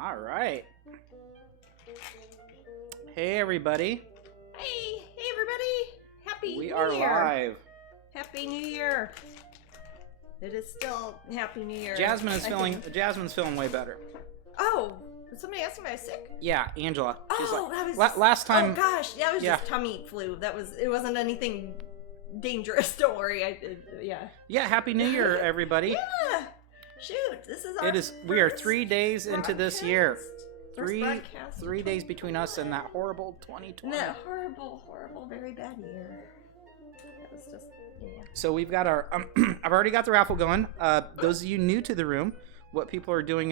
All right. Hey, everybody. Hey everybody! Happy New Year! We are live. Happy New Year! It is still Happy New Year. Jasmine's feeling way better. Oh, did somebody ask me if I was sick? Yeah, Angela. She's Oh, like, that was just, last time. Oh gosh, that was just tummy flu. It wasn't anything dangerous. Don't worry. Yeah, Happy New Year, everybody. Yeah. Shoot, this is our. It is. We are 3 days into this year. Broadcast. 3 days between us and that horrible 2020. That horrible, very bad year. That was just. Yeah. So we've got our. I've already got the raffle going. Those of you new to the room, what people are doing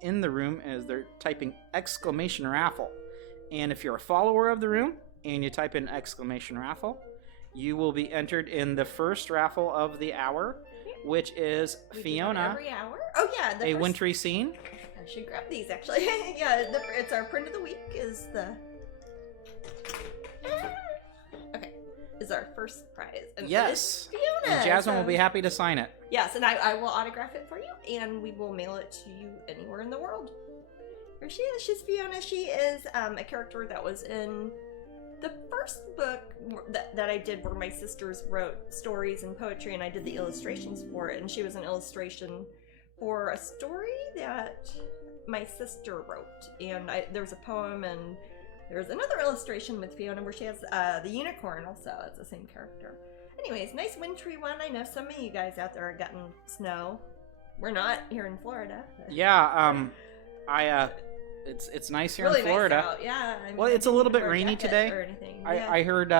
in the room is they're typing !raffle, and if you're a follower of the room and you type in !raffle, you will be entered in the first raffle of the hour, which is Fiona. Every hour. Oh yeah. A wintry scene. I should grab these actually. Yeah, it's our print of the week. Is our first prize. And yes. Fiona. And Jasmine will be happy to sign it. Yes, and I will autograph it for you, and we will mail it to you anywhere in the world. Here she is. She's Fiona. She is a character that was in the first book that I did, where my sisters wrote stories and poetry, and I did the illustrations for it. And she was an illustration for a story that my sister wrote, and there was a poem, and there's another illustration with Fiona where she has the unicorn also. It's the same character. Anyways, nice wintry one. I know some of you guys out there are getting snow. We're not here in Florida. Yeah, it's nice here really in Florida. Nice out. Yeah. I mean, well, it's a little bit rainy today. Or anything. I heard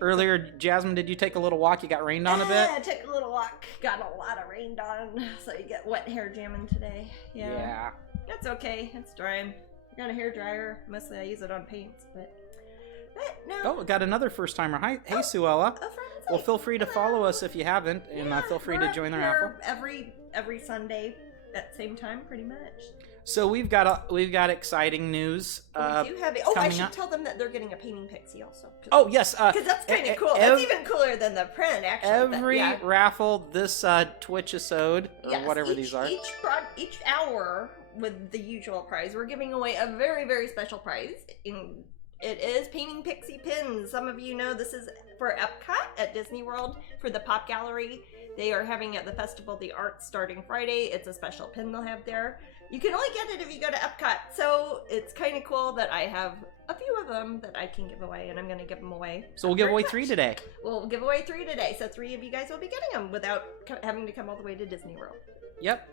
earlier, Jasmine, did you take a little walk? You got rained on a bit? I took a little walk. Got a lot of rained on, so you get wet hair jamming today. Yeah. That's okay. It's drying. I got a hair dryer. Mostly I use it on paints, but no. Oh, we got another first timer. Hi, hey, Suella. Well, feel free to follow us if you haven't, and feel free to join the raffle. Every Sunday at the same time, pretty much. So we've got exciting news. We do have it. I should tell them that they're getting a painting pixie also. Oh yes, because that's kind of cool. That's even cooler than the print, actually. Every raffle this Twitch-isode, or whatever these are. Each hour with the usual prize, we're giving away a very, very special prize. It is painting pixie pins. Some of you know this is for Epcot at Disney World for the Pop Gallery. They are having at the Festival of the Arts starting Friday. It's a special pin they'll have there. You can only get it if you go to Epcot, so it's kind of cool that I have a few of them that I can give away, and I'm going to give them away. So we'll give away 3 today. We'll give away 3 today, so 3 of you guys will be getting them without having to come all the way to Disney World. Yep.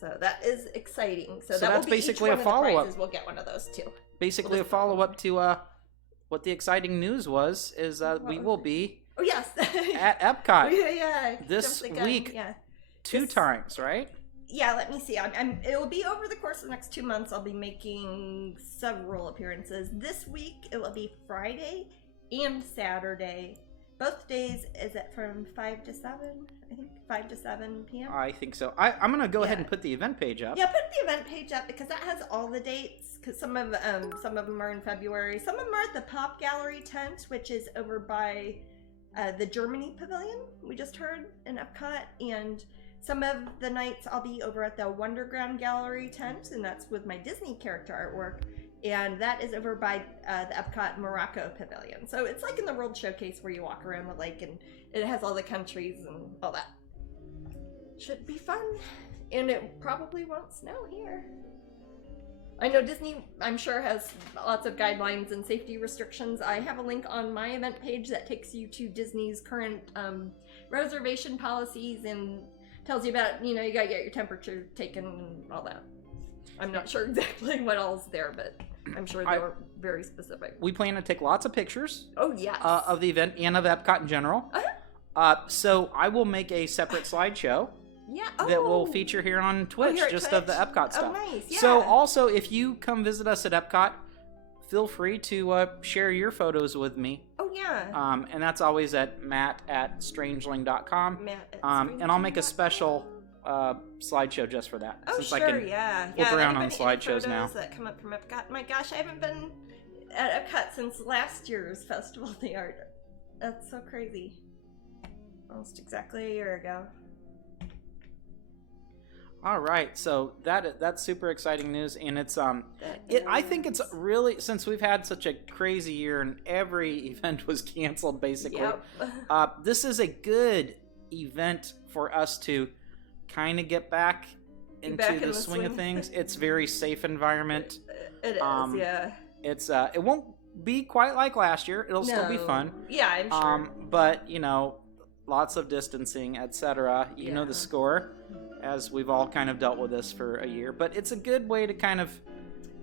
So that is exciting. So that's will be basically each one a follow-up. We'll get one of those too. Basically, a follow-up to what the exciting news was is we will be. Oh yes. At Epcot. Yeah. This week. Yeah. 2 times, right? Yeah, let me see. It will be over the course of the next 2 months. I'll be making several appearances. This week it will be Friday and Saturday. Both days is it from 5 to 7? I think 5 to 7 p.m. I think so. I'm gonna go ahead and put the event page up. Yeah, put the event page up because that has all the dates. Because some of them are in February. Some of them are at the Pop Gallery tent, which is over by the Germany Pavilion. We just heard in Epcot, and some of the nights I'll be over at the Wonderground Gallery tent, and that's with my Disney character artwork. And that is over by the Epcot Morocco Pavilion. So it's like in the World Showcase where you walk around the lake and it has all the countries and all that. Should be fun. And it probably won't snow here. I know Disney, I'm sure, has lots of guidelines and safety restrictions. I have a link on my event page that takes you to Disney's current reservation policies and tells you about, you gotta get your temperature taken and all that. I'm not sure exactly what all's there, but I'm sure they were very specific. We plan to take lots of pictures. Oh, yes. Of the event and of Epcot in general. So I will make a separate slideshow. Yeah. That will feature here on Twitch, of the Epcot stuff. Oh, nice. Yeah. So also, if you come visit us at Epcot, feel free to share your photos with me. Oh, yeah. And that's always at matt@strangeling.com. And I'll make a special slideshow just for that. Oh, since sure, I can flip around on slideshows now. That come up from Epcot. My gosh, I haven't been at Epcot since last year's Festival of the Art. That's so crazy. Almost exactly a year ago. All right, so that's super exciting news, and it's I think it's is. really, since we've had such a crazy year and every event was canceled basically. Yep. This is a good event for us to kind of get back into the swing of things. It's very safe environment. It is, yeah. It's it won't be quite like last year. It'll still be fun. Yeah, I'm sure. But lots of distancing, etc. You know the score, as we've all kind of dealt with this for a year. But it's a good way to kind of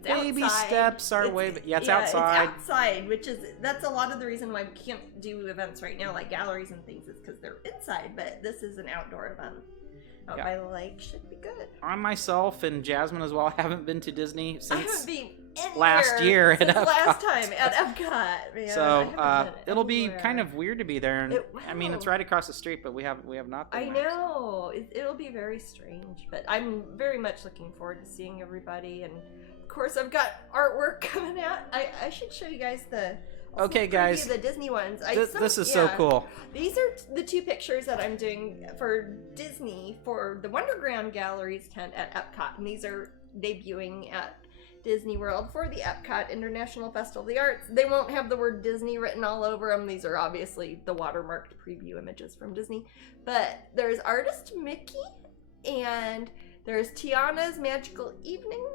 baby steps our way. It's outside. It's outside, that's a lot of the reason why we can't do events right now, like galleries and things, is because they're inside. But this is an outdoor event. Out by the lake, should be good. I myself and Jasmine as well haven't been to Disney since last year at Epcot. Last time at Epcot. Man, so it'll be kind of weird to be there. And I mean, it's right across the street, but we have not been I know. It'll be very strange, but I'm very much looking forward to seeing everybody. And of course, I've got artwork coming out. I should show you guys okay, guys. The Disney ones. This is so cool. These are the 2 pictures that I'm doing for Disney for the Wonderground Galleries tent at Epcot, and these are debuting at Disney World for the Epcot International Festival of the Arts. They won't have the word Disney written all over them. These are obviously the watermarked preview images from Disney. But there's Artist Mickey, and there's Tiana's Magical Evening,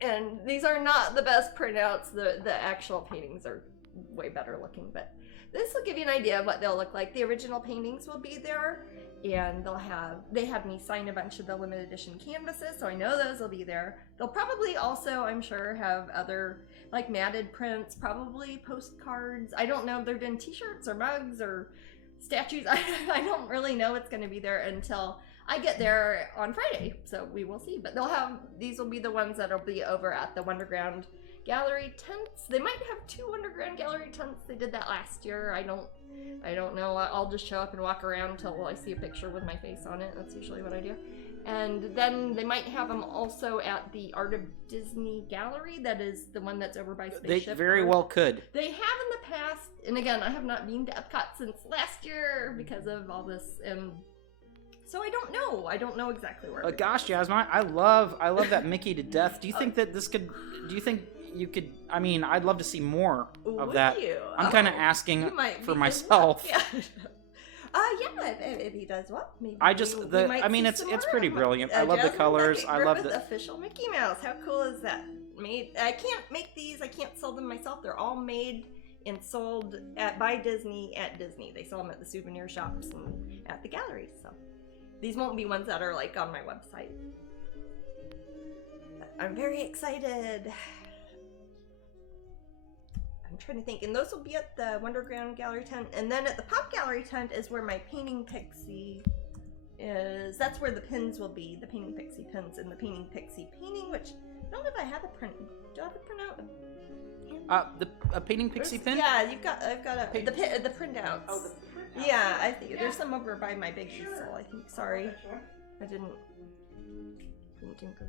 and these are not the best printouts. The actual paintings are way better looking, but this will give you an idea of what they'll look like. The original paintings will be there, and they have me sign a bunch of the limited edition canvases, so I know those will be there. They'll probably also, I'm sure, have other like matted prints, probably postcards. I don't know if they're doing t-shirts or mugs or statues. I don't really know what's going to be there until I get there on Friday, so we will see. But these will be the ones that'll be over at the Wonderground Gallery tents. They might have 2 Wonderground Gallery tents. They did that last year. I don't know. I'll just show up and walk around until I see a picture with my face on it. That's usually what I do. And then they might have them also at the Art of Disney Gallery. That is the one that's over by Spaceship. They very well could. They have in the past, and again, I have not been to Epcot since last year because of all this, and so I don't know. I don't know exactly where. Gosh, Jasmine, I love that Mickey to death. Do you think that this could? Do you think you could? I mean, I'd love to see more of that. I'm kind of asking for myself. Yeah. If he does well, maybe. It's pretty brilliant. I love the colors. I love the official Mickey Mouse. How cool is that? I can't make these. I can't sell them myself. They're all made and sold by Disney at Disney. They sell them at the souvenir shops and at the galleries. So these won't be ones that are like on my website. But I'm very excited. I'm trying to think, and those will be at the Wonderground Gallery tent, and then at the Pop Gallery tent is where my Painting Pixie is. That's where the pins will be, the Painting Pixie pins and the Painting Pixie painting, which I don't know if I have a print. Do I have a printout? A Painting Pixie pin? Yeah, I've got the printouts. Oh, the printouts. Yeah, I think there's some over by my big easel. I think. Sorry, I didn't think of it.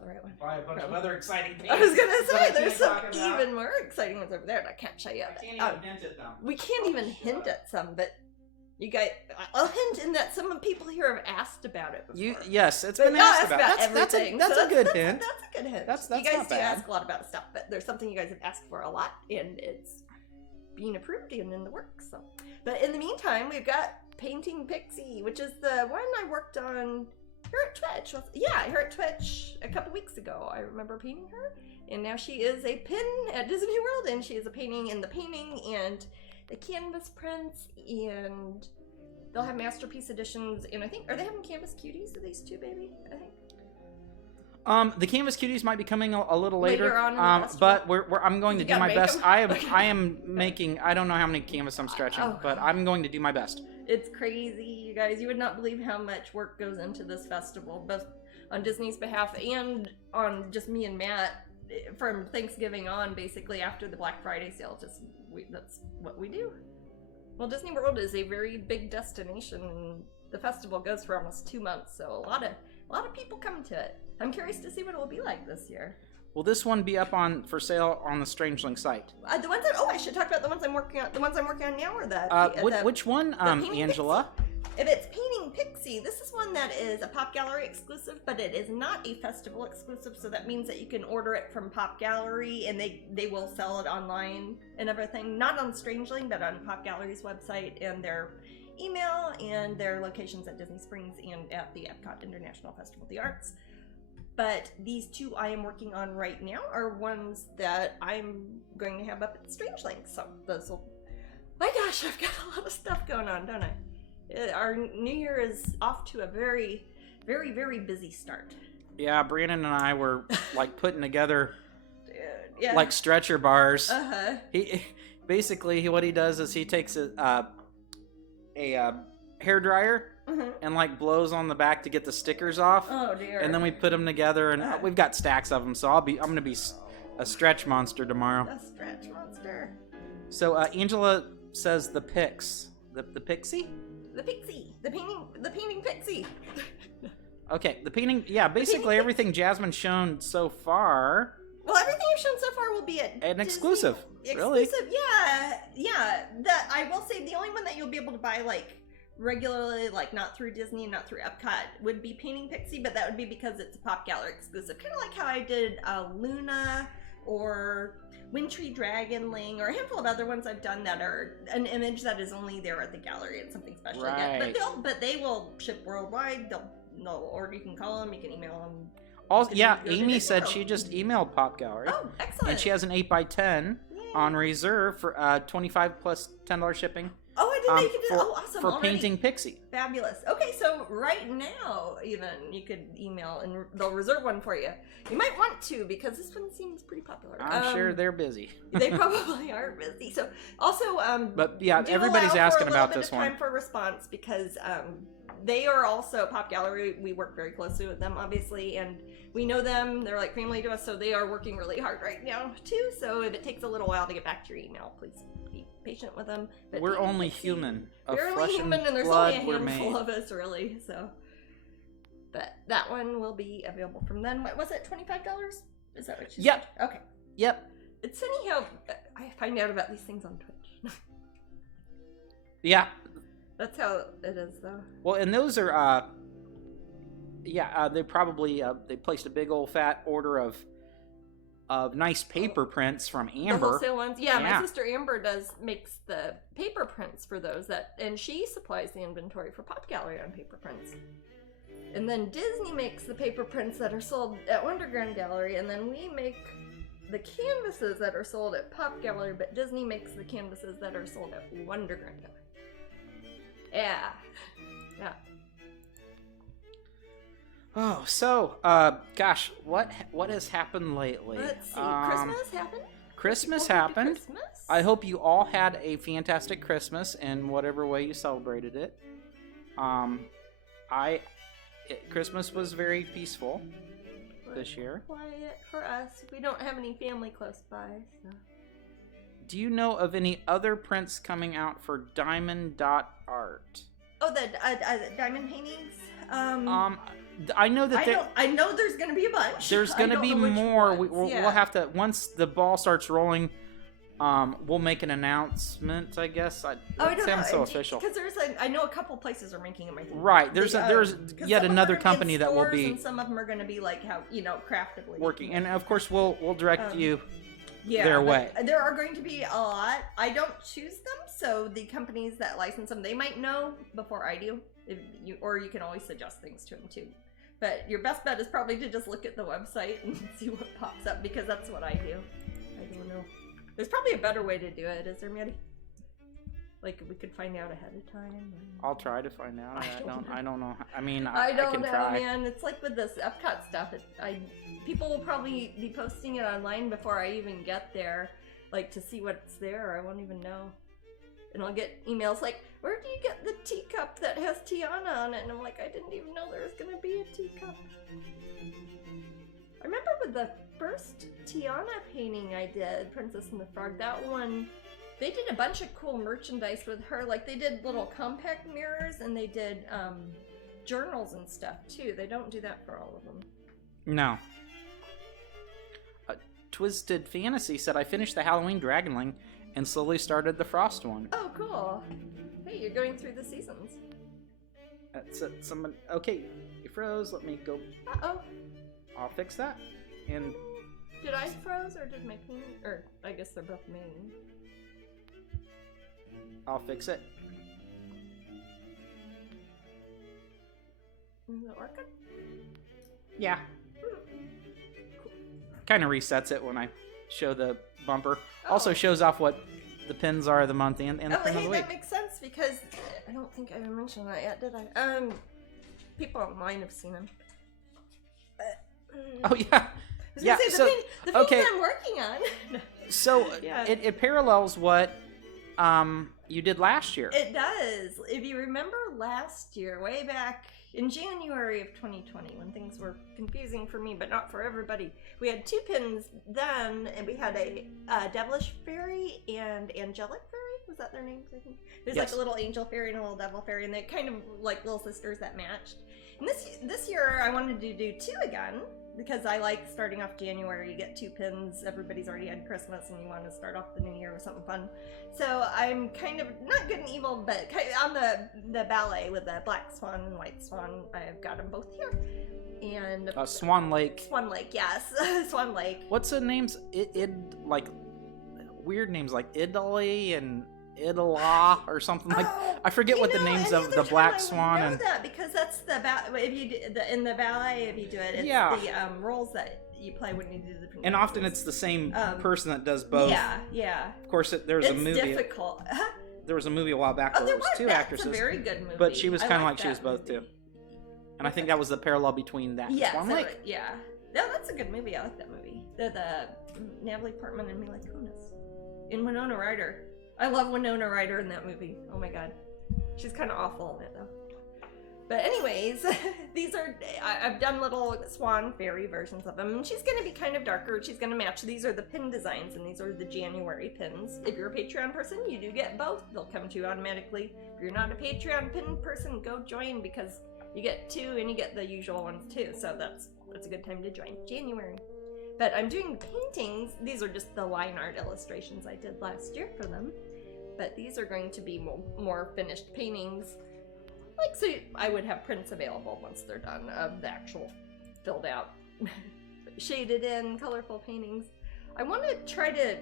The right one. Buy a bunch of other exciting things. I was gonna say there's some even more exciting ones over there, and I can't show you. I can't even hint at them. We can't even hint at some, but you guys, I'll hint in that some people here have asked about it before. Yes, it's been asked about. That's a good hint. That's a good hint. That's you guys not do bad. ask a lot about stuff, but there's something you guys have asked for a lot, and it's being approved and in the works. So, but in the meantime, we've got Painting Pixie, which is the one I worked on. Here at Twitch. Here at Twitch a couple weeks ago. I remember painting her, and now she is a pin at Disney World, and she is a painting in the painting and the canvas prints, and they'll have masterpiece editions, and I think, are they having canvas cuties of these two, baby? I think. The canvas cuties might be coming a little later on but I'm going to do my best. I am making, I don't know how many canvas I'm stretching, but I'm going to do my best. It's crazy, you guys. You would not believe how much work goes into this festival, both on Disney's behalf and on just me and Matt from Thanksgiving on, basically after the Black Friday sale. That's what we do. Well, Disney World is a very big destination, and the festival goes for almost 2 months, so a lot of people come to it. I'm curious to see what it will be like this year. Will this one be up for sale on the Strangeling site? The ones that I should talk about the ones I'm working on. The ones I'm working on now are which one, Angela? If it's Painting Pixie, Pixie. This is one that is a Pop Gallery exclusive, but it is not a festival exclusive, so that means that you can order it from Pop Gallery, and they will sell it online and everything. Not on Strangeling, but on Pop Gallery's website, and their email, and their locations at Disney Springs and at the Epcot International Festival of the Arts. But these two I am working on right now are ones that I'm going to have up at Strangeling, so those will... My gosh, I've got a lot of stuff going on, don't I? Our new year is off to a very, very, very busy start. Yeah, Brandon and I were like putting together Yeah. like stretcher bars. Uh-huh. He basically what he does is he takes a hair dryer and like blows on the back to get the stickers off. Oh dear. And then we put them together, and we've got stacks of them. So I'm gonna be a stretch monster tomorrow. A stretch monster. So Angela says the pixie. The Pixie. The painting pixie. Okay, the painting. Yeah, basically everything Jasmine's shown so far. Well, everything you've shown so far will be at An Disney. exclusive. Really? Yeah. That I will say the only one that you'll be able to buy like regularly, like not through Disney, not through Epcot, would be Painting Pixie, but that would be because it's a Pop Gallery exclusive. Kind of like how I did Luna or Wintry Dragonling or a handful of other ones I've done that are an image that is only there at the gallery. It's something special. Right. But they will ship worldwide. Or you can call them, you can email them. Also, yeah, Amy said she just emailed Pop Gallery. Oh, excellent. And she has an 8x10 on reserve for $25 plus $10 shipping. Oh, I didn't know you could do that. Oh, awesome. For already. Painting Pixie. Fabulous. Okay, so right now, even, you could email and they'll reserve one for you. You might want to, because this one seems pretty popular. I'm sure they're busy. They probably are busy. So, also, but yeah, everybody's asking about this one. Time for response, because they are also Pop Gallery. We work very closely with them, obviously, and we know them. They're like family to us, so they are working really hard right now, too. So if it takes a little while to get back to your email, please be patient with them. But we're only human. We're only human, and there's only a handful of us, really. So, but that one will be available from then. What was it? $25? Is that what you said? Okay. Yep. It's funny how I find out about these things on Twitch. Yeah. That's how it is, though. Well, and those are, they probably they placed a big old fat order of nice paper prints from Amber. The wholesale ones, yeah. My sister Amber makes the paper prints for those and she supplies the inventory for Pop Gallery on paper prints. And then Disney makes the paper prints that are sold at Wonderground Gallery, and then we make the canvases that are sold at Pop Gallery, but Disney makes the canvases that are sold at Wonderground Gallery. Yeah. Oh, so, gosh, what has happened lately? Let's see. Christmas happened? Christmas happened. Christmas? I hope you all had a fantastic Christmas in whatever way you celebrated it. Christmas was very peaceful this year. Quiet for us. We don't have any family close by, so. Do you know of any other prints coming out for Diamond Art? Oh, the diamond paintings? I know that I know there's going to be a bunch. There's going to be more. We'll have to, once the ball starts rolling, we'll make an announcement, I guess. I don't sounds know. So official. Because I know a couple places are making them, I think. Right. There's yet another company that will be. And some of them are going to be like how, craftedly. Working. And of course, we'll direct you Yeah, their way. There are going to be a lot. I don't choose them, so the companies that license them, they might know before I do. Or you can always suggest things to them too. But your best bet is probably to just look at the website and see what pops up, because that's what I do. I don't know. There's probably a better way to do it, is there, Maddie? Like, we could find out ahead of time. I'll try to find out. I don't know. I mean, I can know, try. man. It's like with this Epcot stuff. People will probably be posting it online before I even get there, like to see what's there. I won't even know. And I'll get emails like, "Where do you get the teacup that has Tiana on it?" And I'm like, I didn't even know there was gonna be a teacup. I remember with the first Tiana painting I did, Princess and the Frog, that one, they did a bunch of cool merchandise with her. Like, they did little compact mirrors, and they did journals and stuff too. They don't do that for all of them. No. Twisted Fantasy said, I finished the Halloween Dragonling and slowly started the Frost one. Oh, cool. Hey, you're going through the seasons. That's it. Someone. Okay, you froze. Let me go. Uh-oh. I'll fix that. And Did I froze or did my painting? Or I guess they're both main. I'll fix it. Is it working? Yeah. Kind of resets it when I show the bumper. Also shows off what the pins are of the month and the pin of the week. That makes sense because I don't think I mentioned that yet, did I? People online have seen them. Oh yeah. Yeah. So the paintings I'm working on. So it parallels what you did last year. It does. If you remember last year, way back in January of 2020, when things were confusing for me, but not for everybody, we had 2 pins then, and we had a devilish fairy and angelic fairy. Was that their names? I think there's like a little angel fairy and a little devil fairy, and they're kind of like little sisters that matched. And this year, I wanted to do 2 again. Because I like starting off January, you get 2 pins, everybody's already had Christmas, and you want to start off the new year with something fun. So I'm kind of, not good and evil, but kind of on the ballet with the black swan and white swan. I've got them both here. And Swan Lake. Swan Lake, yes. Swan Lake. What's the names? Like, weird names like Italy and Idala or something like. I forget what the names of the black swan. I know that because that's the if you do in the ballet, if you do it, it's the roles that you play when you do the. And often it's the same person that does both. Yeah. Of course, there's a movie. It's difficult. There was a movie a while back where there was 2 actresses. That's a very good movie. But she was kind of like she was both too. And I think that was the parallel between that and Swan Lake. Yeah. No, that's a good movie. I like that movie. The Natalie Portman and Mila Kunis. And Winona Ryder. I love Winona Ryder in that movie. Oh my god. She's kind of awful in it though. But anyways, these are, I've done little swan fairy versions of them. And she's going to be kind of darker. She's going to match. These are the pin designs and these are the January pins. If you're a Patreon person, you do get both. They'll come to you automatically. If you're not a Patreon pin person, go join because you get 2 and you get the usual ones too. So that's a good time to join. January. But I'm doing paintings. These are just the line art illustrations I did last year for them. But these are going to be more finished paintings. Like, so I would have prints available once they're done of the actual filled out, shaded in, colorful paintings. I want to try to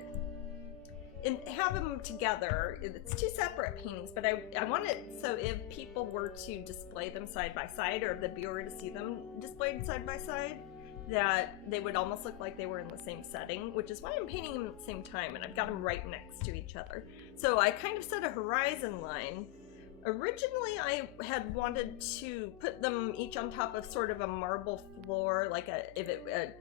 have them together. It's 2 separate paintings, but I want it so if people were to display them side by side, or if the viewer to see them displayed side by side, that they would almost look like they were in the same setting, which is why I'm painting them at the same time, and I've got them right next to each other. So I kind of set a horizon line. Originally, I had wanted to put them each on top of sort of a marble floor, like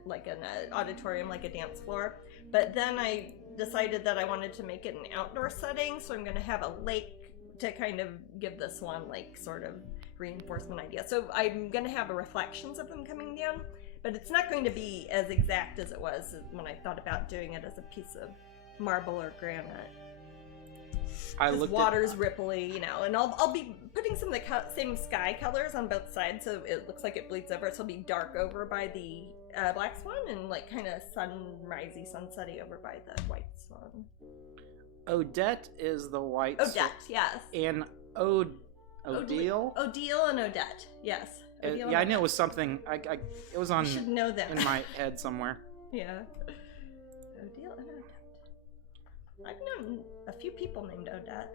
like an auditorium, like a dance floor. But then I decided that I wanted to make it an outdoor setting, so I'm going to have a lake to kind of give the Swan Lake sort of reinforcement idea. So I'm going to have reflections of them coming down. But it's not going to be as exact as it was when I thought about doing it as a piece of marble or granite. Water's ripply, you know, and I'll be putting some of the same sky colors on both sides, so it looks like it bleeds over. So it'll be dark over by the black swan and like kind of sunrisey, sunsetty over by the white swan. Odette is the white. Odette, yes. And Odile. Odile and Odette, yes. Yeah, I knew it was something. It was on. You should know that in my head somewhere. Yeah. Odile and Odette. I've known a few people named Odette.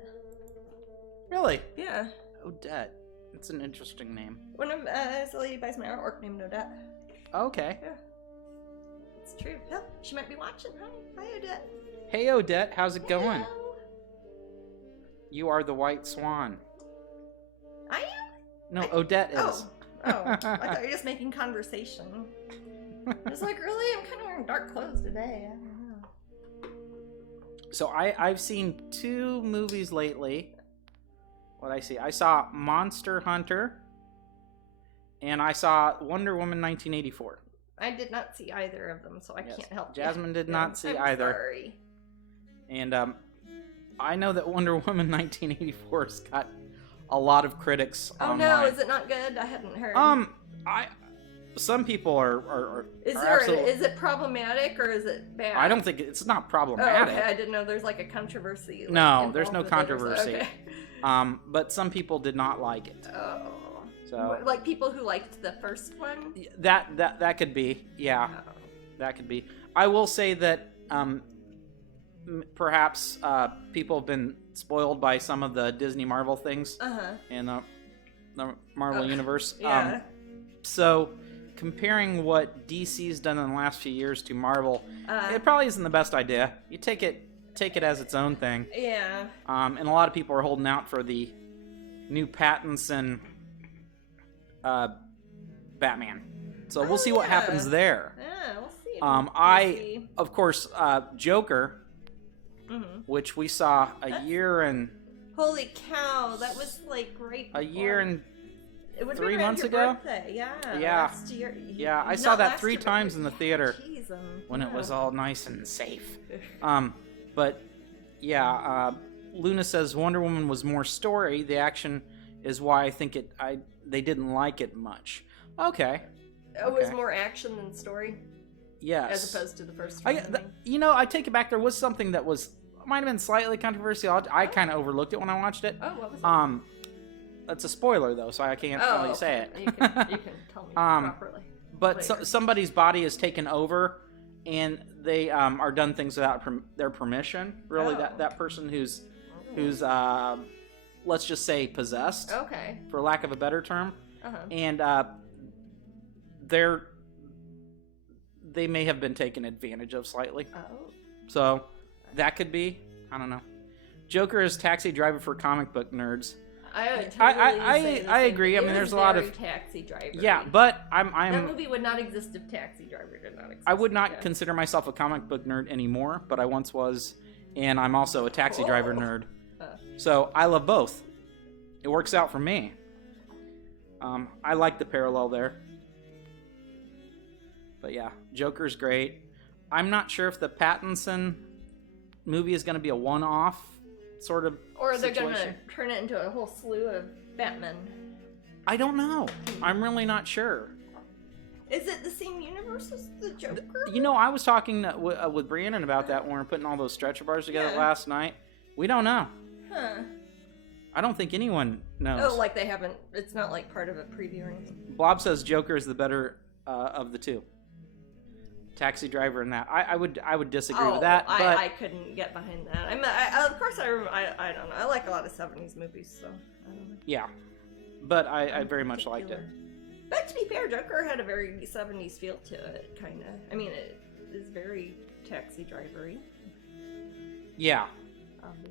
Really? Yeah. Odette. It's an interesting name. One of a lady buys my artwork named Odette. Okay. Yeah. It's true. Yeah, she might be watching. Hi, Odette. Hey, Odette. How's it going? You are the white swan. I am? No, Odette is. Oh, I thought you were just making conversation. It's like, really? I'm kind of wearing dark clothes today. I don't know. So I've seen 2 movies lately. What'd I see? I saw Monster Hunter. And I saw Wonder Woman 1984. I did not see either of them, so I can't help you. Jasmine did not see either. Sorry. And I know that Wonder Woman 1984's got a lot of critics online. Oh no, is it not good? I hadn't heard. Some people are Is it problematic or is it bad? I don't think it's not problematic. Oh, okay. I didn't know there's like a controversy. No, there's no controversy. Okay. But some people did not like it. Oh. So like people who liked the first one. that could be, yeah, that could be. I will say that perhaps people have been spoiled by some of the Disney Marvel things in the Marvel universe. Yeah. So comparing what DC's done in the last few years to Marvel, it probably isn't the best idea. You take it as its own thing. Yeah. And a lot of people are holding out for the new Pattinson Batman. So we'll see what happens there. Yeah, we'll see. Of course, Joker, which we saw a year and... Holy cow, that was like right before. A year and it would 3 be months your ago? Birthday. Yeah. Yeah. Last year. Yeah, I saw that 3 times in the theater when it was all nice and safe. But yeah, Luna says Wonder Woman was more story. The action is why I think they didn't like it much. Okay. It was more action than story. Yes. As opposed to the first one. I take it back. There was something that might have been slightly controversial. I kind of overlooked it when I watched it. Oh, what was it? It's a spoiler though, so I can't really say it. You can tell me properly. But somebody's body is taken over, and they are done things without their permission. Really, that person who's let's just say possessed. Okay. For lack of a better term. And they may have been taken advantage of slightly. Oh. So that could be. I don't know. Joker is taxi driver for comic book nerds. I agree. I mean, there's a lot of Taxi Driver. Yeah, but I'm that movie would not exist if Taxi Driver did not exist. I would not consider myself a comic book nerd anymore, but I once was, and I'm also a taxi driver nerd. So I love both. It works out for me. I like the parallel there. But yeah, Joker's great. I'm not sure if the Pattinson movie is going to be a one-off sort of or they're situation. going to turn it into a whole slew of Batman. I don't know. I'm really not sure. Is it the same universe as the Joker? I was talking with Brandon about that when we were putting all those stretcher bars together last night. We don't know. Huh. I don't think anyone knows. Oh, like they haven't... It's not like part of a preview or anything. Blob says Joker is the better of the two. Taxi Driver and that. I would disagree with that. But I couldn't get behind that. Of course, I don't know. I like a lot of 70s movies, so I don't know. Yeah. But I very much liked it. But to be fair, Joker had a very 70s feel to it, kind of. I mean, it is very Taxi Driver-y. Yeah.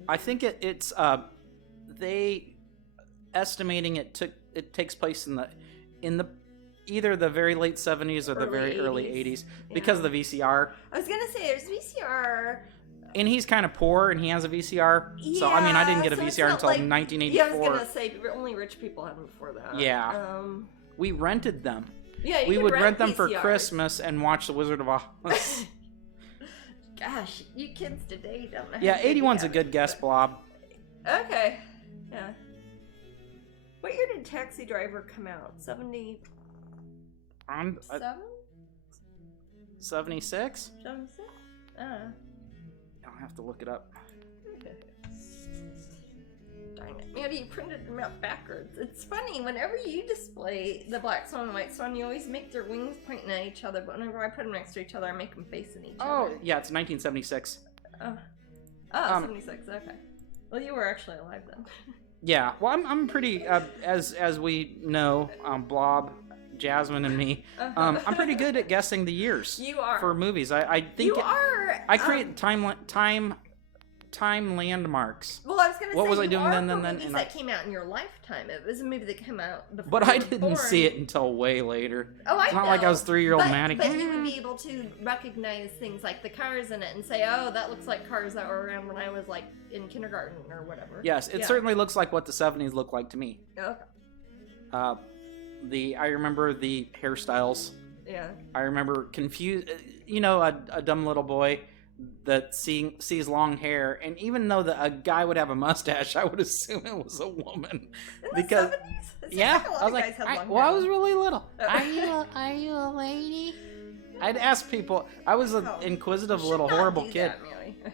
I think it's they estimating it takes place in the either the very late 70s or the very early 80s because of the VCR. I was gonna say there's VCR. And he's kind of poor, and he has a VCR. Yeah, so, I mean, I didn't get a VCR until 1984. Yeah, I was going to say, only rich people had them before that. Yeah. We rented them. Yeah, we would rent them VCRs for Christmas and watch The Wizard of Oz. Gosh, you kids today don't know. Yeah, 81's a good guess, Blob. Okay. Yeah. What year did Taxi Driver come out? 77? 76? 76? I'll have to look it up. Darn it. Maybe you printed them out backwards. It's funny, whenever you display the black swan and white swan, you always make their wings pointing at each other, but whenever I put them next to each other, I make them facing each other. Oh, yeah, it's 1976. Oh, 76, okay. Well, you were actually alive then. Yeah, well, I'm pretty, as we know, Blob, Jasmine, and me, I'm pretty good at guessing the years. You are. For movies. I think you are. I create time landmarks. Well, I was going to say, what was I doing then? Movies that came out in your lifetime. It was a movie that came out before. But I didn't see it until way later. Oh, I know. It's not like I was 3-year-old Maddie. But you would be able to recognize things like the cars in it and say, oh, that looks like cars that were around when I was like in kindergarten or whatever. Yes, it certainly looks like what the 70s looked like to me. Okay. I remember the hairstyles. Yeah. I remember a dumb little boy that sees long hair, and even though a guy would have a mustache, I would assume it was a woman. Because I was like, I was really little. Are you a lady? I'd ask people. I was an inquisitive little horrible kid. That,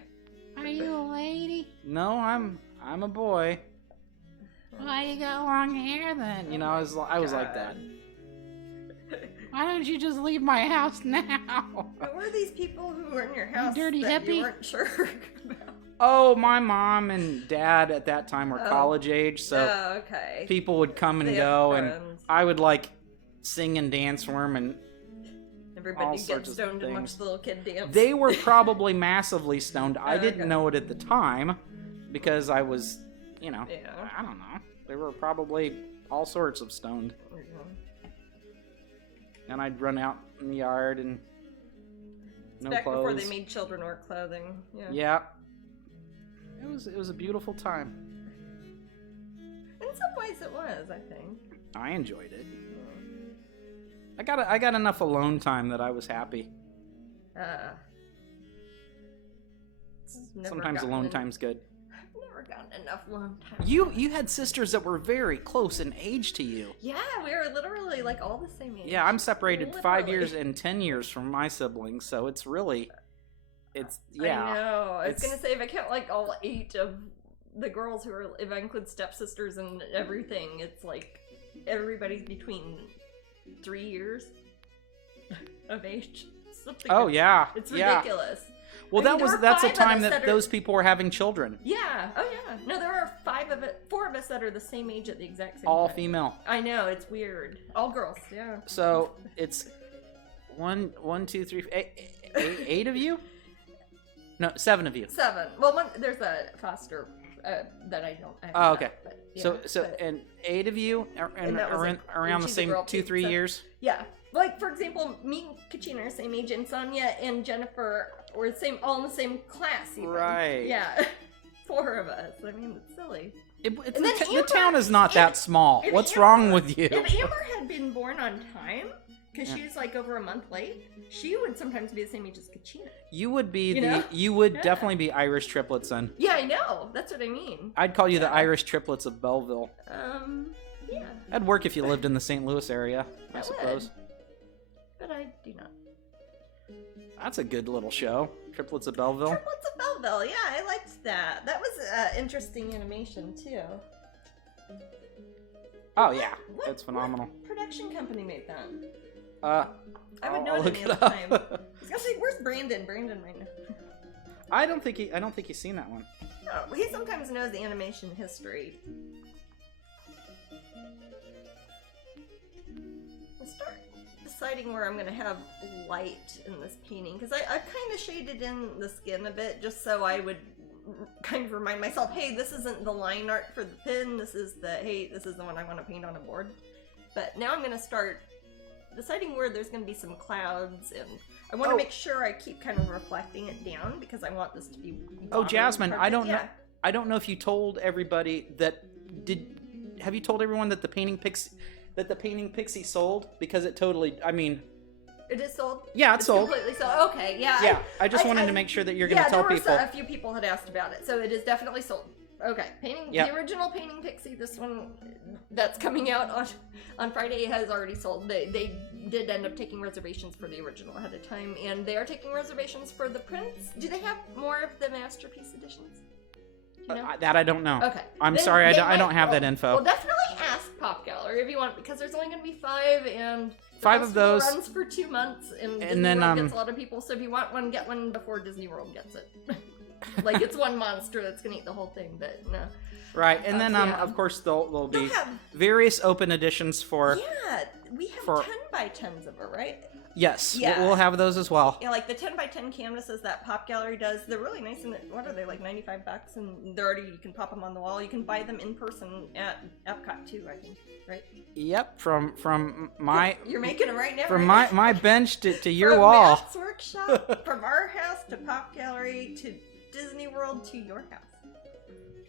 are you a lady? No, I'm a boy. Why you got long hair then? You know, I was like that. Why don't you just leave my house now? But were these people who were in your house dirty that hippie? you weren't sure about? Oh, my mom and dad at that time were college age, so okay. people would come and They go, have and friends. I would like sing and dance for them, and Everybody all gets sorts of stoned and watch things. the little kid dance. They were probably massively stoned. I didn't okay. know it at the time because I was, you know, Yeah. I don't know. They were probably all sorts of stoned. And I'd run out in the yard and no Back clothes. before they made children wear clothing. Yeah. Yeah. It was a beautiful time. In some ways it was, I think. I enjoyed it. I got enough alone time that I was happy. Sometimes alone time's good. I've never gotten enough alone time. You had sisters that were very close in age to you. Yeah, we were literally like all the same age. Yeah, I'm separated 5 Literally. years and 10 years from my siblings, so it's yeah. I know. I was It's- gonna say if I count like all 8 of the girls who are, if I include stepsisters and everything, it's like everybody's between 3 years of age. Something. Oh yeah. It's yeah. ridiculous. Well, I mean, there were that's the 5 of time us that are- those people were having children. Yeah. Oh yeah. No, there are 4 of us that are the same age at the exact same All time. female. I know, it's weird. All girls. Yeah. So it's 1, 2, 3, 8 of you? No, 7 of you. 7. Well, there's a foster that I don't. Oh, okay. But, yeah, So but- and 8 of you And that was around the she's a same girl, 2, too, 3 so- years. yeah. Like, for example, me and Katrina are the same age, and Sonia and Jennifer were all in the same class, even. Right. Yeah. 4 of us. I mean, it's silly. And then the Amber- town is not that small. if What's Amber- wrong with you? If Amber had been born on time, because Yeah. she's like over a month late, she would sometimes be the same age as Katrina. You would be You know? you would Yeah. definitely be Irish triplets then. Yeah, I know. That's what I mean. I'd call you the Yeah. Irish triplets of Belleville. Yeah. That'd work if you lived in the St. Louis area, I That suppose. would. But I do not. That's a good little show. Triplets of Belleville. Triplets of Belleville. Yeah, I liked that. That was interesting animation too. Oh yeah, What- that's phenomenal. What production company made that? I would I'll know it look any it other up. time. I was gonna say, where's Brandon? Brandon might know. I don't think he's seen that one. No, he sometimes knows the animation history. I'll start deciding where I'm gonna have light in this painting, because I kind of shaded in the skin a bit just so I would kind of remind myself, hey, this isn't the line art for the pin, this is the one I want to paint on a board. But now I'm gonna start deciding where there's gonna be some clouds, and I want to make sure I keep kind of reflecting it down because I want this to be. Oh, Jasmine, I don't know. Yeah. I don't know if you told everybody that. Have you told everyone that the painting pixie sold? Because it totally. I mean. It is sold? Yeah, it's sold. Completely sold. Okay, yeah. Yeah, I just wanted to make sure that you're going to tell people. A few people had asked about it, so it is definitely sold. Okay, the original painting pixie, this one that's coming out on Friday has already sold. They did end up taking reservations for the original ahead of time, and they are taking reservations for the prints. Do they have more of the masterpiece editions? Do you know? That I don't know. Okay. I'm Then sorry, they I don't might- have that info. Well, definitely ask Pop Gallery if you want, because there's only going to be 5, and the 5 of festival those runs for 2 months, and Disney then, World gets a lot of people. So if you want one, get one before Disney World gets it. Like it's one monster that's going to eat the whole thing, but no. Right, and then yeah. of course there'll be They'll have, various open editions for. yeah, we have for- 10 by 10s of it, right? Yes, Yeah. we'll have those as well. Yeah, like the 10 by 10 canvases that Pop Gallery does, they're really nice, and what are they, like $95? And they're already, you can pop them on the wall. You can buy them in person at Epcot too, I think, right? Yep, from my You're making them right now. from right? my bench to your From wall. Matt's workshop, from our house to Pop Gallery to Disney World to your house.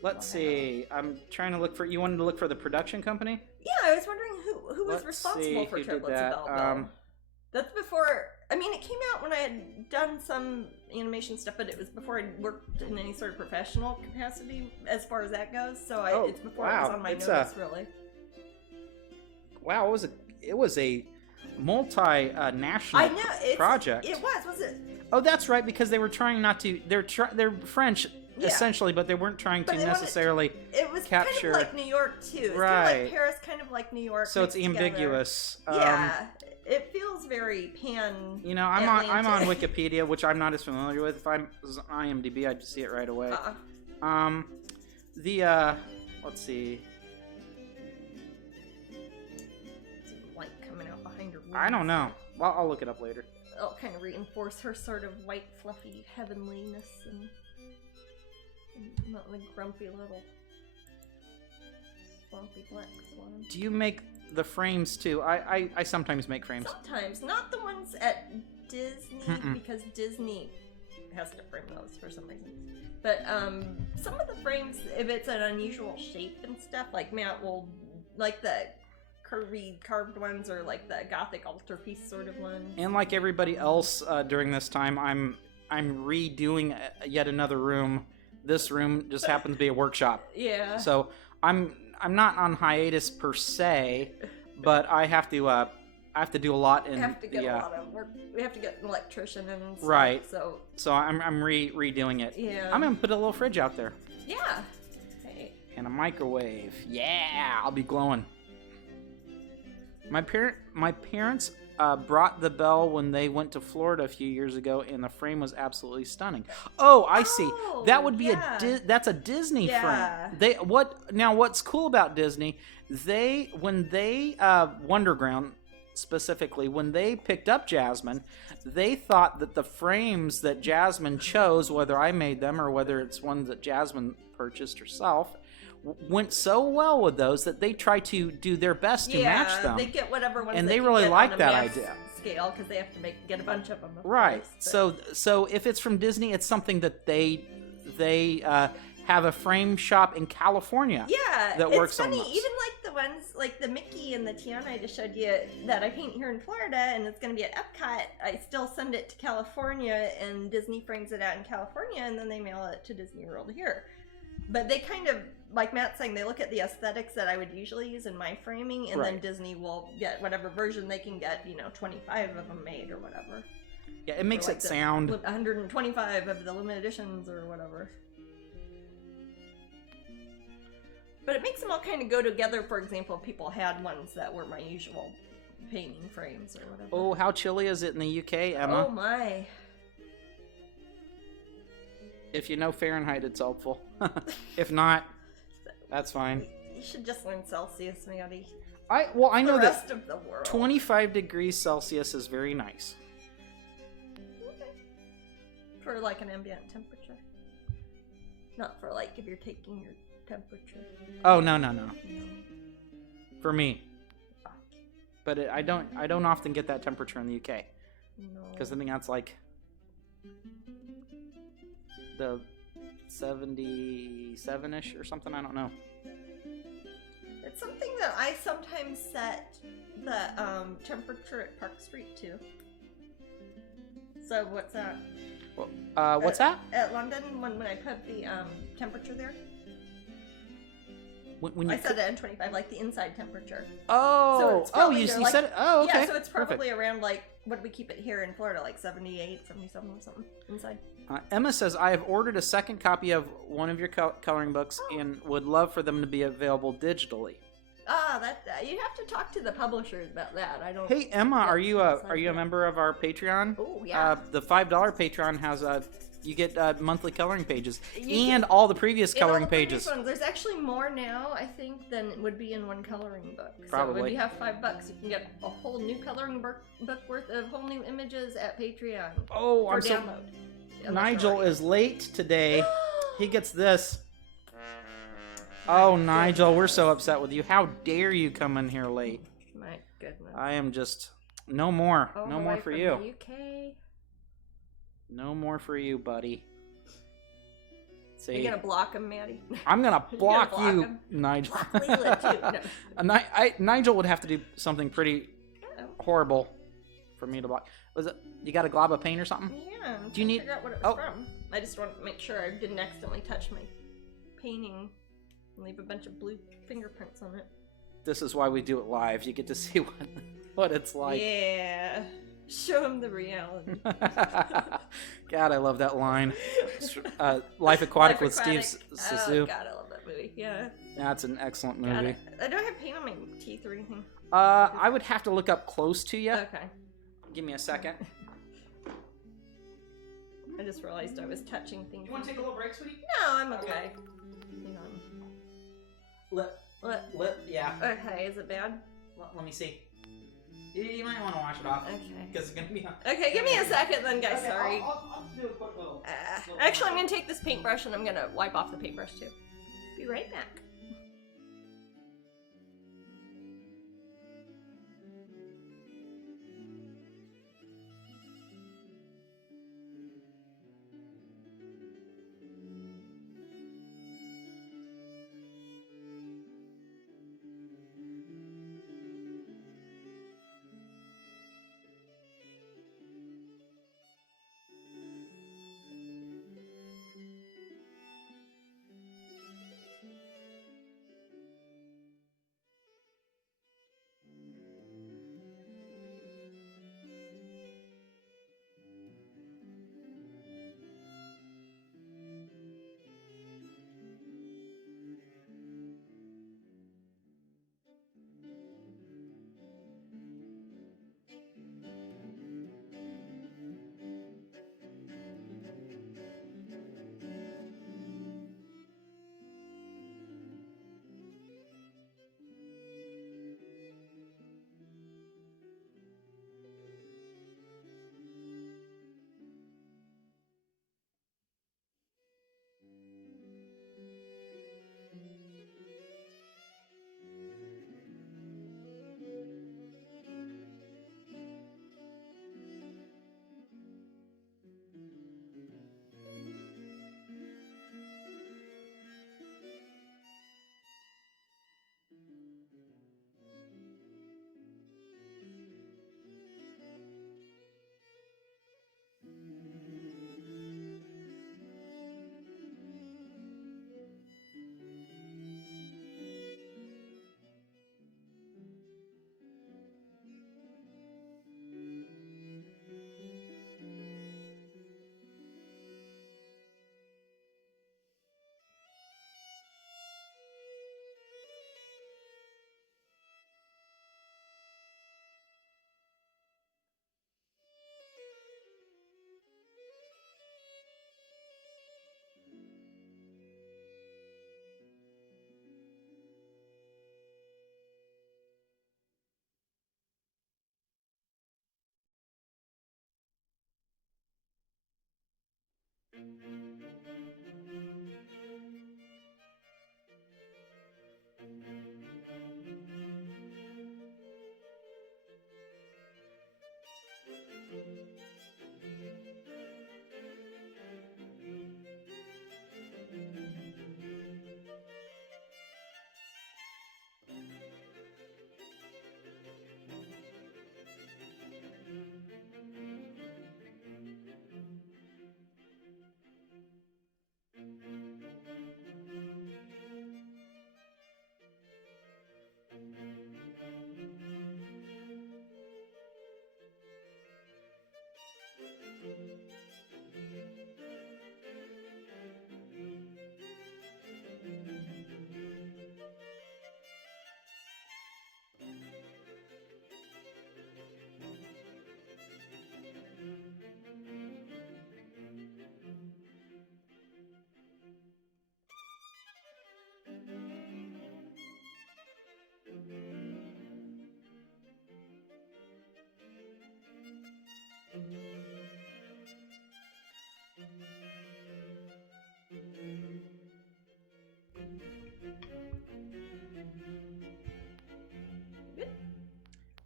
Let's see. I'm trying to look for. You wanted to look for the production company? Yeah, I was wondering who was Let's responsible see for who did Triplets that. of Belleville. That's before. I mean, it came out when I had done some animation stuff, but it was before I worked in any sort of professional capacity as far as that goes. So it's before it was on my notice, really. Wow, it was a multinational project. It was it? Oh, that's right, because they were trying not to. They're French, essentially, but they weren't trying to necessarily it was capture... kind of like New York, too. It's right. kind of like Paris, kind of like New York. So it's ambiguous. Yeah. It feels very pan. You know, I'm on Wikipedia, which I'm not as familiar with. If I'm on IMDb, I'd just see it right away. Let's see. Light coming out behind her. I don't know. Well, I'll look it up later. It'll kind of reinforce her sort of white, fluffy heavenliness and not the grumpy little swampy black swan. Do you make the frames too? I sometimes make frames. Sometimes, not the ones at Disney because Disney has to frame those for some reason. But some of the frames, if it's an unusual shape and stuff, like Matt will like the curvy carved ones or like the Gothic altarpiece sort of ones. And like everybody else during this time, I'm redoing yet another room. This room just happens to be a workshop. Yeah. So I'm not on hiatus per se, but I have to do a lot in. We have to get a lot of work. We have to get an electrician and stuff, right. So I'm redoing it. Yeah. I'm gonna put a little fridge out there. Yeah. Hey. And a microwave. Yeah, I'll be glowing. My parents brought the bell when they went to Florida a few years ago, and the frame was absolutely stunning. Oh, I see. That would be that's a Disney frame. What's cool about Disney? When they Wonderground specifically, when they picked up Jasmine, they thought that the frames that Jasmine chose, whether I made them or whether it's ones that Jasmine purchased herself, went so well with those that they try to do their best to match them. They get whatever ones and they really like that mass idea. Scale because they have to get a bunch of them. Right. Course, so if it's from Disney, it's something that they have a frame shop in California. Yeah, that works funny. on those. Even like the ones like the Mickey and the Tiana I just showed you that I paint here in Florida, and it's going to be at Epcot. I still send it to California, and Disney frames it out in California, and then they mail it to Disney World here. But they kind of, like Matt's saying, they look at the aesthetics that I would usually use in my framing, and then Disney will get whatever version they can get, 25 of them made or whatever. Yeah, it makes it sound... 125 of the limited editions or whatever. But it makes them all kind of go together. For example, if people had ones that were my usual painting frames or whatever. Oh, how chilly is it in the UK, Emma? Oh, my. If you know Fahrenheit, it's helpful. If not, that's fine. You should just learn Celsius, Maddie. I know the rest that of the world. 25 degrees Celsius is very nice. Okay. For like an ambient temperature. Not for like if you're taking your temperature. Oh, no. For me. But I don't often get that temperature in the UK. No. Because I think that's like the 77-ish or something. I don't know. It's something that I sometimes set the temperature at Park Street too. So what's that? Well, what's that? At London, when I put the temperature there. When you I set it at 25, like the inside temperature. Oh, so you said it? Oh, okay. Yeah, so it's probably around like, what do we keep it here in Florida, like 78, 77 or something inside. Emma says, I have ordered a second copy of one of your coloring books and would love for them to be available digitally. You have to talk to the publishers about that. I don't. Hey Emma, are you a member of our Patreon? Oh yeah. The $5 Patreon has you get monthly coloring pages and all the previous coloring pages. There's actually more now, I think, than would be in one coloring book. Probably. So if you have $5, you can get a whole new coloring book worth of whole new images at Patreon. Oh, for download. Nigel is late today. He gets this. Oh, Nigel, we're so upset with you. How dare you come in here late? My goodness. I am just... No more. All no the more way for from you. The UK. No more for you, buddy. See? You're going to block him, Maddie? I'm going to block you, him? Nigel. Block Leela, too. No. Nigel would have to do something pretty horrible for me to block. Was it? You got a glob of paint or something? Yeah. Do you need? Figure out what it was from. I just wanted to make sure I didn't accidentally touch my painting and leave a bunch of blue fingerprints on it. This is why we do it live. You get to see what it's like. Yeah. Show him the reality. God, I love that line. Life Aquatic with Steve Zissou. Oh God, I love that movie. Yeah. That's an excellent God, movie. I don't have paint on my teeth or anything. I would have to look up close to you. Okay. Give me a second. I just realized I was touching things. You want to take a little break, sweetie? No, I'm okay. Hang on. Lip, yeah. Okay, is it bad? Let me see. You might want to wash it off. Okay. Because it's going to be... Okay, give me a second then, guys. Okay, Sorry. I'll do a quick little... Actually, I'm going to take this paintbrush and I'm going to wipe off the paintbrush too. Be right back.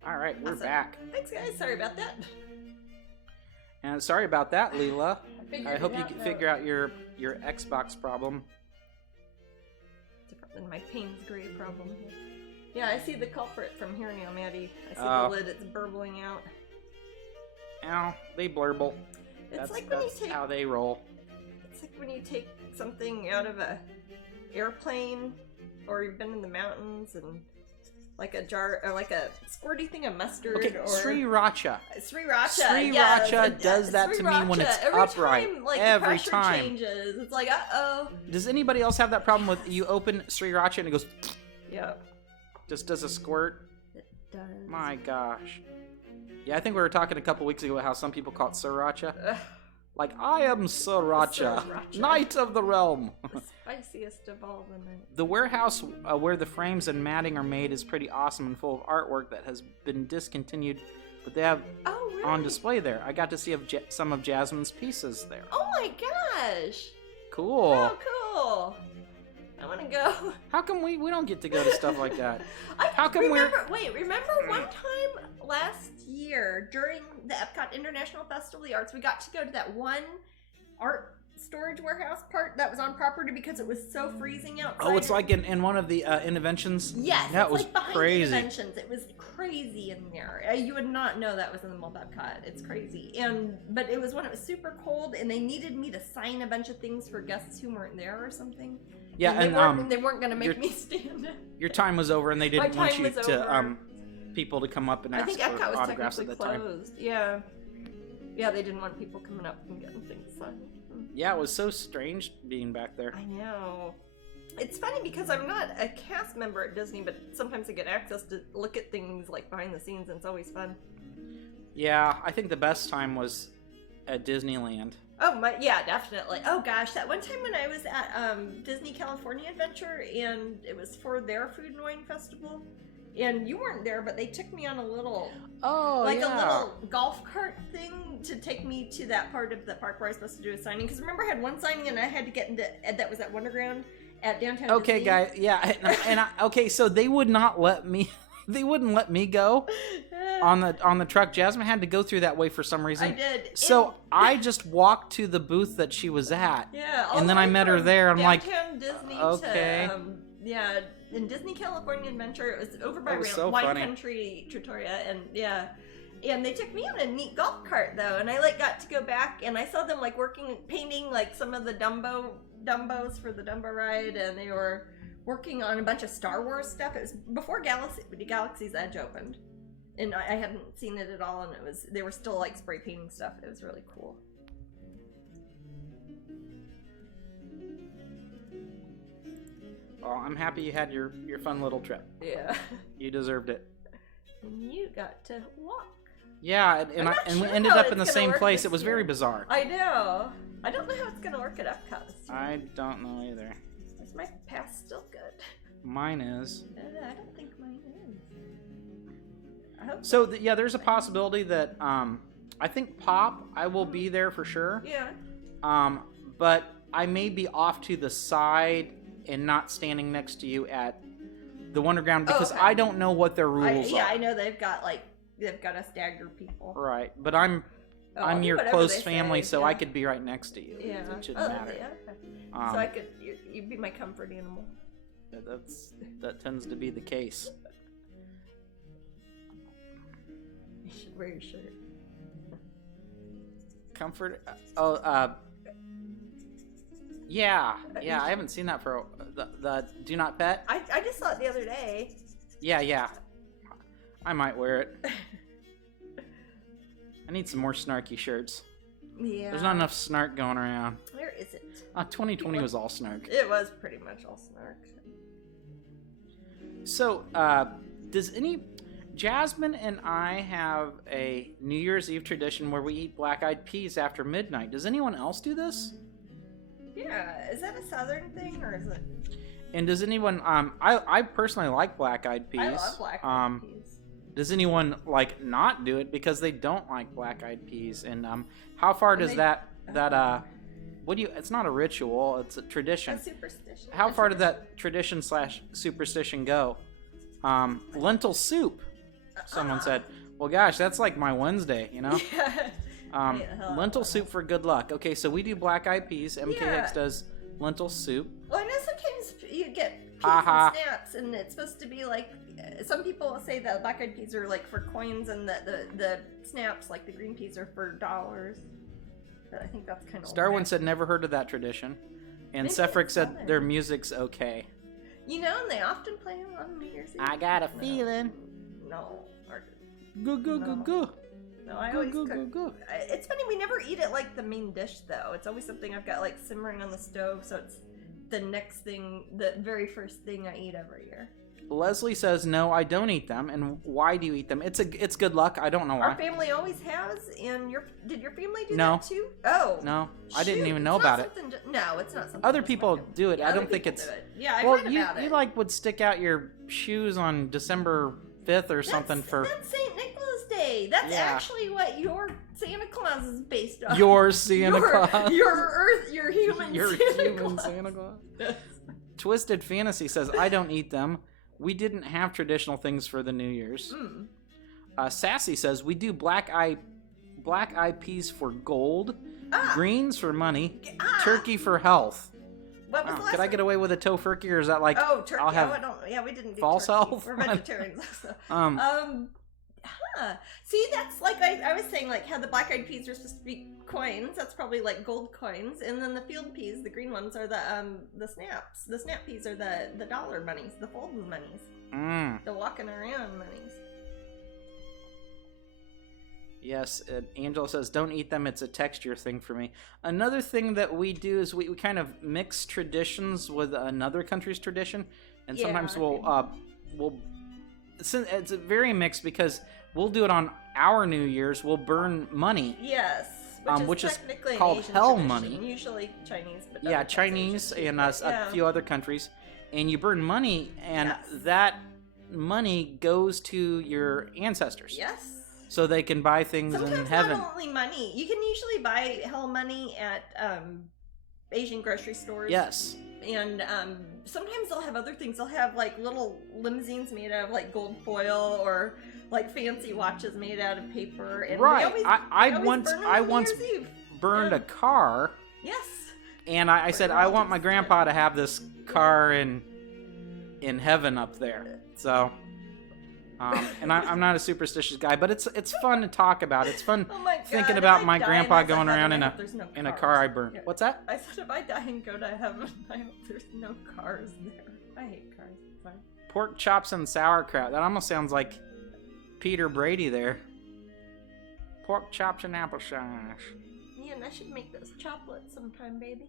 All right, we're Awesome. back. Thanks, guys. Sorry about that. And sorry about that, Leela. figured I hope it you out, can though. figure out your Xbox problem. Different than my Payne's Gray problem here. Yeah, I see the culprit from here now, Maddie. I see Oh. the lid, it's burbling out. Ow, they blurble. It's That's, like when you that's take how they roll. it's like when you take something out of a airplane or you've been in the mountains and like a jar or like a squirty thing of mustard. Okay, or Sriracha. Sriracha. Sriracha does that to me when it's upright. Every the pressure time. changes. It's like, uh-oh. Does anybody else have that problem with you open Sriracha and it goes... Yep. Just does a squirt? It does. My gosh. Yeah, I think we were talking a couple weeks ago how some people call it Sriracha. Ugh. Like, I am Sriracha, Sriracha. Knight of the Realm. The spiciest of all the night. The warehouse where the frames and matting are made is pretty awesome and full of artwork that has been discontinued, but they have Really? on display there. I got to see some of Jasmine's pieces there. Oh my gosh! Cool. Oh, cool. I want to go. How come we don't get to go to stuff like that? Remember one time last year during the Epcot International Festival of the Arts, we got to go to that one art storage warehouse part that was on property because it was so freezing outside. Oh, it's like in one of the interventions? Yes, that it's was like behind crazy. the Interventions. It was crazy in there. You would not know that was in the mall of Epcot. It's crazy. But it was when it was super cold and they needed me to sign a bunch of things for guests who weren't there or something. Yeah, and they weren't going to make me stand. Your time was over, and they didn't want you to people to come up and ask I think for Epcot was autographs at technically the time. closed. Yeah, yeah, they didn't want people coming up and getting things signed. Yeah, it was so strange being back there. I know. It's funny because I'm not a cast member at Disney, but sometimes I get access to look at things like behind the scenes, and it's always fun. Yeah, I think the best time was at Disneyland. Oh yeah, definitely. Oh gosh, that one time when I was at Disney California Adventure, and it was for their Food and Wine Festival, and you weren't there, but they took me on a little, a little golf cart thing to take me to that part of the park where I was supposed to do a signing. Because remember, I had one signing, and I had to get into that was at Wonderground at downtown. Okay, Disney. guys, yeah, okay, so they would not let me. They wouldn't let me go on the truck. Jasmine had to go through that way for some reason. I did. So I just walked to the booth that she was at. Yeah. And then I met her there. I'm like, Disney okay. To, in Disney California Adventure, it was over by so Wine funny. Country, Trattoria, and yeah. And they took me on a neat golf cart though, and I got to go back and I saw them painting some of the Dumbos for the Dumbo ride, and they were working on a bunch of Star Wars stuff. It was before Galaxy's Edge opened, and I hadn't seen it at all, and they were still spray painting stuff. It was really cool. Well, I'm happy you had your fun little trip. Yeah. You deserved it. And you got to walk. Yeah, and we ended up in the same place. It was very bizarre. I know. I don't know how it's gonna work at Epcot this year. I don't know either. Is my pass still good? Mine is. I don't think mine is. I hope So there's a possibility that I think I will be there for sure. Yeah. But I may be off to the side and not standing next to you at the Wonderground because I don't know what their rules are. Yeah, I know they've got to stagger people. Right, but I'm your close family, so I could be right next to you. Yeah. It shouldn't matter. Yeah, okay. So you'd be my comfort animal. That tends to be the case. You should wear your shirt. Comfort. Yeah. I haven't seen that for the Do Not Pet. I just saw it the other day. Yeah. I might wear it. I need some more snarky shirts. Yeah. There's not enough snark going around. Where is it? 2020 was all snark. It was pretty much all snark. So, Jasmine and I have a New Year's Eve tradition where we eat black-eyed peas after midnight. Does anyone else do this? Yeah, is that a southern thing or is it? And does anyone? I personally like black-eyed peas. I love black-eyed peas. Does anyone not do it because they don't like black-eyed peas? And how far does that it's not a ritual, it's a tradition. A superstition. How far did that tradition / superstition go? Lentil soup. Someone said, well, gosh, that's like my Wednesday, you know? Yeah. Lentil soup for good luck. Okay, so we do black-eyed peas. MKX does lentil soup. Well, I know sometimes you get peas and snaps, and it's supposed to be some people say that black-eyed peas are for coins, and the snaps, the green peas, are for dollars. But I think that's kind of Starwin said never heard of that tradition. And Sefric said their music's okay. You know, and they often play them on New Year's Eve. I got a feeling. No. Go, go, go, go. No, I Go, always go, cook. go, go. It's funny, we never eat it like the main dish, though. It's always something I've got, like, simmering on the stove, so it's the next thing, the very first thing I eat every year. Leslie says, no, I don't eat them. And why do you eat them? It's good luck. I don't know why. Our family always has, and did your family do No. that too? Oh. No, I didn't Shoot, even know it's not about it. No, it's not something. Other just people like do it. Yeah, I other don't think people it's... do it. Yeah, I've Well, read about it. you like would stick out your shoes on December 5th or something for... That's St. Nicholas Day. That's Yeah. actually what your Santa Claus is based on. Your Santa Claus. Your human Your Santa human Claus. Santa Claus. Twisted Fantasy says, I don't eat them. We didn't have traditional things for the New Year's. Sassy says, we do black eye peas for gold, greens for money, turkey for health. What was the last Could I get away with a tofurkey, or is that like... Oh, turkey. I'll have we didn't do false turkey. health? We're vegetarians. Um, See, that's like I was saying, like how the black-eyed peas are supposed to be coins. That's probably like gold coins, and then the field peas, the green ones, are the snaps. The snap peas are the dollar monies, the folding monies, the walking around monies. Yes, Angela says, don't eat them. It's a texture thing for me. Another thing that we do is we kind of mix traditions with another country's tradition, and sometimes it's very mixed because we'll do it on our New Year's. We'll burn money. Yes, which is technically called an Asian hell tradition. money. Usually Chinese, but Yeah, Chinese and a few other countries. And you burn money, and that money goes to your ancestors. Yes. So they can buy things Sometimes in heaven. not only money. You can usually buy hell money at Asian grocery stores. Yes. And sometimes they'll have other things. They'll have like little limousines made out of like gold foil, or like fancy watches made out of paper. And Right. I once burned a car. Yes. And I said, I want my grandpa to have this car in heaven up there. So, and I'm not a superstitious guy, but it's fun to talk about. It's fun thinking about my grandpa going around in a car I burned. What's that? I said, if I die and go to heaven, I hope there's no cars there. I hate cars. It's fine. Pork chops and sauerkraut. That almost sounds like Peter Brady there. Pork chops and applesauce. Yeah, and I should make those chocolates sometime, baby.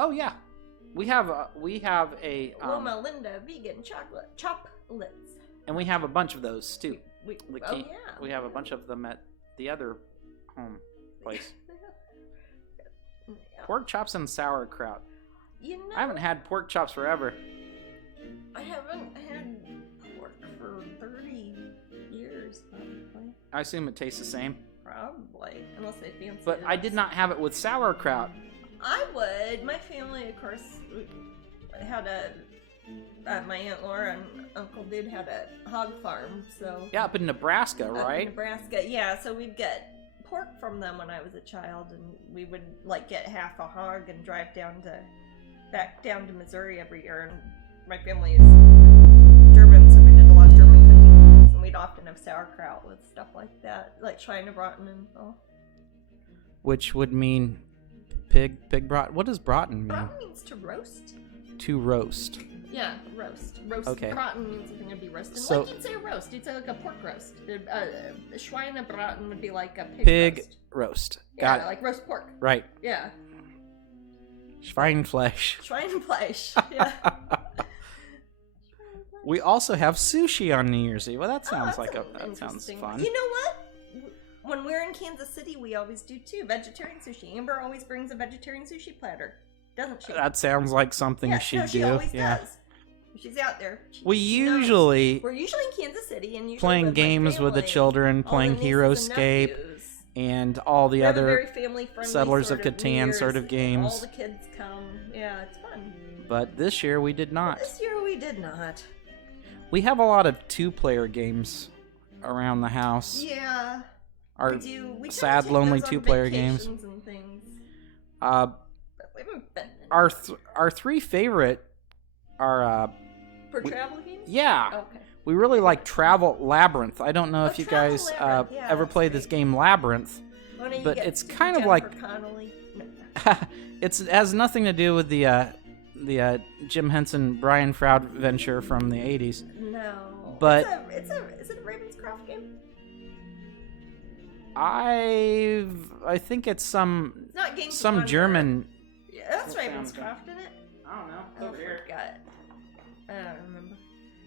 Oh yeah, we have a Loma Linda vegan chocolate chocolates, and we have a bunch of those too. We have a bunch of them at the other home place. Yeah. Pork chops and sauerkraut. You know, I haven't had pork chops forever. I haven't had pork for 30 years, probably. I assume it tastes the same. Probably, unless they fancy But it. I did not have it with sauerkraut. I would. My family, of course, had my Aunt Laura and Uncle Dude had a hog farm, so... Yeah, up in Nebraska, right? Up in Nebraska, yeah, so we'd get pork from them when I was a child, and we would, like, get half a hog and drive back down to Missouri every year, and my family is German, so we did a lot of German cooking, and we'd often have sauerkraut with stuff like that, like Schweinebraten and all. Which would mean pig brat. What does braten mean? Braten means to roast. To roast. Yeah, roast. Roast. Okay. Braten means something to be roasted. So, like you'd say a roast. You'd say like a pork roast. Schweinebraten would be like a pig roast. Yeah, Got it. like roast pork. Right. Yeah. Schweinefleisch. Schweinefleisch. Yeah. We also have sushi on New Year's Eve. Well, that sounds that sounds fun. You know what? When we're in Kansas City, we always do too. Vegetarian sushi. Amber always brings a vegetarian sushi platter, doesn't she? That sounds like something she'd do. She always does. She's out there. We're usually in Kansas City and usually playing with games with the children, playing HeroScape, and all the other Settlers of Catan sort of games. All the kids come. Yeah, it's fun. But this year we did not. This year we did not. We have a lot of two-player games around the house. Yeah. Our we do. We sad, lonely two-player games. And things. Our three favorite are for travel games. Yeah. Okay. We really like Travel Labyrinth. I don't know if you guys ever played this game Labyrinth, but it's kind of like it has nothing to do with the the Jim Henson Brian Froud venture from the 80s. No. But is it a Ravenscroft game? I think it's It's not Games some Wonder. German. Yeah, that's That sounds Ravenscroft, isn't it? I don't know. Oh, Over here. forgot. I don't remember.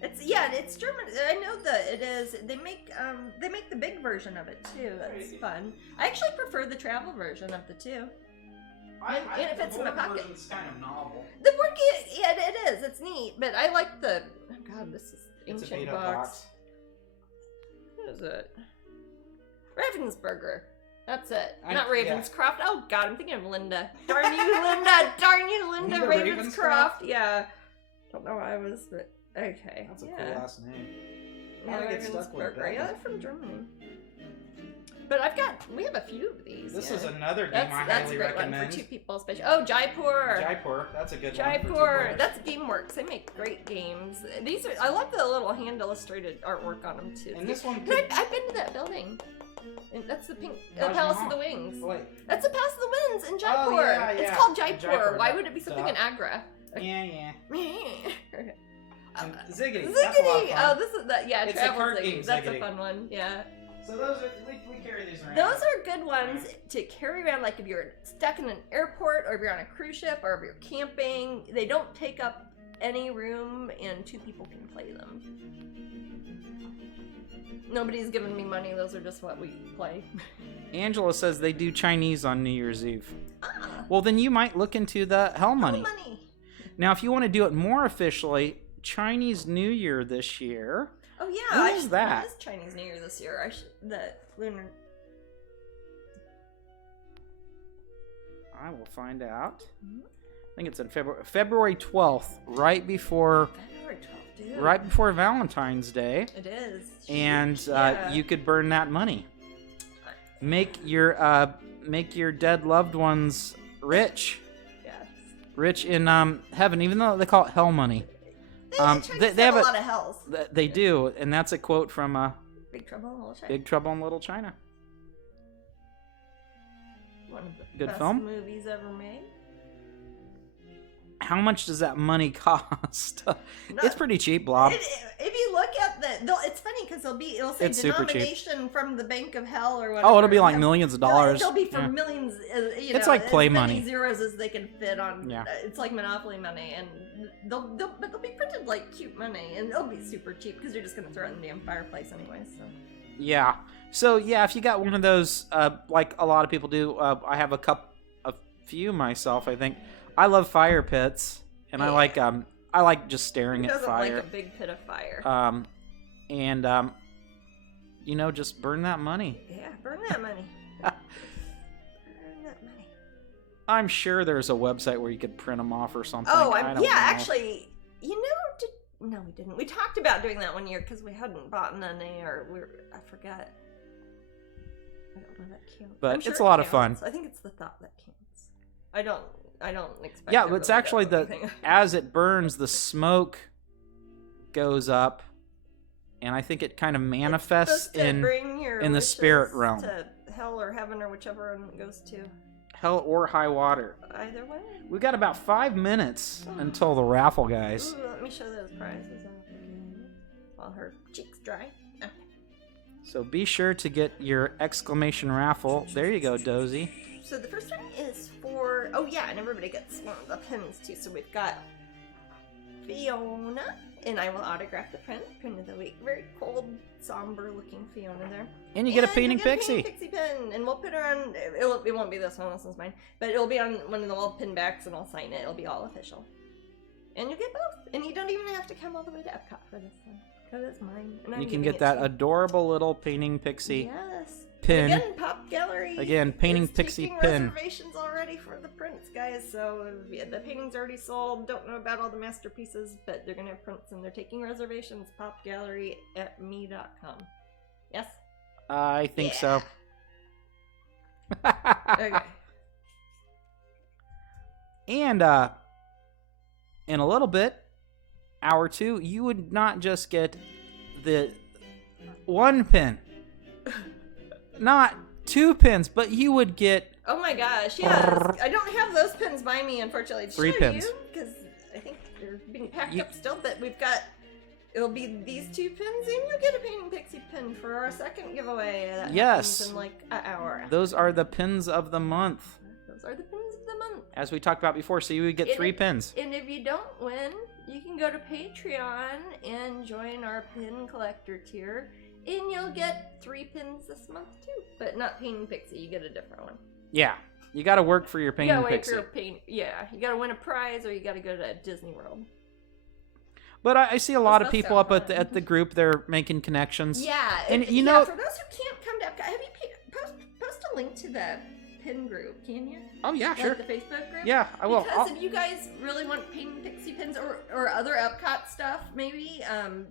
It's German. I know that it is. They make the big version of it too. That's Crazy. fun. I actually prefer the travel version of the two. And if it's in my pocket. It's kind of novel. The board game, yeah, it is. It's neat, but I like the. Oh God, this is It's a ancient beat-up box. What is it? Ravensburger. That's it. Not Ravenscroft. Oh God, I'm thinking of Linda. Darn you, Linda! Darn you, Linda Linda Ravenscroft. Yeah. Don't know why I was, but okay. That's a yeah. cool last name. Yeah, How do I get stuck with Ravensburger. that? Yeah, they're from Germany. But we have a few of these. This yeah. is another game That's I a highly great recommend. one for 2 people, especially. Oh, Jaipur. Jaipur, that's a good one. for 2 Jaipur. players. That's GameWorks. They make great games. These are. I love the little hand illustrated artwork on them too. And this one. And I've been to that building. And that's the pink Taj Palace of Mahal. the Wings. Wait. That's the Palace of the Winds in Jaipur. Oh, yeah, It's yeah. called Jaipur. Jaipur, Why would it be something in duh. Agra? Yeah. Ziggity. And Ziggity. That's a lot of fun. Oh, this is that. Yeah, It's a travel card Ziggity. game, That's a Ziggity. fun one. Yeah. So those are we carry these around. Those are good ones to carry around, like if you're stuck in an airport, or if you're on a cruise ship, or if you're camping. They don't take up any room, and 2 people can play them. Nobody's giving me money. Those are just what we play. Angela says they do Chinese on New Year's Eve. Ah, Well, then you might look into the Hell Money. money. Now, if you want to do it more officially, Chinese New Year this year. Oh yeah, When is that? It is Chinese New Year this year. The lunar. I will find out. I think it's in February 12th, right before February 12th, dude. right before Valentine's Day, It is. and Yeah. you could burn that money. Make your dead loved ones rich. Yes. Rich in heaven, even though they call it hell money. They have a lot of hells. They do, and that's a quote from Big Trouble in Little China. Big Trouble in Little China. One of the Good best film. movies ever made. How much does that money cost? No, It's pretty cheap, Blob. if you look at it's funny because it'll say It's super cheap. denomination from the Bank of Hell or whatever. Oh, it'll be like Yeah. millions of No, dollars. It'll be for Yeah. millions. It's like play as many money. zeros as they can fit on. Yeah. It's like Monopoly money, and they'll be printed like cute money, and it'll be super cheap because you're just gonna throw it in the damn fireplace anyway. So. Yeah. So yeah, if you got one of those, like a lot of people do, I have a few myself. I think I love fire pits, and Yeah. I like just staring Who at doesn't fire. like a big pit of fire? And just burn that money. Yeah, burn that money. Burn that money. I'm sure there's a website where you could print them off or something. Oh, I don't know. actually, no, we didn't. We talked about doing that one year because we hadn't bought any, or I forgot. I don't know if that counts. But I'm sure it's a lot it of fun. counts. I think it's the thought that counts. I don't expect. Yeah, it but it's really actually does anything. as it burns, the smoke goes up, and I think it kind of manifests It's supposed to in bring your the wishes spirit realm. to hell or heaven or whichever one it goes to. hell or high water. Either way. We've got about 5 minutes until the raffle, guys. Ooh, let me show those prizes off again while her cheeks dry. Okay. So be sure to get your exclamation raffle. There you go, Dozy. So the first one is for, oh yeah, and everybody gets one of the pins too. So we've got Fiona, and I will autograph the print of the week. Very cold, somber looking Fiona there. And you get a painting you get pixie. A painting pixie pin, and we'll put her on, it won't be this one, this one's mine, but it'll be on one of the little pin backs, and I'll sign it. It'll be all official. And you get both. And you don't even have to come all the way to Epcot for this one, because it's mine. And I'm You can giving get it that to you. adorable little painting pixie Yes. pin. And again, Pop Gallery. Again, painting is pixie taking pin. reservations already for the prints, guys. So yeah, the painting's already sold. Don't know about all the masterpieces, but they're gonna have prints and they're taking reservations. Popgallery at me.com. Yes. I think so. Okay. And in a little bit, hour 2, you would not just get the 1 pin, not 2 pins, but you would get Oh my gosh, yes. I don't have those pins by me, unfortunately. To 3 show pins. you, because they're being packed up still, but we've got, it'll be these 2 pins, and you'll get a painting pixie pin for our second giveaway. That happens in like an hour. Those are the pins of the month. Those are the pins of the month. As we talked about before, so you would get 3 pins. And if you don't win, you can go to Patreon and join our pin collector tier, and you'll get 3 pins this month too. But not painting pixie, you get a different one. Yeah. You gotta work for your painting pixie. You gotta win a prize, or you gotta go to Disney World. But I see a lot of people up at the group. They're making connections. Yeah, and you know, for those who can't come to Epcot, have you post a link to the pin group? Can you? Oh yeah, sure. The Facebook group. Yeah, I will. Because if you guys really want painting pixie pins or other Epcot stuff, maybe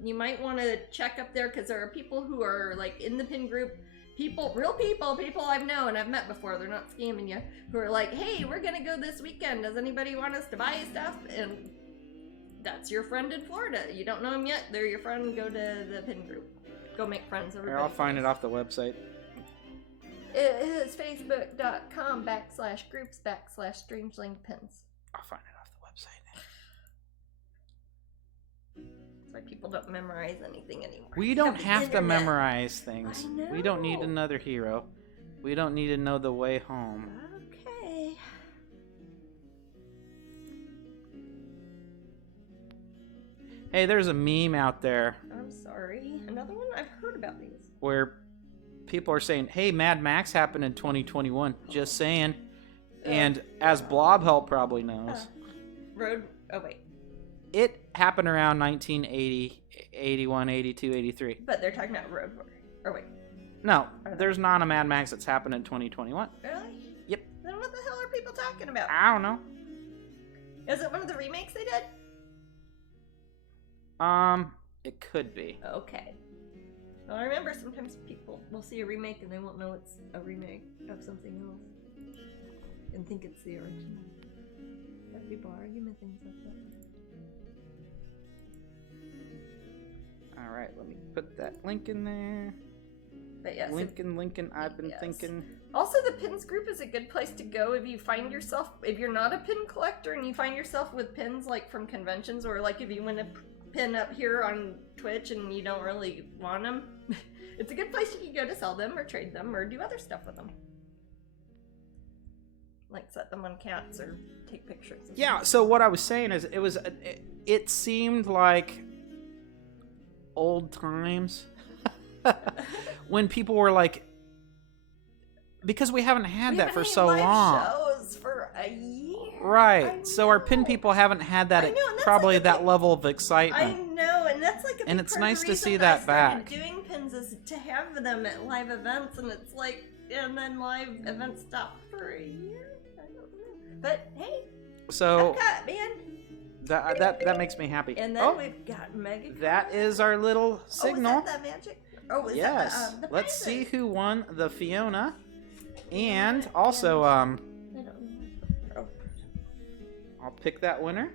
you might want to check up there, because there are people who are like in the pin group. Real people I've known and I've met before, they're not scamming you, who are like, hey, we're gonna go this weekend, does anybody want us to buy stuff? And that's your friend in Florida. You don't know them yet, they're your friend. Go to the pin group, go make friends. I'll find it off the website. It is facebook.com/groups/Strangeling pins. I'll find it off the website. That's why people don't memorize anything anymore. We don't have to memorize things. I know. We don't need another hero. We don't need to know the way home. Okay. Hey, there's a meme out there. I'm sorry. Another one? I've heard about these. Where people are saying, hey, Mad Max happened in 2021. Just saying. And as Blobhelp probably knows. Oh, wait. It happened around 1980, 81, 82, 83. But they're talking about Road Warrior. Or wait. No, there's not a Mad Max that's happened in 2021. Really? Yep. Then what the hell are people talking about? I don't know. Is it one of the remakes they did? It could be. Okay. Well, I remember sometimes people will see a remake and they won't know it's a remake of something else. And think it's the original. That people argue and things like that. Alright, let me put that link in there. But yes, Lincoln, I've been thinking. Also, the pins group is a good place to go if you find yourself, if you're not a pin collector and you find yourself with pins like from conventions, or like if you win a pin up here on Twitch and you don't really want them. It's a good place you can go to sell them or trade them or do other stuff with them. Like set them on cats or take pictures. Yeah, so what I was saying is it seemed like old times when people were like, because we haven't had that for so long. Shows for a year. Right. So our pin people haven't had that probably like that level of excitement. I know, and that's like a big it's part nice of the to see reason that I back. started doing pins is to have them at live events, and it's like, and then live events stop for a year. I don't know. But hey, so Epcot, man. That makes me happy. And then we've got Mega. That is our little signal. Oh, is that the magic? Oh, is yes. that the Let's see who won the Fiona. And Yeah, also, I don't know. Oh. I'll pick that winner.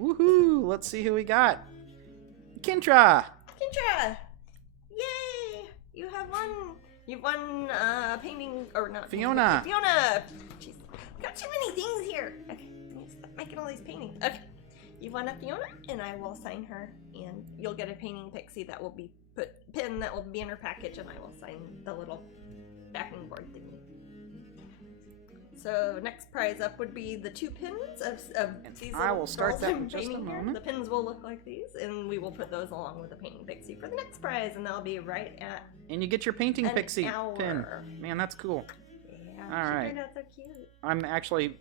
Woohoo! Let's see who we got. Kintra! Kintra! Yay! You have won. You've won painting, or not. Fiona! Fiona! Jeez. Got too many things here. Okay, I need to stop making all these paintings. Okay. You won a Fiona, and I will sign her, and you'll get a painting pixie that will be pin that will be in her package, and I will sign the little backing board thingy. So next prize up would be the 2 pins of these. I will start that in just a here. moment. The pins will look like these, and we will put those along with the painting pixie for the next prize, and that'll be right at. And you get your painting an pixie hour. pin. Man, that's cool. Yeah. All right. She turned out so cute. I'm actually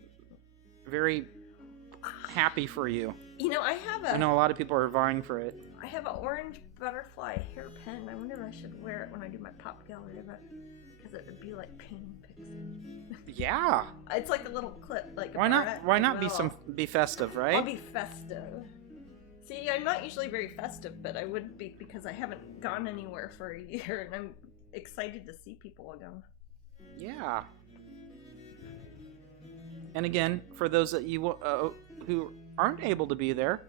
very happy for you. You know, I know a lot of people are vying for it. I have an orange butterfly hairpin. I wonder if I should wear it when I do my pop gallery event, because it would be like painting pixie. Yeah. It's like a little clip. Like Why not be festive, right? I'll be festive. See, I'm not usually very festive, but I would be because I haven't gone anywhere for a year, and I'm excited to see people again. Yeah. And again, for those that you who aren't able to be there,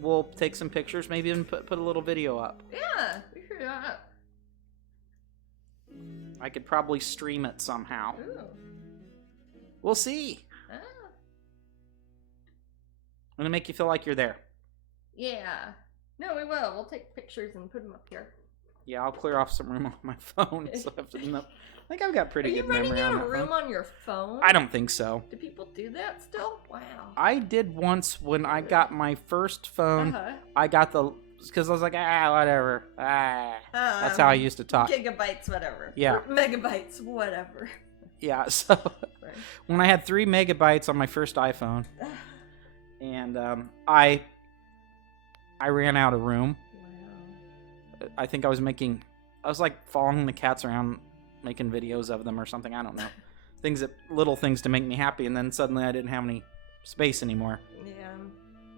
we'll take some pictures, maybe even put a little video up. Yeah, we should do that. I could probably stream it somehow. Ooh. We'll see. Ah. gonna make you feel like you're there. Yeah. No, we will. We'll take pictures and put them up here. Yeah, I'll clear off some room on my phone. So I have to know. I think I've got pretty good memory on that. Are you running out of room on your phone? I don't think so. Do people do that still? Wow. I did once when I got my first phone. I got because I was like, whatever. That's how I used to talk. Gigabytes, whatever. Yeah. Or megabytes, whatever. Yeah, so when I had 3 megabytes on my first iPhone, and I ran out of room. Wow. I think I was like following the cats around, making videos of them or something. I don't know. Little things to make me happy, and then suddenly I didn't have any space anymore. Yeah.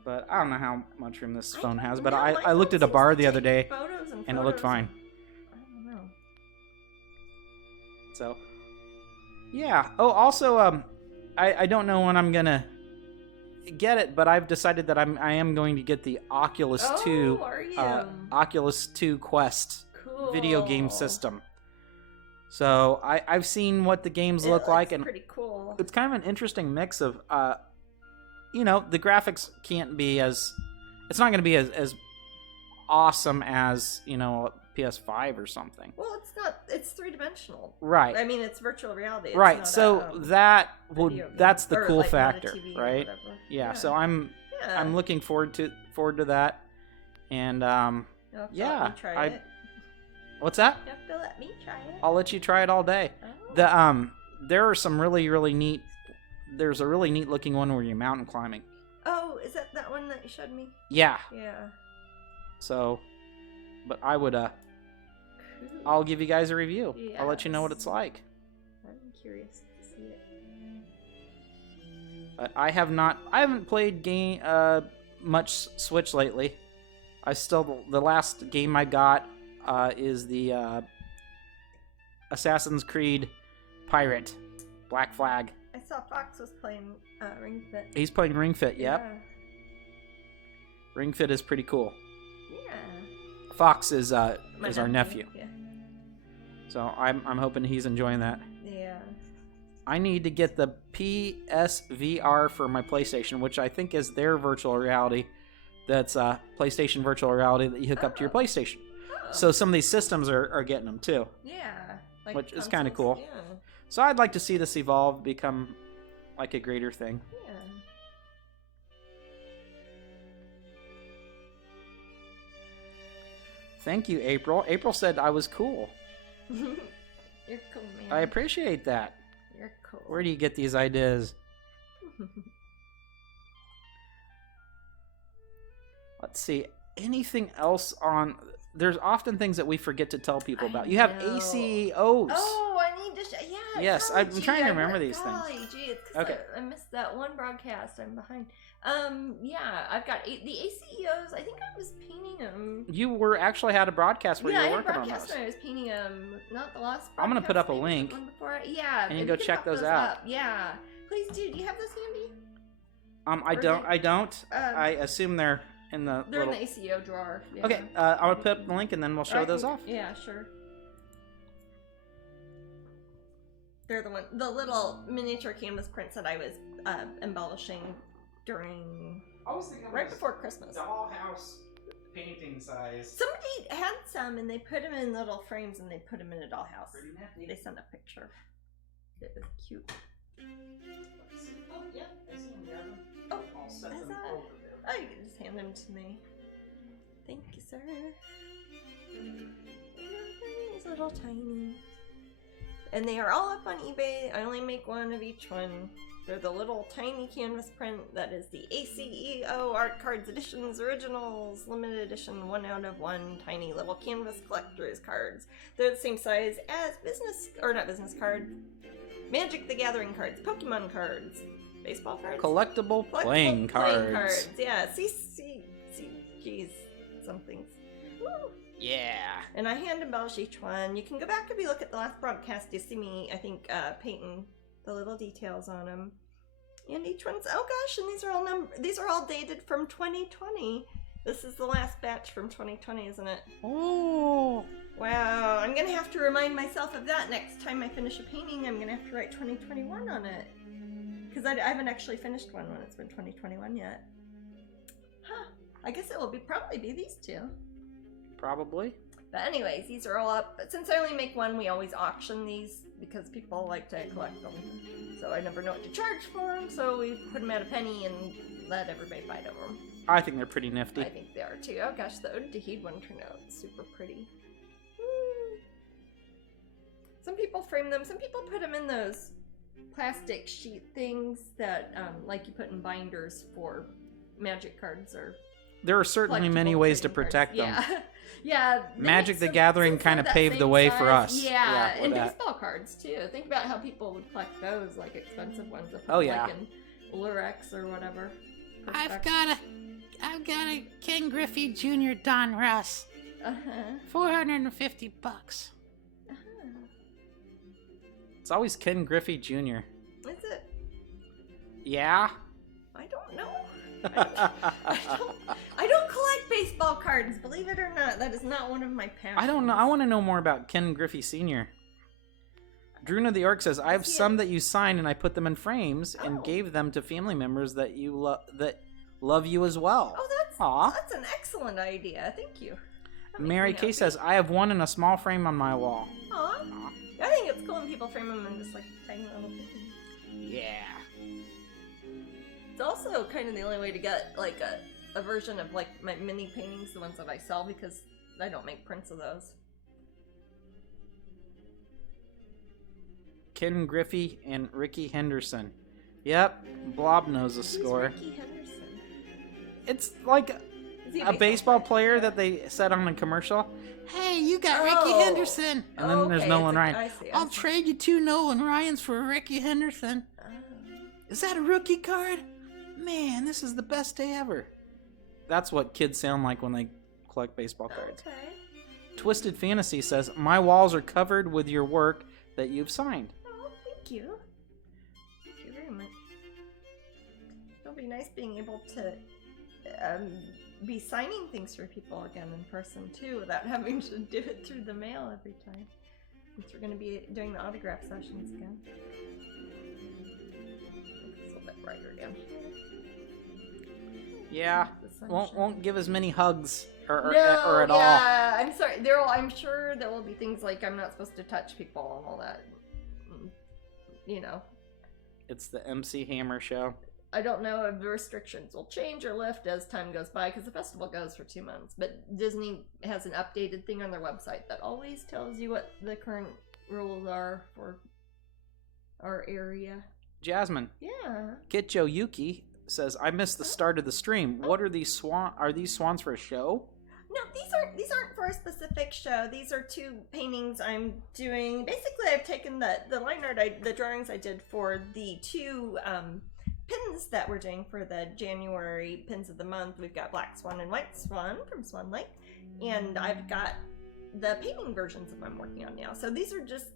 But I don't know how much room this phone has, but I looked at a bar the other day, and it looked fine. I don't know. So, yeah. Oh, also, I don't know when I'm gonna get it, but I've decided that I am going to get the Oculus 2. Are you? Oculus 2 Quest video game system. So I've seen what the games look like, and pretty cool. It's kind of an interesting mix of, the graphics can't be it's not going to be as awesome as, PS5 or something. Well, it's not. It's 3-dimensional. Right. I mean, it's virtual reality. It's right. not So that's the cool factor, right? Yeah. So I'm looking forward to that, and yeah. Try it. What's that? You have to let me try it. I'll let you try it all day. Oh. There are some really neat. There's a really neat looking one where you're mountain climbing. Oh, is that one that you showed me? Yeah. Yeah. So, but I would cool. I'll give you guys a review. Yes. I'll let you know what it's like. I'm curious to see it. But I haven't played much Switch lately. The last game I got is the Assassin's Creed Pirate Black Flag. I saw Fox was playing Ring Fit. He's playing Ring Fit, yep. Yeah. Ring Fit is pretty cool. Yeah. Fox is our nephew. Yeah. So I'm hoping he's enjoying that. Yeah. I need to get the PSVR for my PlayStation, which I think is their virtual reality. That's PlayStation virtual reality that you hook up to your PlayStation. Oh. So some of these systems are getting them too. Yeah. Which is kind of cool. Yeah. So I'd like to see this evolve, become like a greater thing. Yeah. Thank you, April. April said I was cool. You're cool, man. I appreciate that. You're cool. Where do you get these ideas? Let's see. Anything else on... There's often things that we forget to tell people about. You have ACOs. Oh, I need to... Yeah. Yes, I'm trying to remember these things. Gee, it's because I missed that one broadcast. I'm behind. Yeah, I've got the ACEOs. I think I was painting them. You actually had a broadcast where you were working on those. I was painting them. Not the last broadcast. I'm going to put up a link. Yeah. And you go check those out. Yeah. Please do. Do you have those handy? I don't. I assume they're... They're in the ACO drawer. Yeah. Okay, I'll put up the link and then we'll show those off. Yeah, sure. They're the little miniature canvas prints that I was embellishing during right before Christmas. Dollhouse painting size. Somebody had some and they put them in little frames and they put them in a dollhouse. Pretty nifty. They sent a picture. It was cute. Oh, yeah, I see them. Oh, I'll set them over there. Oh, you can just hand them to me. Thank you, sir. These little tiny. And they are all up on eBay. I only make one of each one. They're the little tiny canvas print that is the ACEO Art Cards Editions Originals Limited Edition 1 out of 1 tiny little canvas collector's cards. They're the same size as Magic the Gathering cards, Pokemon cards, baseball cards, collectible playing cards. Yeah, CCGs, something. Woo. Yeah. And I hand embellish each one. You can go back if you look at the last broadcast. You see me, I think, painting the little details on them. And each one's, oh gosh, and these are all dated from 2020. This is the last batch from 2020, isn't it? Oh. Wow, I'm gonna have to remind myself of that next time I finish a painting. I'm gonna have to write 2021 on it. Because I haven't actually finished one when it's been 2021 yet. I guess it will probably be these two. Probably. But anyways, these are all up. But since I only make one, we always auction these because people like to collect them. So I never know what to charge for them, so we put them at a penny and let everybody fight over them. I think they're pretty nifty. I think they are too. Oh gosh, the Ode to Heed one turned out super pretty. Woo. Some people frame them. Some people put them in those plastic sheet things that, like you put in binders for magic cards or. There are certainly many ways to protect them. Yeah. Yeah. Magic the Gathering kind of paved the way for us. Yeah, and baseball cards too. Think about how people would collect those, like expensive ones. Oh yeah. Like in Lurex or whatever. I've got a Ken Griffey Jr. Don Russ. $450. It's always Ken Griffey Jr. Is it? Yeah. I don't know. I don't collect baseball cards, believe it or not. That is not one of my passions. I don't know. I want to know more about Ken Griffey Sr. Druna the Orc says, I have some that you signed and I put them in frames and gave them to family members that you that love you as well. Oh, that's an excellent idea. Thank you. Mary Kay says, I have one in a small frame on my wall. Aw. I think it's cool when people frame them in just like tiny little things. Yeah. It's also kind of the only way to get like a version of like my mini paintings, the ones that I sell, because I don't make prints of those. Ken Griffey and Ricky Henderson. Yep, Blob knows the score. Who's Ricky Henderson? It's like a baseball player that they said on a commercial. Hey, you got Ricky Henderson. And then there's Nolan Ryan. I see. I'll trade you 2 Nolan Ryans for a Ricky Henderson. Is that a rookie card? Man, this is the best day ever. That's what kids sound like when they collect baseball cards. Okay. Twisted Fantasy says, my walls are covered with your work that you've signed. Oh, thank you. Thank you very much. It'll be nice being able to be signing things for people again in person too, without having to do it through the mail every time. Since we're going to be doing the autograph sessions again. It's a little bit brighter again. Yeah, won't give as many hugs or at all. Yeah, I'm sorry. I'm sure there will be things like I'm not supposed to touch people and all that. You know. It's the MC Hammer show. I don't know if the restrictions will change or lift as time goes by, because the festival goes for 2 months. But Disney has an updated thing on their website that always tells you what the current rules are for our area. Jasmine. Yeah. Kitcho Yuki says, I missed the start of the stream. What are these Are these swans for a show? No, these aren't for a specific show. These are 2 paintings I'm doing. Basically, I've taken the line art, the drawings I did for the 2 pins that we're doing for the January pins of the month. We've got Black Swan and White Swan from Swan Lake, and I've got the painting versions of them I'm working on now. So these are just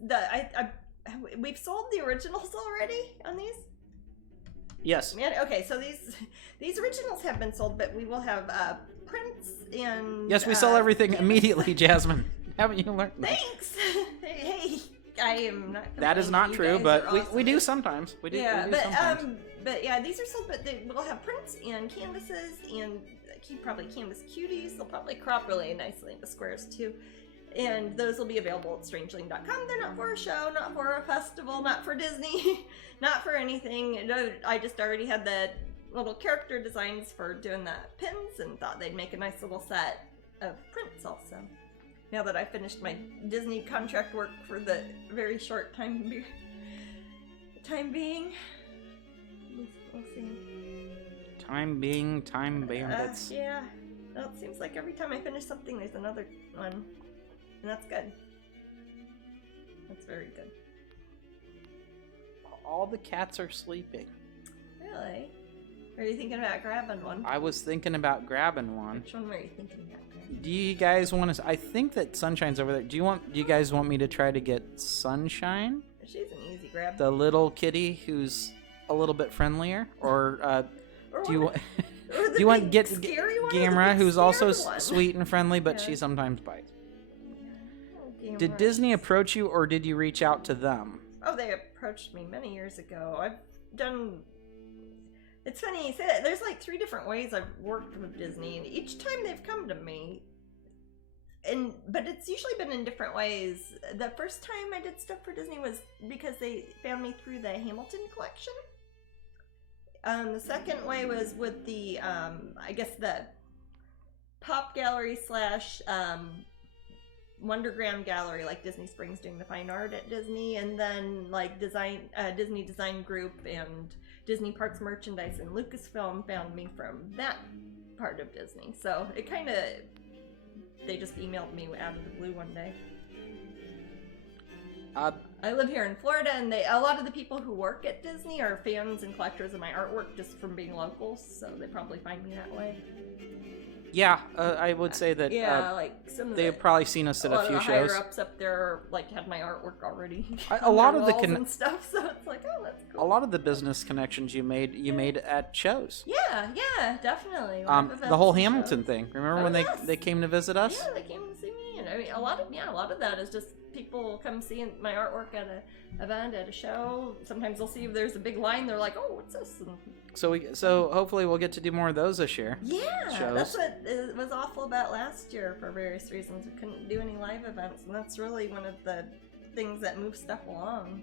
we've sold the originals already on these. Yes. Man, okay, so these originals have been sold, but we will have prints and. Yes, we sell everything immediately, Jasmine. Haven't you learned? Thanks. Hey, I am not. That is not true, but we do sometimes. We do. Yeah, we do sometimes. But yeah, these are sold, but we'll have prints and canvases and probably canvas cuties. They'll probably crop really nicely into squares too. And those will be available at Strangeling.com. They're not for a show, not for a festival, not for Disney, not for anything. I just already had the little character designs for doing the pins and thought they'd make a nice little set of prints also. Now that I finished my Disney contract work for the very short time being. We'll see. Time bandits. Yeah. Well, it seems like every time I finish something, there's another one. And that's good. That's very good. All the cats are sleeping. Really? Are you thinking about grabbing one? I was thinking about grabbing one. Which one were you thinking about grabbing? Do you guys want to? I think that Sunshine's over there. Do you guys want me to try to get Sunshine? She's an easy grab. The little kitty who's a little bit friendlier, or do you want get Gamera, who's also sweet and friendly, but she sometimes bites? Did Disney approach you, or did you reach out to them? Oh, they approached me many years ago. I've done It's funny you say that. There's like 3 different ways I've worked with Disney, and each time they've come to me, but it's usually been in different ways. The first time I did stuff for Disney was because they found me through the Hamilton collection. The second way was with the, I guess the Pop Gallery / Wondergram Gallery, like Disney Springs doing the fine art at Disney, and then like Disney Design Group and Disney Parks Merchandise and Lucasfilm found me from that part of Disney. So it kind of, they just emailed me out of the blue one day. I live here in Florida, and a lot of the people who work at Disney are fans and collectors of my artwork just from being locals, so they probably find me that way. Yeah, I would say that. Like some of they've probably seen us at a few lot of the shows. higher ups up there like had my artwork already. A lot of the and stuff, so it's like, oh, that's cool. A lot of the business connections you made at shows. Yeah, definitely. The whole Hamilton thing. Remember when they came to visit us? Yeah, they came to see me, and I mean, a lot of that is just people come see my artwork at an event, at a show. Sometimes they'll see if there's a big line. They're like, "Oh, what's this?" And so hopefully we'll get to do more of those this year. yeah, shows. That's what it was awful about last year for various reasons. We couldn't do any live events, and that's really one of the things that moves stuff along.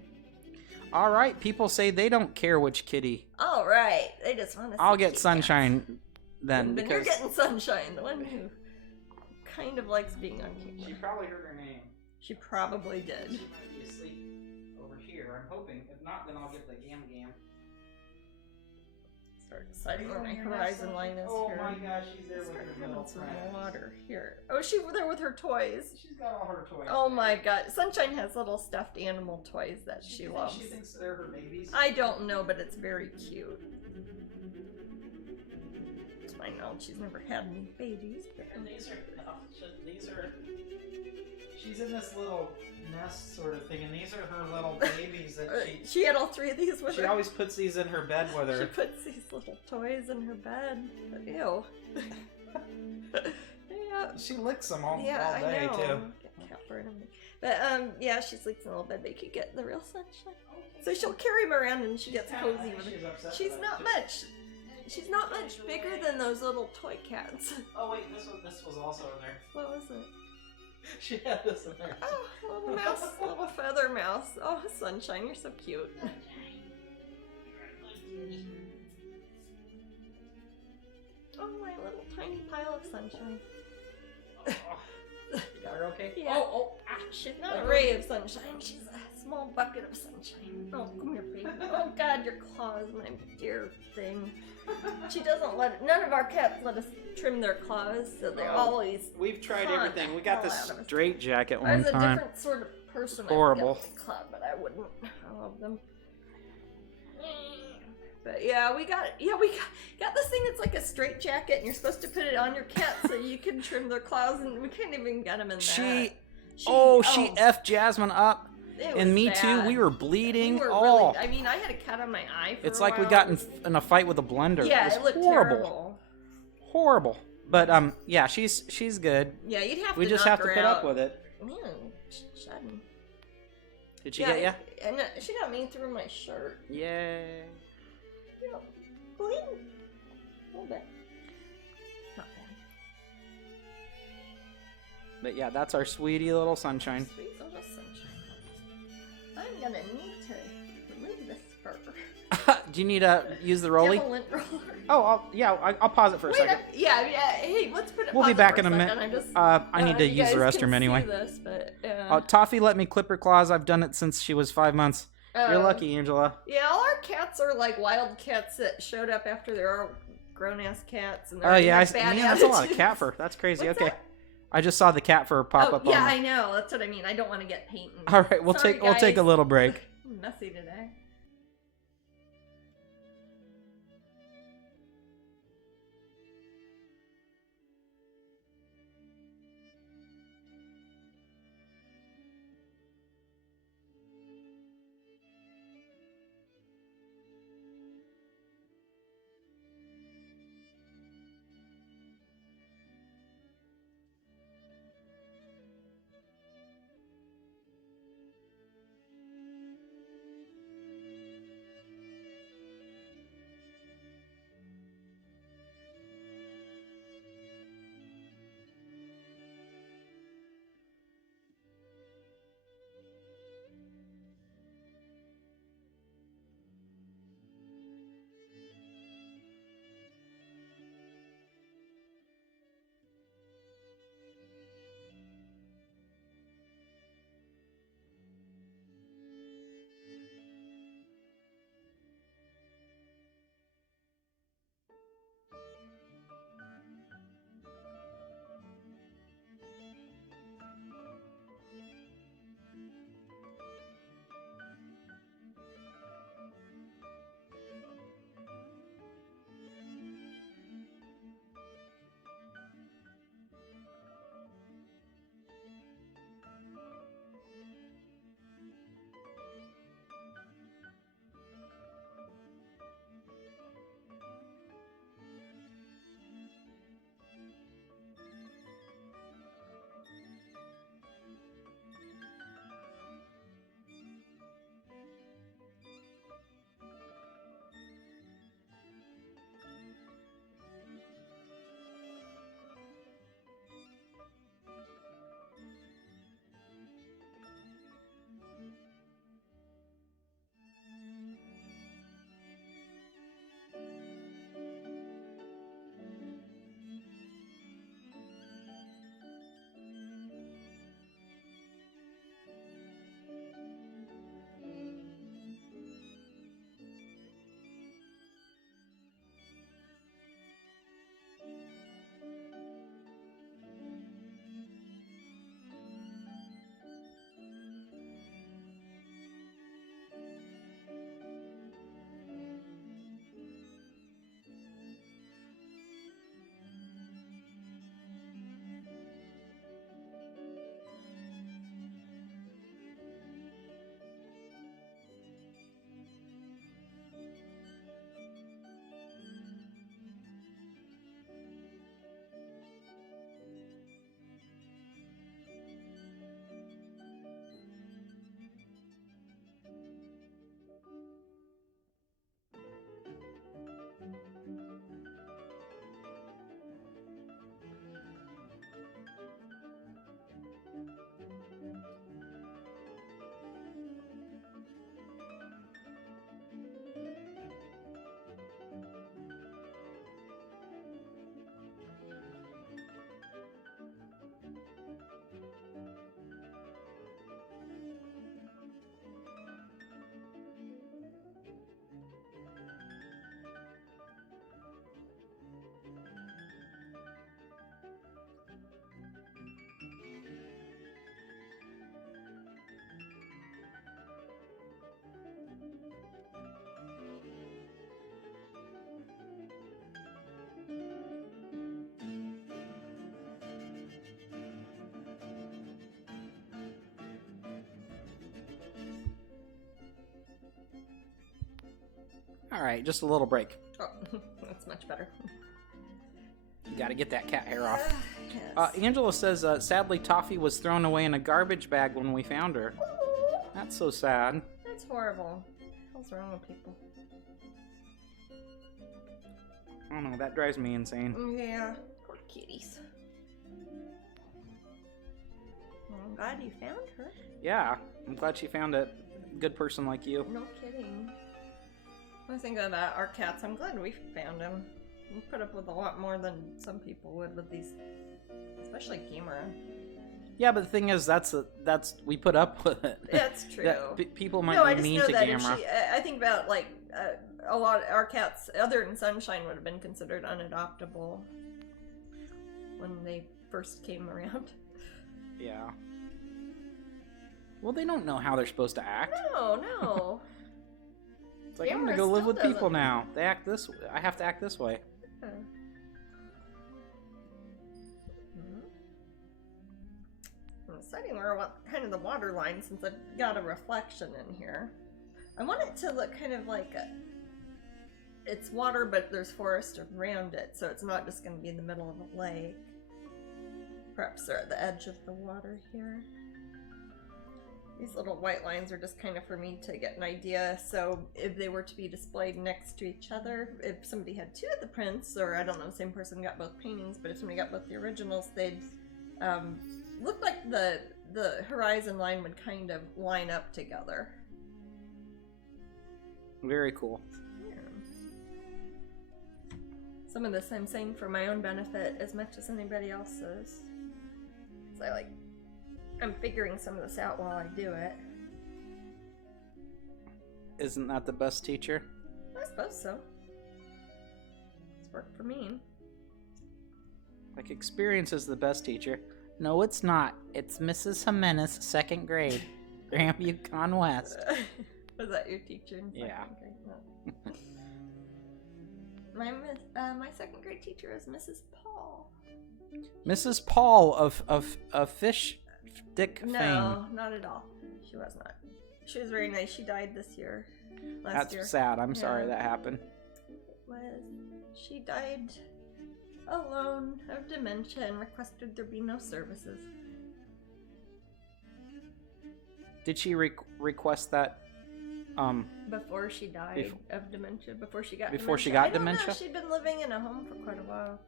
All right, people say they don't care which kitty. All right, they just want to. I'll get Sunshine then, because you're getting Sunshine, the one who kind of likes being on camera. She probably heard her name. She probably did. She might be asleep over here. I'm hoping. If not, then I'll get the Gam. Start deciding where my horizon line is here. Oh my gosh, she's there with her little some friends. water here. Oh, she's there with her toys. She's got all her toys. Oh my god, Sunshine has little stuffed animal toys that she loves. She thinks they're her babies. I don't know, but it's very cute. I know she's never had any babies. And these are. She's in this little nest sort of thing, and these are her little babies that she had all 3 of these with her. She always puts these in her bed with her. She puts these little toys in her bed. Ew. Yeah. She licks them all day I know. too. But yeah, she sleeps in a little bed. They could get the real Sunshine. So she'll carry him around, and she gets cozy with him. She's not much. She's not much bigger than those little toy cats. Oh wait, this was also in there. What was it? She had this in there. Oh, little mouse, little feather mouse. Oh, Sunshine, you're so cute. Oh, my little tiny pile of sunshine. You got her okay? Yeah. Oh, she's not a ray of sunshine. She's a small bucket of sunshine. Oh, come here, baby. Oh, God, your claws, my dear thing. She doesn't none of our cats let us trim their claws, so they're always. We've tried everything. We got this straight jacket one time. I was a time. different sort of person. Horrible. I would club, but I wouldn't. I love them. But yeah, we got this thing that's like a straight jacket, and you're supposed to put it on your cat so you can trim their claws, and we can't even get them in that. She effed Jasmine up. And me too. We were bleeding. Really, I mean, I had a cut on my eye for It's a like while. we got in a fight with a blender. Yeah, it looked horrible. Horrible. But yeah, she's good. Yeah, you'd have to. We just have to put up with it. Man, shedding. Did she get ya? And she got me through my shirt. Yay. Yeah, bleeding. A little bit. Not bad. But yeah, that's our sweetie little Sunshine. Sweet little Sunshine. I'm gonna need to remove this fur. Do you need to use the rolly? Do you have a lint roller? Oh, I'll pause it for a second. Yeah. Hey, let's put it. We'll be back in a minute. I need to use the restroom anyway. This, but, Toffee let me clip her claws. I've done it since she was 5 months. You're lucky, Angela. Yeah, all our cats are like wild cats that showed up after they're all grown-ass cats. And that's a lot of cat fur. That's crazy. What's okay. That? I just saw the cat fur pop up. Yeah, I know. That's what I mean. I don't want to get paint. All right, we'll take a little break. Messy today. All right, just a little break. Oh, that's much better. You got to get that cat hair off. Yes. Angela says, sadly, Toffee was thrown away in a garbage bag when we found her. That's so sad. That's horrible. What's wrong with people? I don't know, that drives me insane. Yeah, poor kitties. Well, I'm glad you found her. Yeah, I'm glad she found a good person like you. No kidding. I was thinking about our cats. I'm glad we found them. We put up with a lot more than some people would with these, especially Gamera. Yeah, but the thing is, that's we put up with it. That's true. People might No, be I just mean know to that Gamera. I think about like a lot of our cats, other than Sunshine, would have been considered unadoptable when they first came around. Yeah. Well, they don't know how they're supposed to act. No. It's like, I'm Gamera gonna go live still with people doesn't. now. They act this way. I have to act this way. I'm deciding where I want kind of the water line since I've got a reflection in here. I want it to look kind of like it's water, but there's forest around it, so it's not just going to be in the middle of a lake. Perhaps they're at the edge of the water here. These little white lines are just kind of for me to get an idea, so if they were to be displayed next to each other, if somebody had two of the prints, or I don't know, the same person got both paintings, but if somebody got both the originals, they'd look like the horizon line would kind of line up together. Very cool. Yeah. Some of this I'm saying for my own benefit as much as anybody else's. So I'm figuring some of this out while I do it. Isn't that the best teacher? I suppose so. It's worked for me. Like, experience is the best teacher. No, it's not. It's Mrs. Jimenez, 2nd grade. Grandview Con West. Was that your teacher in second Yeah. grade? No. My 2nd grade teacher is Mrs. Paul. Mrs. Paul of Fish Stick fame. No, not at all. She was not. She was very nice. She died this year. Last year. That's sad. I'm Yeah. sorry that happened. She died alone of dementia and requested there be no services. Did she request that? Before she died of dementia, before she got Before dementia. she got I don't dementia? know. She'd been living in a home for quite a while.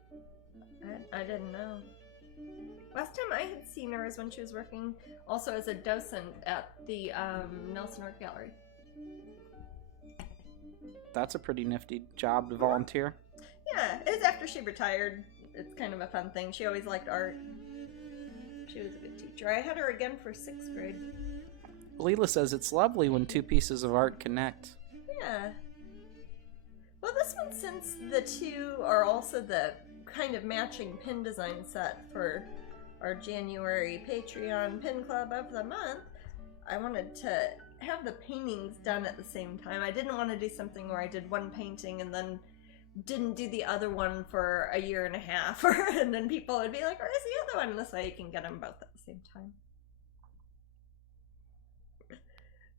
I didn't know. Last time I had seen her is when she was working also as a docent at the Nelson Art Gallery. That's a pretty nifty job to volunteer. Yeah, it was after she retired. It's kind of a fun thing. She always liked art. She was a good teacher. I had her again for 6th grade. Leela says it's lovely when two pieces of art connect. Yeah. Well, this one, since the two are also the kind of matching pin design set for our January Patreon Pin Club of the month, I wanted to have the paintings done at the same time. I didn't want to do something where I did one painting and then didn't do the other one for a year and a half, and then people would be like, where's the other one? This way you can get them both at the same time.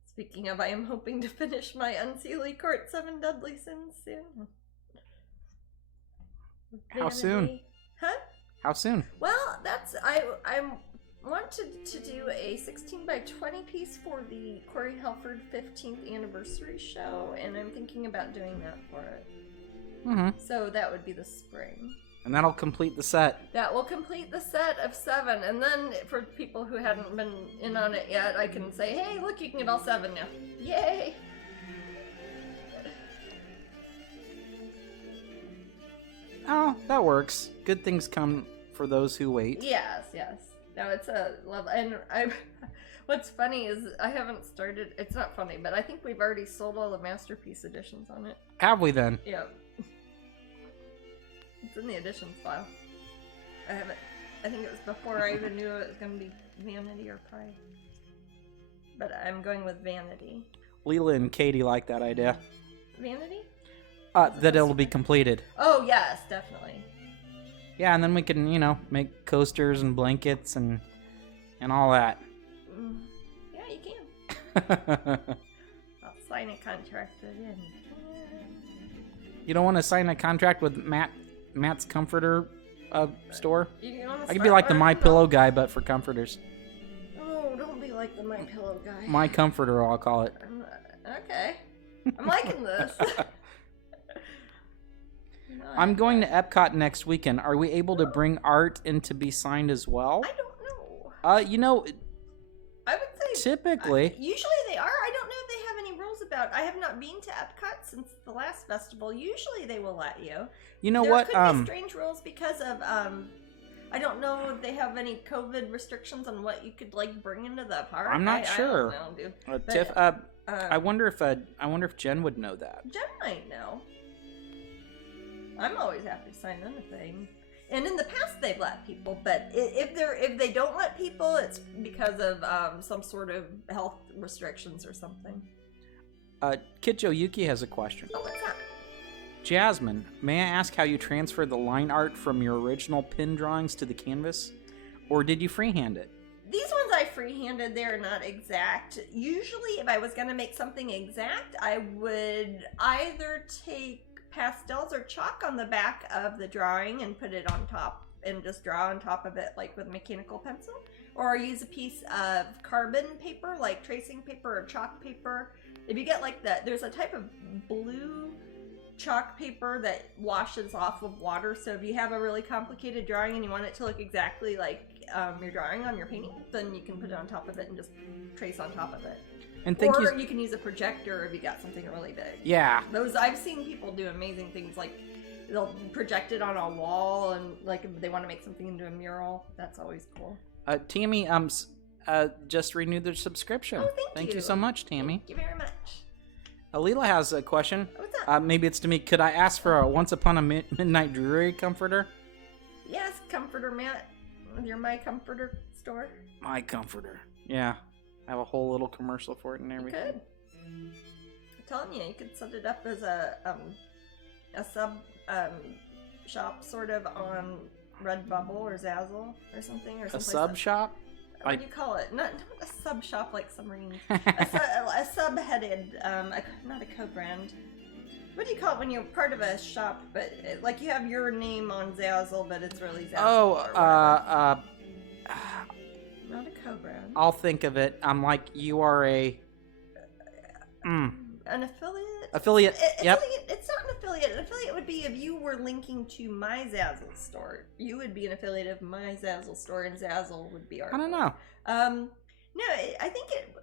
Speaking of, I am hoping to finish my Unseelie Court 7 Deadly Sins soon. How soon? Huh? How soon? Well, I wanted to do a 16 by 20 piece for the Corey Helford 15th anniversary show, and I'm thinking about doing that for it. Mm-hmm. So that would be the spring. And that'll complete the set. That will complete the set of 7, and then for people who hadn't been in on it yet, I can say, hey, look, you can get all 7 now. Yay! Oh, that works. Good things come for those who wait. Yes. No, it's a love, and what's funny is I haven't started. It's not funny, but I think we've already sold all the masterpiece editions on it. Have we then? Yep. It's in the editions file. I think it was before I even knew it was going to be Vanity or Pride. But I'm going with Vanity. Leela and Katie like that idea. Vanity? That it'll be completed. Oh, yes, definitely. Yeah, and then we can, make coasters and blankets and all that. Yeah, you can. That's sign a contract with him. You don't want to sign a contract with Matt's comforter store? I could be start like the My learning Pillow guy, but for comforters. Oh, don't be like the My Pillow guy. My comforter, I'll call it. Okay. I'm liking this. I'm going to Epcot next weekend. Are we able to bring art in to be signed as well? I don't know. I would say typically. Usually they are. I don't know if they have any rules about. I have not been to Epcot since the last festival. Usually they will let you. You know there what? Could be strange rules because of I don't know if they have any COVID restrictions on what you could like bring into the park. I'm not sure. I don't know, dude. Tiff, I wonder if Jen would know that. Jen might know. I'm always happy to sign anything. And in the past they've let people, but if they don't let people, it's because of some sort of health restrictions or something. Kid Joe Yuki has a question. Oh, what's that? Jasmine, may I ask how you transferred the line art from your original pin drawings to the canvas? Or did you freehand it? These ones I freehanded, they're not exact. Usually if I was going to make something exact, I would either take pastels or chalk on the back of the drawing and put it on top and just draw on top of it like with a mechanical pencil. Or use a piece of carbon paper, like tracing paper or chalk paper. If you get like that, there's a type of blue chalk paper that washes off of water, so if you have a really complicated drawing and you want it to look exactly like your drawing on your painting, then you can put it on top of it and just trace on top of it. And you can use a projector if you got something really big. Yeah. Those I've seen people do amazing things, like they'll project it on a wall, and like if they want to make something into a mural, that's always cool. Tammy just renewed their subscription. Oh, thank you so much, Tammy. Thank you very much. Alila has a question. What's up? Maybe it's to me. Could I ask for a Once Upon a Midnight Dreary comforter? Yes, Comforter Matt, with your My Comforter store. My comforter. Yeah. I have a whole little commercial for it and everything. You could. I'm telling you, you could set it up as a sub shop sort of on Redbubble or Zazzle or something, or A someplace sub shop? What do you call it? Not a sub shop like submarine. a sub-headed, not a co-brand. What do you call it when you're part of a shop, but like you have your name on Zazzle, but it's really Zazzle? Not a co-brand. I'll think of it. I'm like, you are a... An affiliate? Affiliate, yep. It's not an affiliate. An affiliate would be if you were linking to my Zazzle store. You would be an affiliate of my Zazzle store, and Zazzle would be our... I don't know. No, I think it...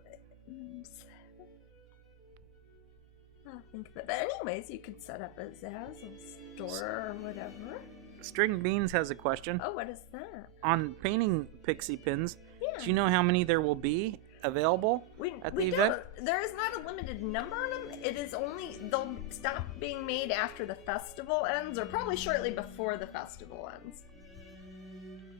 I'll think of it. But anyways, you could set up a Zazzle store or whatever. String Beans has a question. Oh, what is that? On painting pixie pins, Yeah. do you know how many there will be available at the event? There is not a limited number on them. It is only, they'll stop being made after the festival ends, or probably shortly before the festival ends.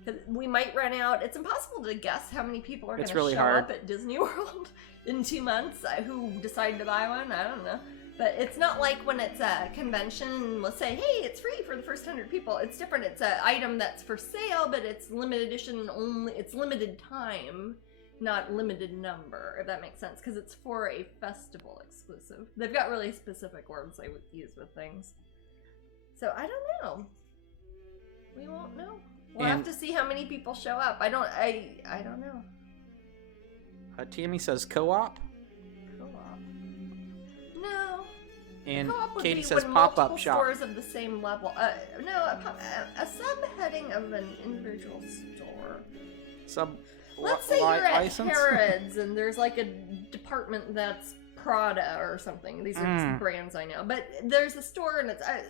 Because we might run out. It's impossible to guess how many people are going to really show hard. up at Disney World in 2 months who decide to buy one. I don't know. But it's not like when it's a convention and let's say, hey, it's free for the first 100 people. It's different. It's an item that's for sale, but it's limited edition only. It's limited time, not limited number, if that makes sense. Because it's for a festival exclusive. They've got really specific words they would use with things. So I don't know. We won't know. We'll have to see how many people show up. I don't know. Tammy says co-op. Co-op. No. And Co-op would Katie be says when pop-up multiple shop. stores of the same level. No, a subheading of an individual store. Let's say you're at Harrods and there's like a department that's Prada or something. These are just brands I know. But there's a store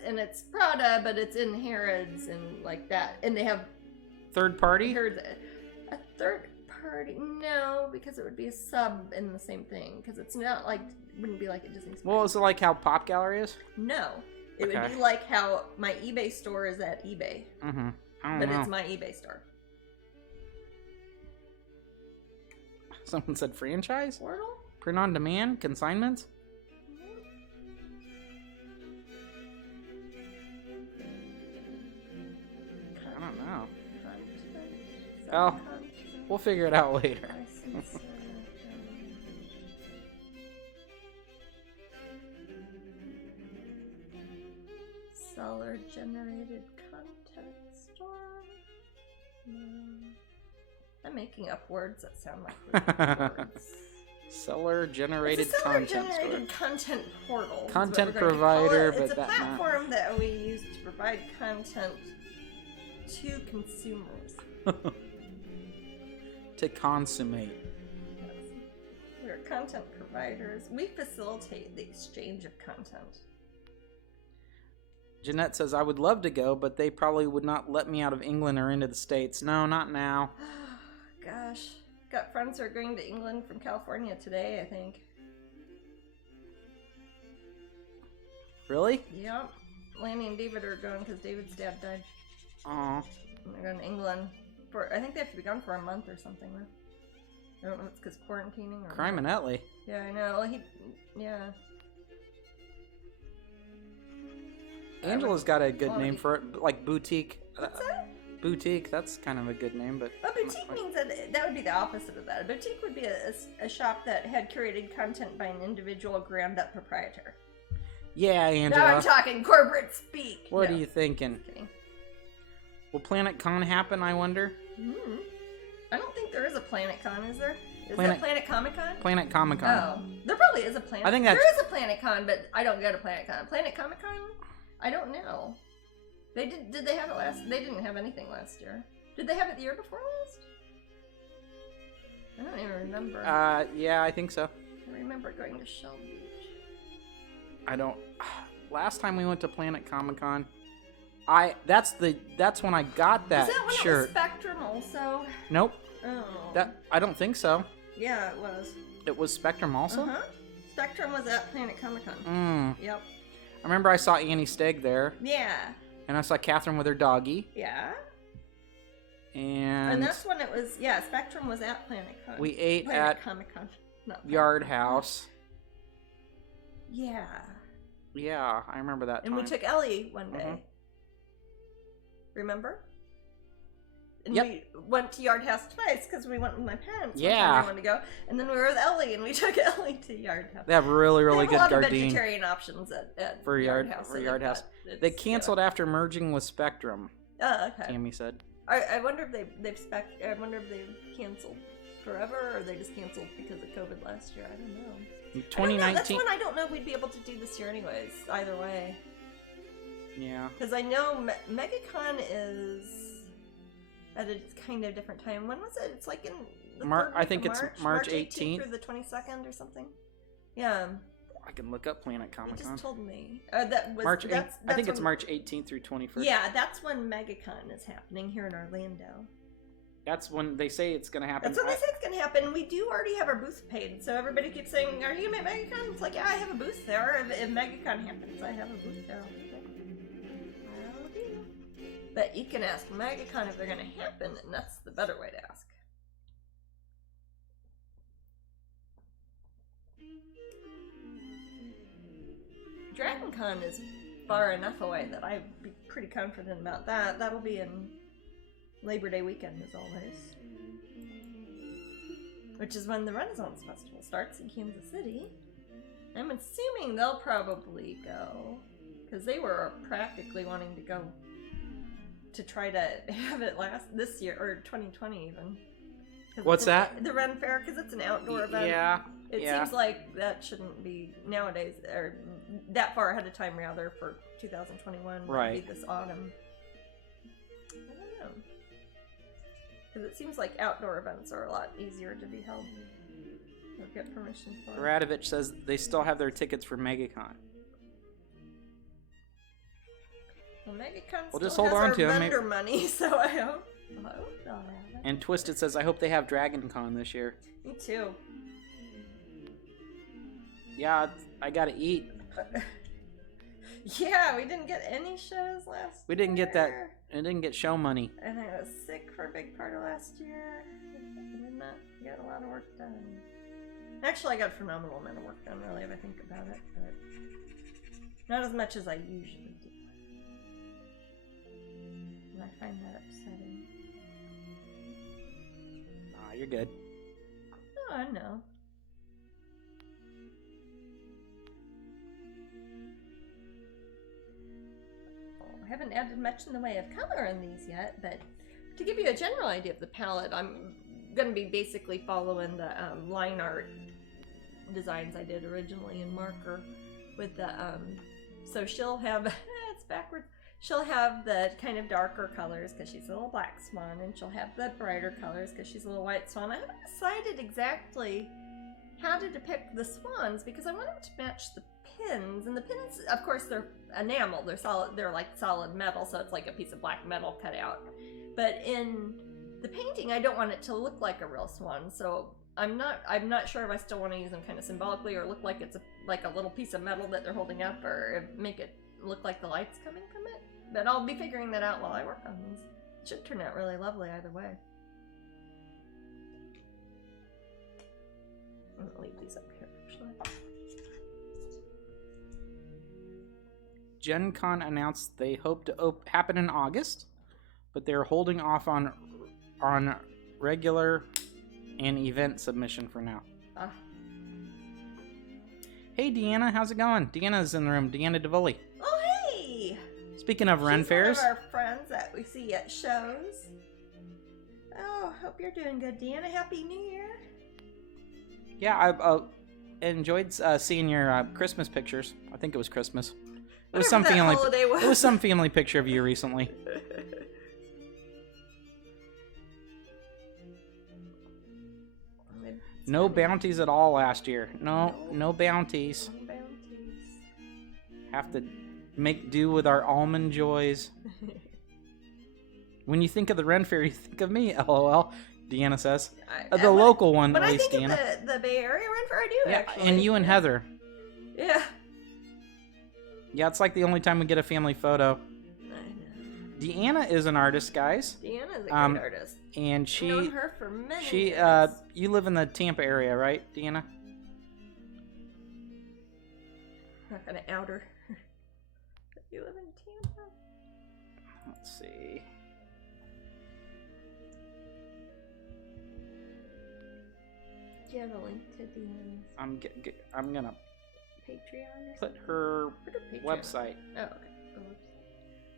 and it's Prada, but it's in Harrods and like that. And they have third party? A third party? No, because it would be a sub in the same thing. Because it's not like, it wouldn't be like a Disney store. Well, is it like how Pop Gallery is? No. It would be like how my eBay store is at eBay. Mm-hmm. But it's my eBay store. Someone said franchise? Wordle? Print on demand? Consignments? I don't know. Well, we'll figure it out later. Seller-generated content store. No. I'm making up words that sound like real words. Seller-generated It's a content seller-generated store. content portal. is Content what we're going to call provider, it. but it's a that not- platform that we use to provide content to consumers. To consummate. We're content providers. We facilitate the exchange of content. Jeanette says, I would love to go, but they probably would not let me out of England or into the States. No, not now. Gosh. Got friends who are going to England from California today, I think. Really? Yep. Lanny and David are going because David's dad died. Aw. And they're going to England. I think they have to be gone for a month or something, though. I don't know if it's because quarantining or... Criminelli. Yeah, I know. Yeah. Angela's got a good name for it, like boutique. What's that? Boutique, that's kind of a good name, but... A boutique means that would be the opposite of that. A boutique would be a shop that had curated content by an individual ground-up proprietor. Yeah, Angela. Now I'm talking corporate speak. What No, are you thinking? just kidding. Will Planet Con happen, I wonder? I don't think there is a Planet Con, is there? Is Planet- there Planet Comic Con? Planet Comic Con. Oh, there probably is a Planet. I think that's- there is a Planet Con, but I don't go to Planet Con. Planet Comic Con? I don't know. They did they have it last? They didn't have anything last year. Did they have it the year before last? I don't even remember. Yeah, I think so. I remember going to Shell Beach. I don't... Last time we went to Planet Comic Con, that's when I got that Was that when shirt. it was Spectrum also? Nope. Oh. I don't think so. Yeah, it was. It was Spectrum also? Uh-huh. Spectrum was at Planet Comic Con. Yep. I remember I saw Annie Stegg there, Yeah. and I saw Catherine with her doggy, Yeah. and And that's when it was, yeah, Spectrum was at Planet Con. we ate Planet at Comic Con. Not Planet Yard Con. House. Yeah. Yeah, I remember that And time. we took Ellie one day. Mhm. Remember? And Yep. we went to Yard House twice because we went with my parents. one Yeah. time we wanted to go. And then we were with Ellie and we took Ellie to Yard House. They have really, really They have good a lot of Gardine vegetarian options at for Yard Yard House. for so Yard they've House. got- it's, They canceled after merging with Spectrum. Oh, okay. Tammy said. I wonder if I wonder if they've canceled forever or they just canceled because of COVID last year. I don't know. In I don't know. 2019. That's one I don't know if we'd be able to do this year anyways. Either way. Yeah. Because I know MegaCon is at a kind of different time. When was it? It's like in the third I week think of it's March, March 18th 18th. through the 22nd or something. Yeah, I can look up Planet you Comic just Con. told me. That was March 8th. that's I think it's when- March 18th through 21st. Yeah, that's when MegaCon is happening here in Orlando. That's when they say it's going to happen. That's when they say it's gonna happen. We do already have our booth paid, so everybody keeps saying, "Are you at MegaCon?" It's like, yeah, I have a booth there. If MegaCon happens, I have a booth there. I'll be. But you can ask MegaCon if they're gonna happen, and that's the better way to ask. DragonCon is far enough away that I'd be pretty confident about that. That'll be in Labor Day weekend, as always. Which is when the Renaissance Festival starts in Kansas City. I'm assuming they'll probably go, because they were practically wanting to go to try to have it this year, or 2020 even. What's that? The Ren Fair, because it's an outdoor event. Yeah. It seems like that shouldn't be nowadays, or that far ahead of time rather, for 2021. Right. Maybe this autumn. I don't know. Because it seems like outdoor events are a lot easier to be held or get permission for. Radovich says they still have their tickets for MegaCon. Well, MegaCon We'll still just hold has on our to 'em, vendor money, so I hope they'll have it. And Twisted says, I hope they have DragonCon this year. Me too. Yeah, I gotta eat. Yeah, we didn't get any shows last We didn't get that. year. I didn't get show money. And I was sick for a big part of last year. I did not get a lot of work done. Actually, I got a phenomenal amount of work done, really, if I think about it. But not as much as I usually do. And I find that upsetting. Nah, you're good. Oh, I know. haven't added much in the way of color in these yet, but to give you a general idea of the palette, I'm going to be basically following the line art designs I did originally in marker with the, so she'll have, it's backwards, she'll have the kind of darker colors because she's a little black swan, and she'll have the brighter colors because she's a little white swan. I haven't decided exactly how to depict the swans because I want them to match the pins, and the pins, of course, they're enamel, they're solid, they're like solid metal, so it's like a piece of black metal cut out. But in the painting, I don't want it to look like a real swan, so I'm not sure if I still want to use them kind of symbolically or look like it's like a little piece of metal that they're holding up, or make it look like the light's coming from it. But I'll be figuring that out while I work on these. It should turn out really lovely either way. I'm gonna leave these up here actually. Gen Con announced they hope to happen in August, but they're holding off on regular and event submission for now. Hey Deanna, how's it going? Deanna's in the room. Deanna DeVoli. Oh hey! Speaking of Ren fairs, one of our friends that we see at shows. Oh, hope you're doing good, Deanna. Happy New Year. Yeah, I enjoyed seeing your Christmas pictures. I think it was Christmas. It was some family. It was some family picture of you recently. No bounties at all last year. No bounties. No bounties. Have to make do with our almond joys. When you think of the Ren Fair, you think of me. LOL. Deanna says. The local one, at least, Deanna. When I think of the Bay Area Ren Fair, I do actually. And you and Heather. Yeah. Yeah, it's like the only time we get a family photo. I know. Deanna is an artist, guys. Deanna is a great artist. And she, I've known her for many years. You live in the Tampa area, right, Deanna? Not gonna out her. You live in Tampa? Let's see. Do you have a link to Deanna's I'm gonna Patreon or put her website. Oh, okay.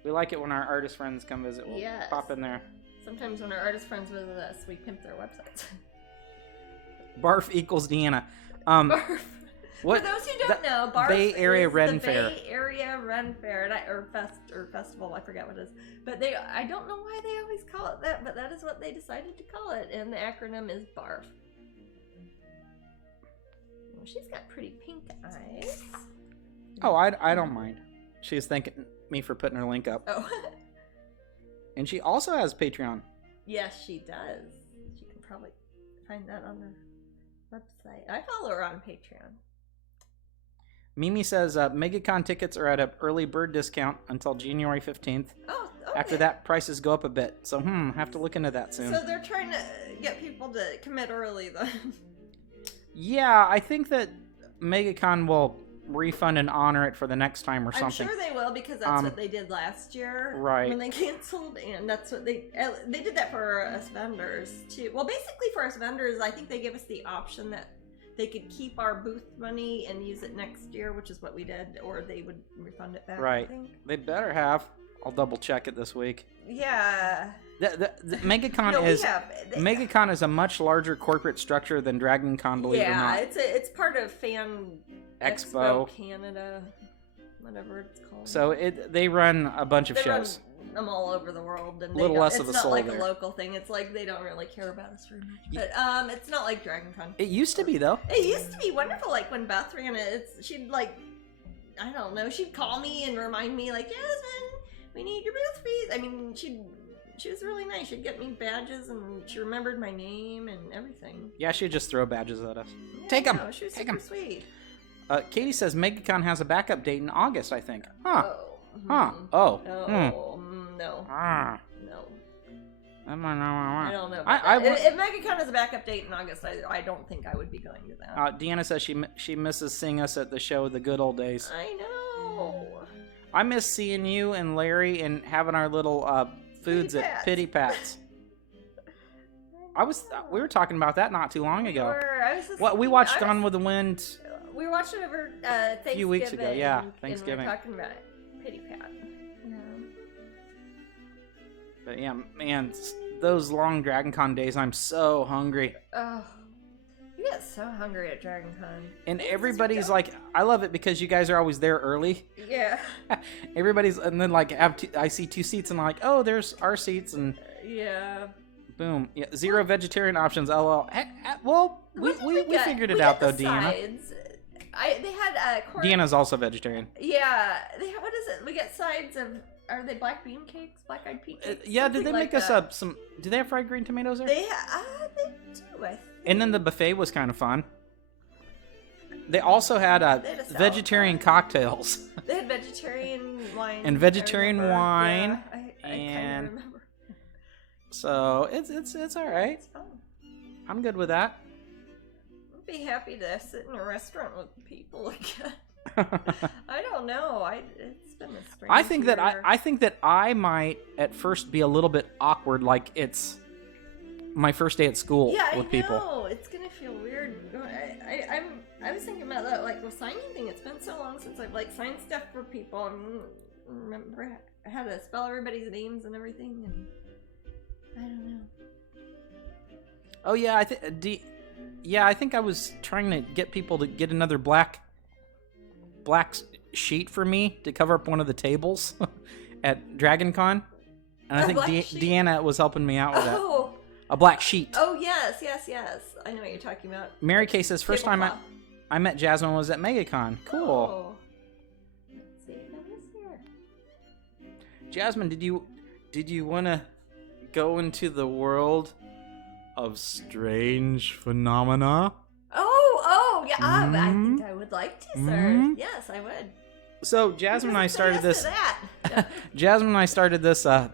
We like it when our artist friends come visit. We'll Yes. pop in there. Sometimes when our artist friends visit us, we pimp their websites. Barf equals Deanna. Barf. What? For those who don't know, Barf Bay Area is Ren the Fair. Bay Area Ren Fair, or festival. I forget what it is. But I don't know why they always call it that, but that is what they decided to call it, and the acronym is BARF. Well, she's got pretty pink eyes. Oh, I don't mind. She's thanking me for putting her link up. Oh. And she also has Patreon. Yes, she does. You can probably find that on the website. I follow her on Patreon. Mimi says MegaCon tickets are at an early bird discount until January 15th. Oh, okay. After that, prices go up a bit. So, have to look into that soon. So they're trying to get people to commit early, then. Yeah, I think that MegaCon will refund and honor it for the next time or something. I'm sure they will, because that's what they did last year. Right. When they canceled, and that's what they did that for us vendors too. Well, basically for us vendors, I think they gave us the option that they could keep our booth money and use it next year, which is what we did, or they would refund it back. Right. I think. They better have. I'll double check it this week. Yeah. The MegaCon MegaCon is a much larger corporate structure than Dragon Con, believe it or not. Yeah, it's part of Fan Expo Canada, whatever it's called. So they run a bunch of shows. Run them all over the world, and little less of a soul it's not like there. a local thing. It's like they don't really care about us very much. But it's not like Dragon Con. It used to be, though. It used to be wonderful. Like when Beth ran it, she'd like, I don't know, she'd call me and remind me like, Jasmine, we need your booth fees. I mean, she was really nice. She'd get me badges, and she remembered my name and everything. Yeah, she'd just throw badges at us. Yeah, Take them. She was Take super 'em. sweet. Katie says MegaCon has a backup date in August, I think. Huh. Oh. Huh. Oh. No. Ah. No. I I don't know. If MegaCon has a backup date in August, I don't think I would be going to that. Deanna says she misses seeing us at the show the good old days. I know. I miss seeing you and Larry and having our little foods at Pity Pat's. We were talking about that not too long ago. We watched Gone with the Wind. We watched it over Thanksgiving. A few weeks ago, yeah, Thanksgiving. And we were talking about Pity Pat. Yeah. But yeah, man, those long Dragon Con days, I'm so hungry. Oh, you get so hungry at Dragon Con. And everybody's like, I love it because you guys are always there early. Yeah. Everybody's, and then like I see 2 seats and I'm like, oh, there's our seats, and Yeah. boom. Yeah, 0 vegetarian options, lol. Well, we figured it out though, Deanna. Sides. They had corn. Deanna's also vegetarian. Yeah. They have, what is it? We get sides of, are they black bean cakes? Black-eyed pea cakes? Yeah, did they Something make like us that. up some? Do they have fried green tomatoes there? They do, I think. And then the buffet was kind of fun. They also had They had a salad vegetarian bar. cocktails. They had vegetarian wine. And vegetarian I remember. wine, Yeah, I and- kind of remember. So it's all right. It's fun. I'm good with that. I'd be happy to sit in a restaurant with people again. I don't know. It's been a strange I think that year. I think that I might at first be a little bit awkward, like it's my first day at school Yeah, with I people. know. It's gonna feel weird. I was thinking about that, like the signing thing. It's been so long since I've like signed stuff for people. I remember I had to spell everybody's names and everything, and I don't know. Oh yeah, I think I was trying to get people to get another black sheet for me to cover up one of the tables at Dragon Con, and I A think black sheet? Deanna was helping me out with that. Oh, A black sheet. oh yes. I know what you're talking about. Mary Kay says first time Tablecloth. I met Jasmine was at MegaCon. Cool. Oh. Let's see, that was here. Jasmine, did you want to go into the world of strange phenomena? Oh, yeah. I Mhm. think I would like to, sir. Mhm. Yes, I would. So Jasmine and I Who's gonna started say this. yes to that? Jasmine and I started this a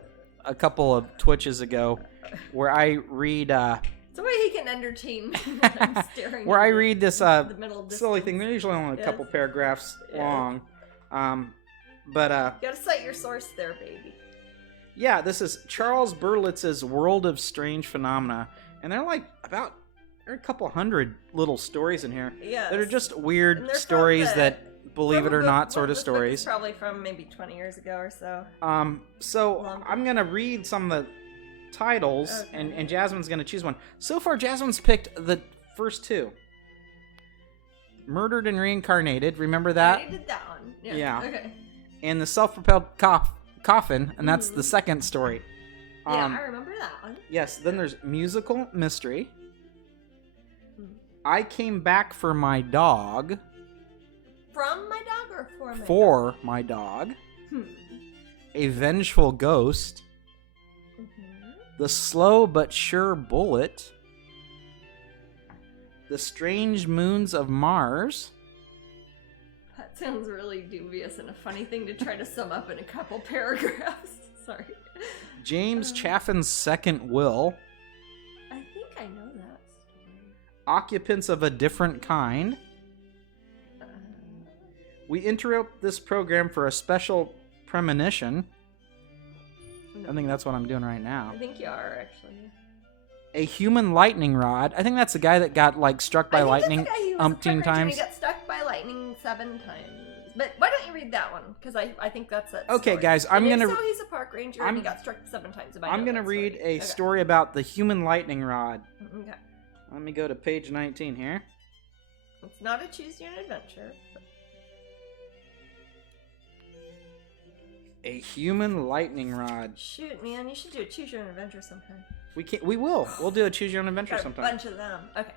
couple of Twitches ago, where I read So way he can entertain me when I'm staring. where I into read this the middle silly distance. thing. They're usually only a Yes. couple paragraphs Yeah. long, but You gotta cite your source there, baby. yeah, this is Charles Berlitz's World of Strange Phenomena, and there are a couple hundred little stories in here Yes. that are just And weird they're from stories the- that, believe it or not, sort of This book is stories. probably from maybe 20 years ago or so. So Long. I'm gonna read some of the titles, Okay. and Jasmine's gonna choose one. So far, Jasmine's picked the first 2. Murdered and Reincarnated, remember that? I did that one. Yeah. Yeah. Okay. And the Self-Propelled Coffin, and that's the second story. Yeah, I remember that one. Yes, then there's Musical Mystery. Hmm. I Came Back for My Dog. From my dog or for my dog? For my dog. Hmm. A Vengeful Ghost. Mhm. The Slow But Sure Bullet. The Strange Moons of Mars. That sounds really dubious and a funny thing to try to sum up in a couple paragraphs. Sorry. James Chaffin's Second Will. I think I know that story. Occupants of a Different Kind. We interrupt this program for a special premonition. I think that's what I'm doing right now. I think you are, actually. A Human Lightning Rod. I think that's the guy that got like struck by lightning umpteen times. He got struck by lightning 7 times. But why don't you read that one? Because I think that's it. Okay, guys, I'm gonna- So he's a park ranger and he got struck 7 times. I'm gonna read a story about the Human Lightning Rod. Okay. Let me go to page 19 here. It's not a choose your own adventure. But... A Human Lightning Rod. Shoot, man, you should do a choose your own adventure sometime. We will. We'll do a choose your own adventure Got a sometime. bunch of them. Okay.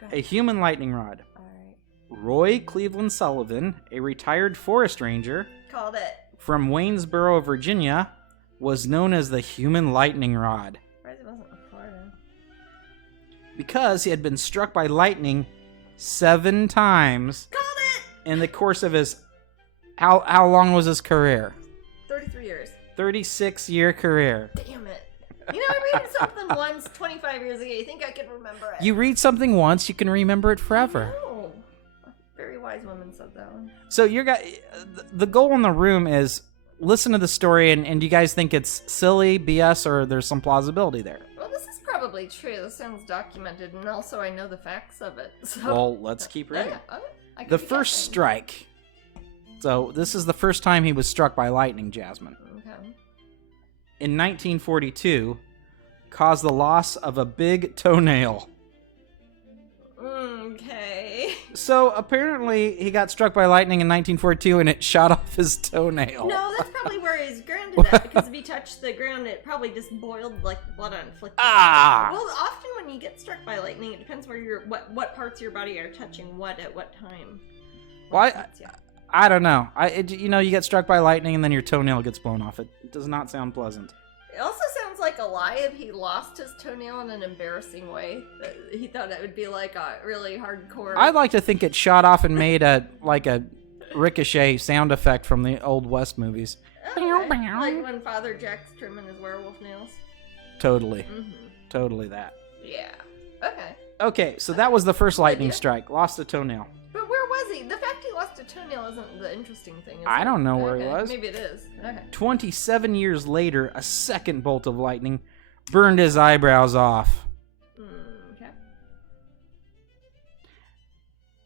Go ahead. A Human Lightning Rod. All right. Roy Cleveland Sullivan, a retired forest ranger Called it. from Waynesboro, Virginia, was known as the Human Lightning Rod Surprised it wasn't in Florida. because he had been struck by lightning 7 times Called it! in the course of his how long was his career? 33 years. 36-year career. Damn it. You know, I read something once 25 years ago. You think I could remember it? You read something once, you can remember it forever. No. A very wise woman said that one. So the goal in the room is listen to the story, and do you guys think it's silly, BS, or there's some plausibility there? Well, this is probably true. This sounds documented, and also I know the facts of it. So. Well, let's keep reading. I could The be first guessing. strike. So this is the first time he was struck by lightning, Jasmine. Okay. in 1942 caused the loss of a big toenail. Okay. So apparently he got struck by lightning in 1942 and it shot off his toenail. No, that's probably where he's grounded at, because if he touched the ground, it probably just boiled like blood on inflicted. Ah! Well, often when you get struck by lightning, it depends where what parts of your body are touching what at what time. Well, I don't know. You get struck by lightning and then your toenail gets blown off. It does not sound pleasant. It also sounds like a lie if he lost his toenail in an embarrassing way. That he thought it would be like a really hardcore. I'd like to think it shot off and made a ricochet sound effect from the old West movies. Okay. Like when Father Jack's trimming his werewolf nails. Totally. Mm-hmm. Totally that. Yeah. Okay. Okay, so that was the first lightning strike. Lost a toenail. But where was he? The fact he lost a toenail isn't the interesting thing, is I it? don't know where he Okay, was. Maybe it is. Okay. 27 years later, a second bolt of lightning burned his eyebrows off. Okay.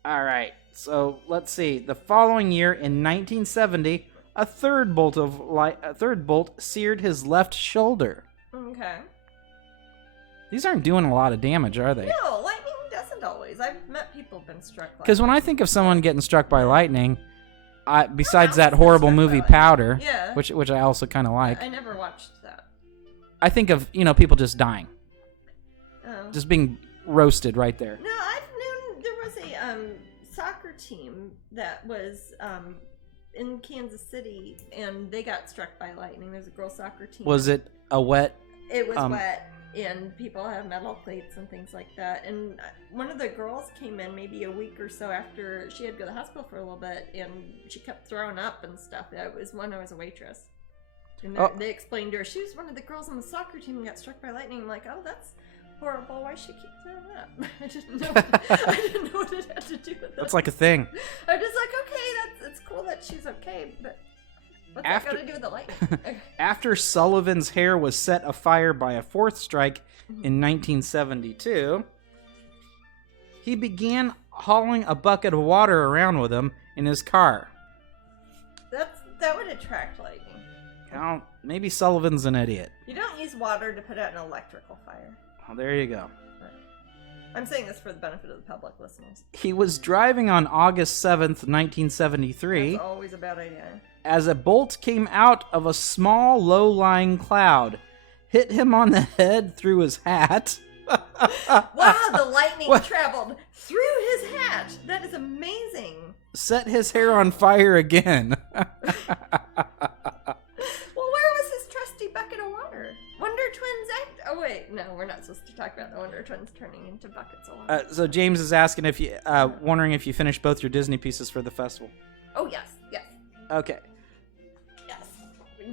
All right, so let's see. The following year, in 1970, a third bolt seared his left shoulder. Okay. These aren't doing a lot of damage, are they? No, lightning doesn't always. I've met people who've been struck by Because when I think of someone getting struck by lightning, besides I've that been horrible struck by movie lightning. Powder, Yeah. which I also kind of like, I never watched that. I think of people just dying, Oh. just being roasted right there. No, I've known there was a soccer team that was in Kansas City, and they got struck by lightning. There's a girls' soccer team. Was it a wet? It was wet, and people have metal plates and things like that. And one of the girls came in maybe a week or so after she had to go to the hospital for a little bit, and she kept throwing up and stuff. It was when I was a waitress. And they explained to her, she was one of the girls on the soccer team who got struck by lightning. I'm like, oh, that's horrible. Why she keep throwing up? I didn't know what it had to do with it. That's like a thing. I'm just like, okay, it's cool that she's okay, but what's that got to do with the lightning? Okay. After Sullivan's hair was set afire by a fourth strike in 1972, he began hauling a bucket of water around with him in his car. That would attract lightning. Well, maybe Sullivan's an idiot. You don't use water to put out an electrical fire. Well, there you go. I'm saying this for the benefit of the public listeners. He was driving on August 7th, 1973, That's always a bad idea. as a bolt came out of a small, low-lying cloud, hit him on the head through his hat. Wow, the lightning traveled through his hat. That is amazing. Set his hair on fire again. Well, where was his trusty bucket of water? Wonder Twins act. Oh wait, no, we're not supposed to talk about the Wonder Twins turning into buckets of water. So James is asking if you, wondering if you finished both your Disney pieces for the festival. Oh yes. Okay. Yes.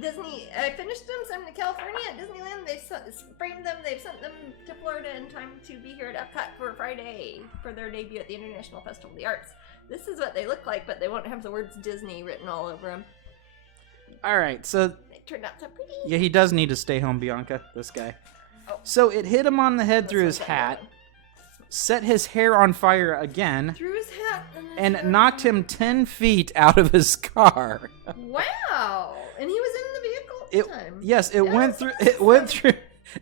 Disney, I finished them, sent them to California at Disneyland. They framed them, they've sent them to Florida in time to be here at Epcot for Friday for their debut at the International Festival of the Arts. This is what they look like, but they won't have the words Disney written all over them. All right, so They turned out so pretty. yeah, he does need to stay home, Bianca, this guy. Oh. So it hit him on the head This through his one's hat, another set his hair on fire again, Through his hat. and knocked him 10 feet out of his car. Wow! And he was in the vehicle at the time. Yes, it Yeah, went that's through.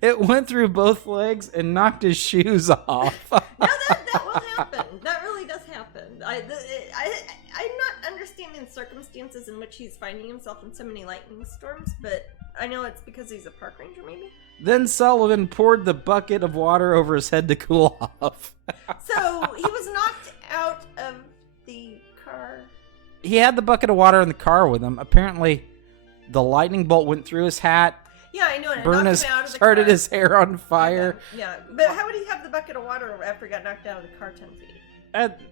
It went through both legs and knocked his shoes off. No, that will happen. That really does happen. I'm not understanding the circumstances in which he's finding himself in so many lightning storms, but I know it's because he's a park ranger, maybe. Then Sullivan poured the bucket of water over his head to cool off. So he was knocked out of the car. He had the bucket of water in the car with him. Apparently, the lightning bolt went through his hat, Yeah, I know. And it burned knocked his, him out of the started car. his hair on fire. Yeah, but how would he have the bucket of water after he got knocked out of the car 10 feet?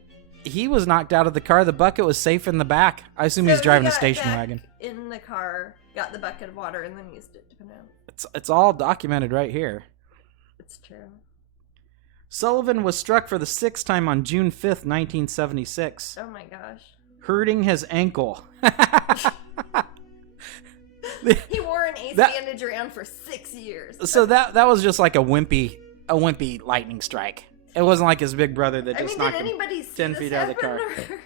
He was knocked out of the car. The bucket was safe in the back. I assume So he's driving he a got station back wagon. in the car, got the bucket of water, and then used it to put out. It's all documented right here. It's true. Sullivan was struck for the sixth time on June 5th, 1976, Oh my gosh. hurting his ankle. He wore an ace That- bandage around for 6 years. So that was just like a wimpy lightning strike. It wasn't like his big brother that I just mean, knocked did him anybody see 10 this feet out of the car. happen,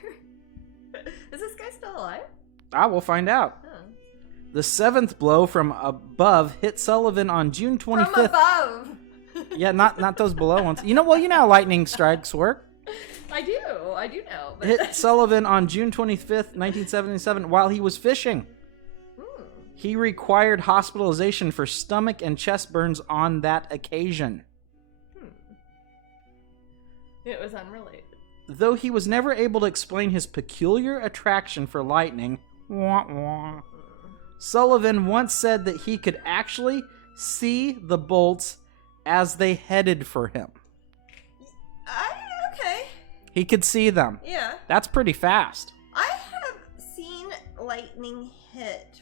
or- Is this guy still alive? We'll find out. Huh. The 7th blow from above hit Sullivan on June 25th. From above. Yeah, not those below ones. You know how lightning strikes work. I do know. But... Hit Sullivan on June 25th, 1977, while he was fishing. He required hospitalization for stomach and chest burns on that occasion. It was unrelated. Though he was never able to explain his peculiar attraction for lightning, Sullivan once said that he could actually see the bolts as they headed for him. Okay. He could see them. Yeah. That's pretty fast. I have seen lightning hit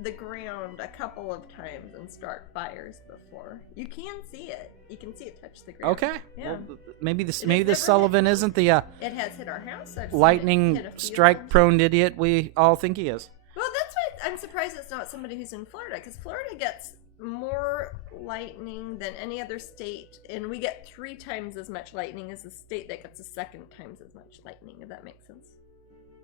the ground a couple of times and start fires before. You can see it. You can see it touch the ground. Okay. Yeah. Well, maybe this Sullivan isn't the it has hit our house. I've lightning seen it hit a few strike-prone idiot we all think he is. Well, that's why I'm surprised it's not somebody who's in Florida, because Florida gets more lightning than any other state, and we get 3 times as much lightning as the state that gets the 2nd times as much lightning, if that makes sense.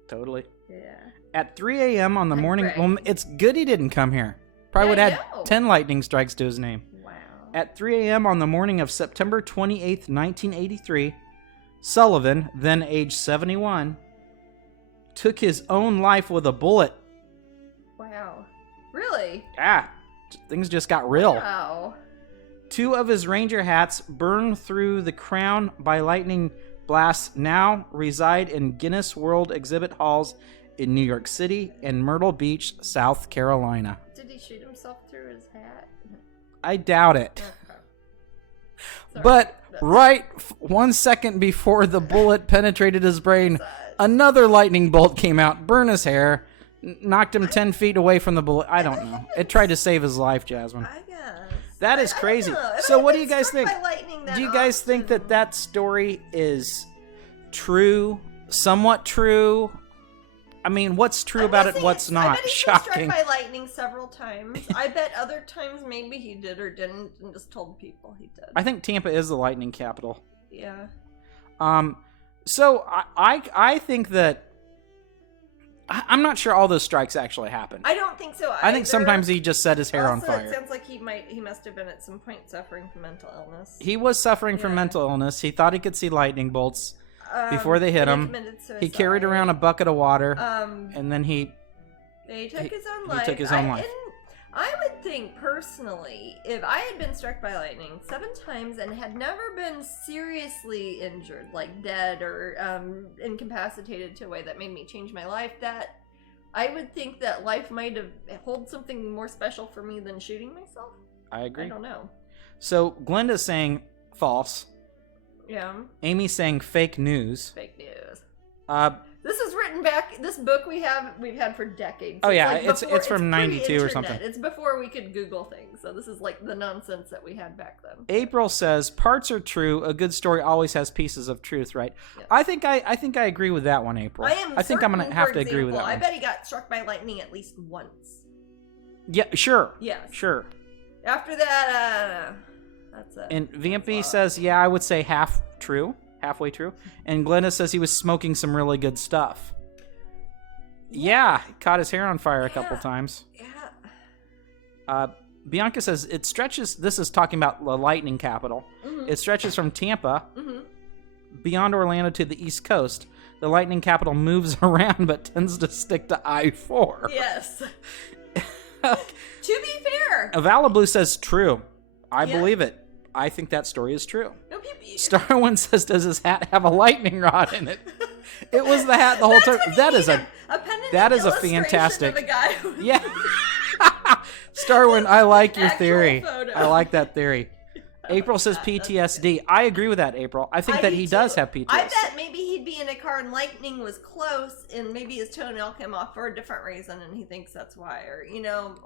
Totally. Yeah. At 3 a.m. on the morning... Right. Well, it's good he didn't come here. Probably would have I know. had 10 lightning strikes to his name. Wow. At 3 a.m. on the morning of September 28th, 1983, Sullivan, then age 71, took his own life with a bullet. Wow. Really? Yeah, things just got real. Wow. 2 of his ranger hats burned through the crown by lightning blasts now reside in Guinness World Exhibit halls in New York City and Myrtle Beach, South Carolina. Did he shoot himself through his hat? I doubt it. Okay. Sorry. But right 1 second before the bullet penetrated his brain, another lightning bolt came out, burned his hair, knocked him 10 feet away from the bullet. I don't know. It tried to save his life, Jasmine. I guess. That is I don't crazy. know. If So I've what do been you guys struck think? by lightning that Do you guys think often- that story is true, somewhat true? I mean, what's true I'm about it, guessing what's I not? bet he's Shocking. been struck by lightning several times. I bet other times maybe he did or didn't and just told people he did. I think Tampa is the lightning capital. Yeah. So I think that I'm not sure all those strikes actually happened. I don't think so either. I think sometimes he just set his hair on Also, fire. it sounds like he must have been at some point suffering from mental illness. He was suffering from Yeah. mental illness. He thought he could see lightning bolts before they hit and him. committed suicide. He carried around a bucket of water, Um, and then he took his own he life. took his own life. And I would think personally, if I had been struck by lightning 7 times and had never been seriously injured, like dead or incapacitated to a way that made me change my life, that I would think that life might have hold something more special for me than shooting myself. I agree. I don't know. So Glenda's saying false. Yeah. Amy's saying fake news. Fake news. This is written back. This book we've had for decades. Oh, yeah, like it's before- from 92 or pre-internet. something. It's before we could Google things. So this is like the nonsense that we had back then. April says parts are true. A good story always has pieces of truth, right? Yes. I think I agree with that one, April. I think I'm gonna certain, have for to agree with that example, I one. bet he got struck by lightning at least once. Yeah, sure. Yes. Sure. After that, that's it. And Vampy That's says, yeah, I would say halfway true. And Glenda says he was smoking some really good stuff. Yeah, he caught his hair on fire a couple times. Yeah. Bianca says it stretches. This is talking about the lightning capital. Mhm. It stretches from Tampa Mhm. beyond Orlando to the East Coast. The lightning capital moves around but tends to stick to I-4. Yes. To be fair. Avala Blue says true. I Yeah. believe it. I think that story is true. No, Starwin says, does his hat have a lightning rod in it? It was the hat the whole time. That is a fantastic. Of a guy with yeah. Starwin, I like your Actual theory. photo. I like that theory. April says PTSD. I agree with that, April. I think that do he too. does have PTSD. I bet maybe he'd be in a car and lightning was close and maybe his toenail came off for a different reason and he thinks that's why,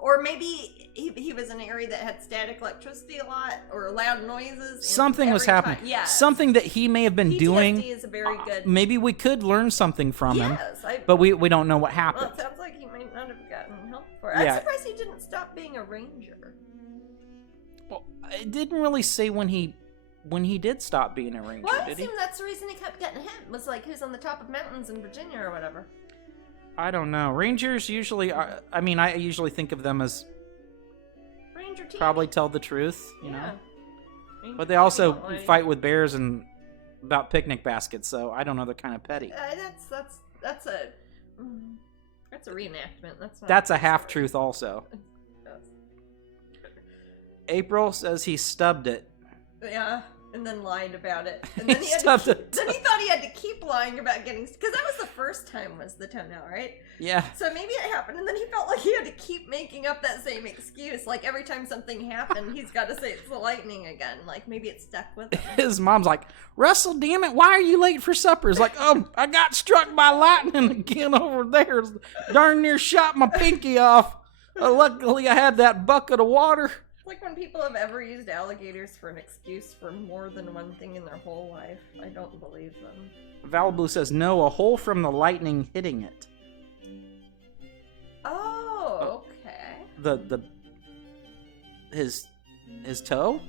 or maybe he was in an area that had static electricity a lot or loud noises. and Something was every happening. time- Yes. Something that he may have been PTSD doing. is a very good. Maybe we could learn something from him, Yes, but we don't know what Well, happened. it sounds like he might not have gotten help for it. Yeah. I'm surprised he didn't stop being a ranger. Well, it didn't really say when he did stop being a ranger, Well, I did he? assume that's the reason he kept getting hit. Was like he was on the top of mountains in Virginia or whatever. I don't know. Rangers usually are, I mean, I usually think of them as Ranger team. probably tell the truth, you Yeah. know. Ranger But they team also won't lie. fight with bears and about picnic baskets, so I don't know. They're kind of petty. That's a reenactment. That's not. That's a half truth, also. April says he stubbed it. Yeah, and then lied about it, and He then he had stubbed to it. then he thought he had to keep lying about getting, because that was the first time was the toenail, right? Yeah. So maybe it happened, and then he felt like he had to keep making up that same excuse. Like every time something happened, he's got to say it's the lightning again. Like maybe it stuck with him. His mom's like, Russell, damn it, why are you late for supper? He's like, I got struck by lightning again over there. Darn near shot my pinky off. Luckily, I had that bucket of water. Like when people have ever used alligators for an excuse for more than one thing in their whole life. I don't believe them. Valblue says, no, a hole from the lightning hitting it. Oh, okay. His toe?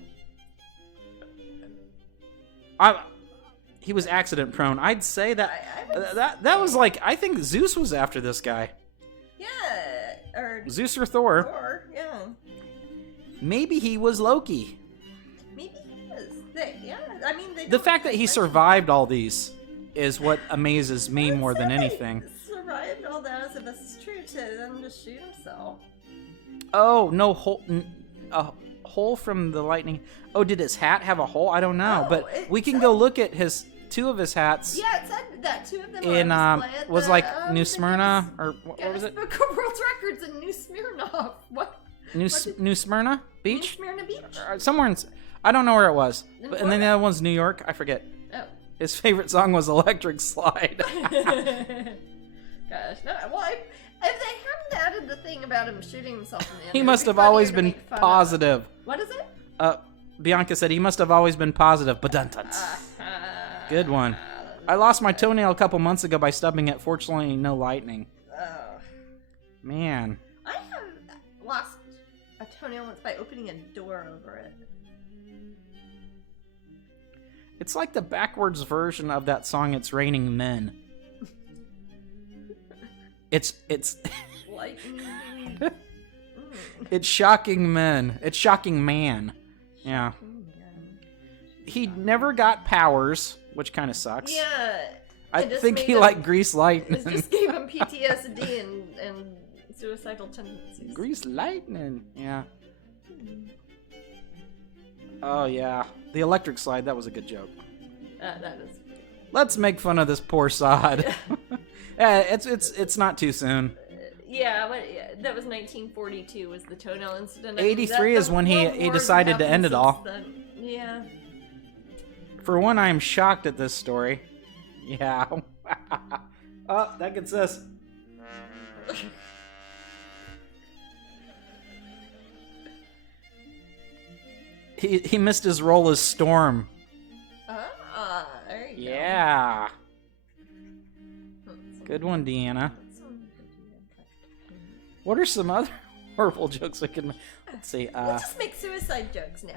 He was accident prone. I'd say that was like, I think Zeus was after this guy. Yeah, or Zeus or Thor. Thor, yeah. Maybe he was Loki. Maybe he is. Yeah, I mean, The fact that he survived all these is what amazes me more than anything. Survived all those, if this is true, to then just shoot himself. Oh, no hole. A hole from the lightning. Oh, did his hat have a hole? I don't know, No, but it we can said- go look at two of his hats Yeah, it said that two of them in were on display at was the, like New the Smyrna or what was Guinness it? Book of World Records in New Smyrna. What? New Smyrna Beach? New Smyrna Beach? Somewhere in, I don't know where it was. In But, and then the other one's New York. I forget. Oh. His favorite song was Electric Slide. Gosh, no. Well, if they hadn't added the thing about him shooting himself in the end, He it would must be have always funnier to been make fun of. positive. What is it? Bianca said he must have always been positive. Baduntuns. Good one. I lost my toenail a couple months ago by stubbing it. Fortunately, no lightning. Oh. Man. I have lost a toenail once by opening a door over it. It's like the backwards version of that song It's Raining Men. It's Lightning. it's shocking men. It's shocking man. Yeah. He never got powers, which kind of sucks. Yeah. I it just think made he him- liked Grease It Lightning. just gave him PTSD and suicidal tendencies. Grease Lightning. Yeah. Oh yeah. The electric slide, that was a good joke. That is. Let's make fun of this poor sod. Yeah, it's not too soon. Yeah, that was 1942 was the toenail incident. 83 is when he decided to end it all. Yeah. For one, I am shocked at this story. Yeah. Oh, that gets us. He missed his role as Storm. There you Yeah. go. Good one, Deanna. What are some other horrible jokes we can make? Let's see. Let's just make suicide jokes now.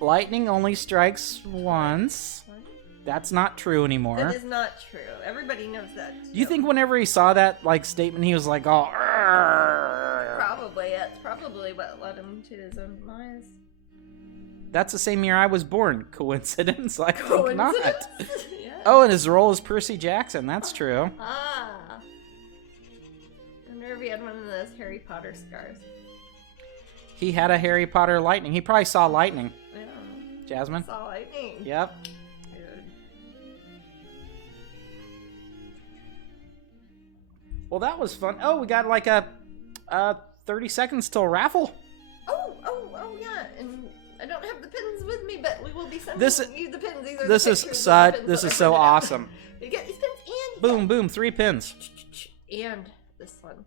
Lightning only strikes once. That's not true anymore. That is not true. Everybody knows that. Do you think whenever he saw that statement, he was like, "Oh, "Arr." Probably. That's probably what led him to his own demise. That's the same year I was born. Coincidence? I think not. Coincidence? Yeah. Oh, and his role is Percy Jackson. That's true. Ah. I wonder if he had one of those Harry Potter scars. He had a Harry Potter lightning. He probably saw lightning. Yeah. Jasmine? Saw lightning. Yep. Dude. Well, that was fun. Oh, we got like a 30 seconds till raffle. Oh, yeah. And I don't have the pins with me, but we will be sending you the pins. These are This the is pictures of such. the pins This that is I so printed out. awesome. You get these pins and Boom, boom, 3 pins. and this one.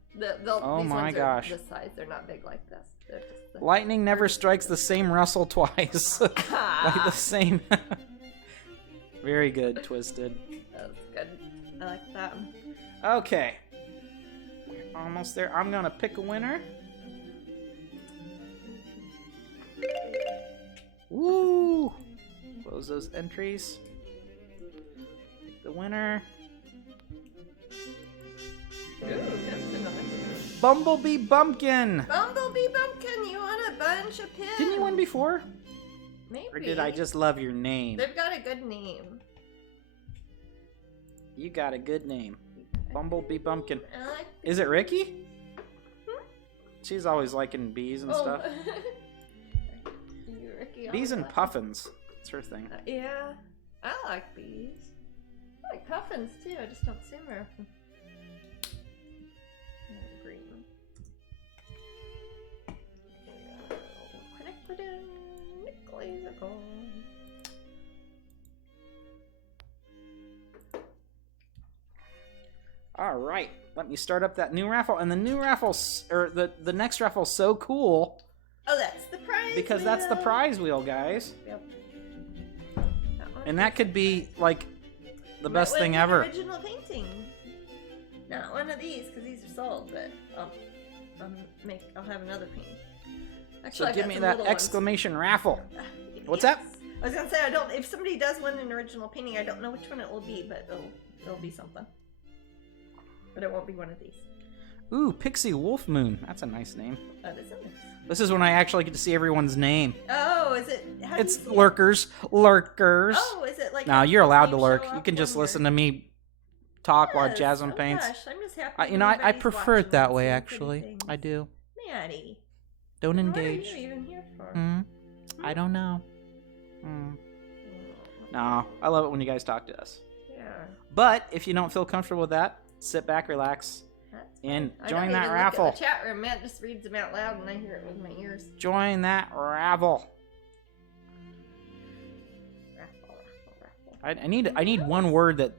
Oh these my ones gosh. are this size. They're not big like this. They're just the... Lightning never strikes the same Russell twice. Like the same. Very good, Twisted. That was good. I like that one. Okay. We're almost there. I'm gonna pick a winner. Woo! Close those entries. Pick the winner. Ooh, Bumblebee Bumpkin. Bumblebee Bumpkin, you want a bunch of pins? Didn't you win before? Maybe. Or did I just love your name? They've got a good name. You got a good name. Bumblebee Bumpkin. I like Is it Ricky? She's always liking bees and stuff. Ricky Bees and likes puffins. It's her thing. yeah, I like bees. I like puffins too. I just don't see them very often. Green. All right, let me start up that new raffle, and the new raffle, or the next raffle's so cool Oh, that's the prize because that's the wheel. prize wheel, guys. Yep. And that could be like the Might best win thing an ever. Original painting. Not one of these because these are sold, but I'll have another painting. Actually, So I've give got me some that little ones. exclamation raffle. What's Yes. that? I was gonna say I don't. If somebody does win an original painting, I don't know which one it will be, but it'll be something. But it won't be one of these. Ooh, Pixie Wolf Moon. That's a nice name. That isn't it? This is when I actually get to see everyone's name. Oh, is it? How do It's you see it? lurkers. Lurkers. Oh, is it like? No, you're allowed to names lurk. show You up can just when listen you're- to me talk while Yes. Jasmine Oh paints. gosh, I'm just happy. I everybody's prefer it watching that and way, seeing pretty actually. things. I do. Maddie, Don't what engage. are you even here for? I don't know. No, I love it when you guys talk to us. Yeah. But if you don't feel comfortable with that, sit back, relax, That's and fine. I join don't that even raffle. Look at the chat room. Matt just reads them out loud, and I hear it with my ears. Join that raffle. Raffle. I need one word that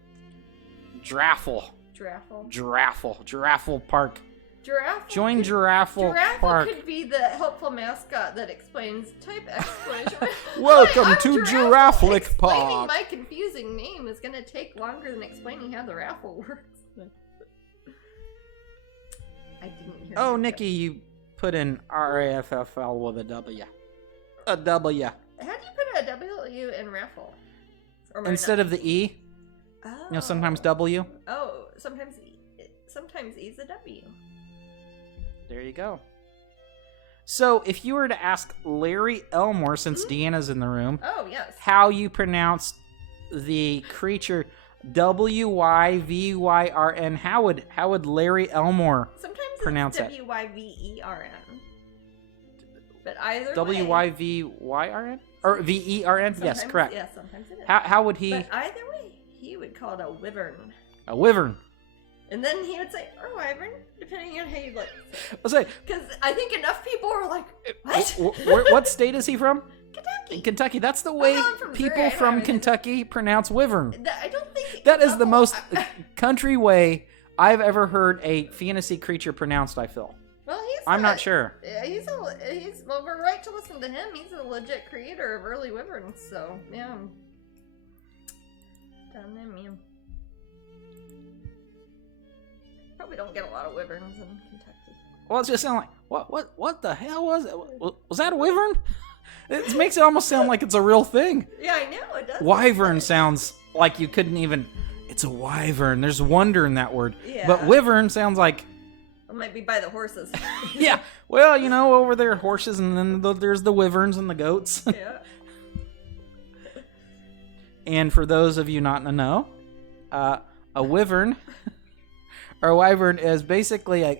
Draffle. Giraffe Park. Giraffe. Join Giraffe Park. could be the helpful mascot that explains type exclamation. Welcome Hi, I'm to Giraffe. Giraffe Explaining Park. my confusing name is going to take longer than explaining how the raffle works. I didn't hear. Oh, you. Nikki, you put in RAFFL with a W. A W. How do you put a W in raffle? Or am I Instead not- of the E, Oh. you know, sometimes W. Oh, sometimes E's a W. There you go. So, if you were to ask Larry Elmore, since Deanna's in the room, Oh, yes. how you pronounce the creature WYVYRN, how would Larry Elmore Sometimes pronounce it's it? WYVERN. But either way. WYVYRN? Or VERN? Yes, sometimes- correct. Yeah, sometimes it is. How would he... But either way, he would call it a wyvern. A wyvern. And then he would say, or wyvern, depending on how you look. Let's say, Because I think enough people were like, what? what state is he from? Kentucky. In Kentucky. That's the way I'm from Missouri, people I don't from have anything. Kentucky pronounce wyvern. I don't think... That is the couple- most country way I've ever heard a fantasy creature pronounced, I feel. Well, I'm not sure. Well, we're right to listen to him. He's a legit creator of early wyverns, so, yeah. Down there, man. Probably don't get a lot of wyverns in Kentucky. Well, it just sound like, what the hell was it? Was that a wyvern? It makes it almost sound like it's a real thing. Yeah, I know, it does. Wyvern sounds like you couldn't even, it's a wyvern. There's wonder in that word. Yeah. But wyvern sounds like, It might be by the horses. yeah, well, you know, over there are horses, and then there's the wyverns and the goats. Yeah. And for those of you not in the know, a wyvern or a wyvern is basically a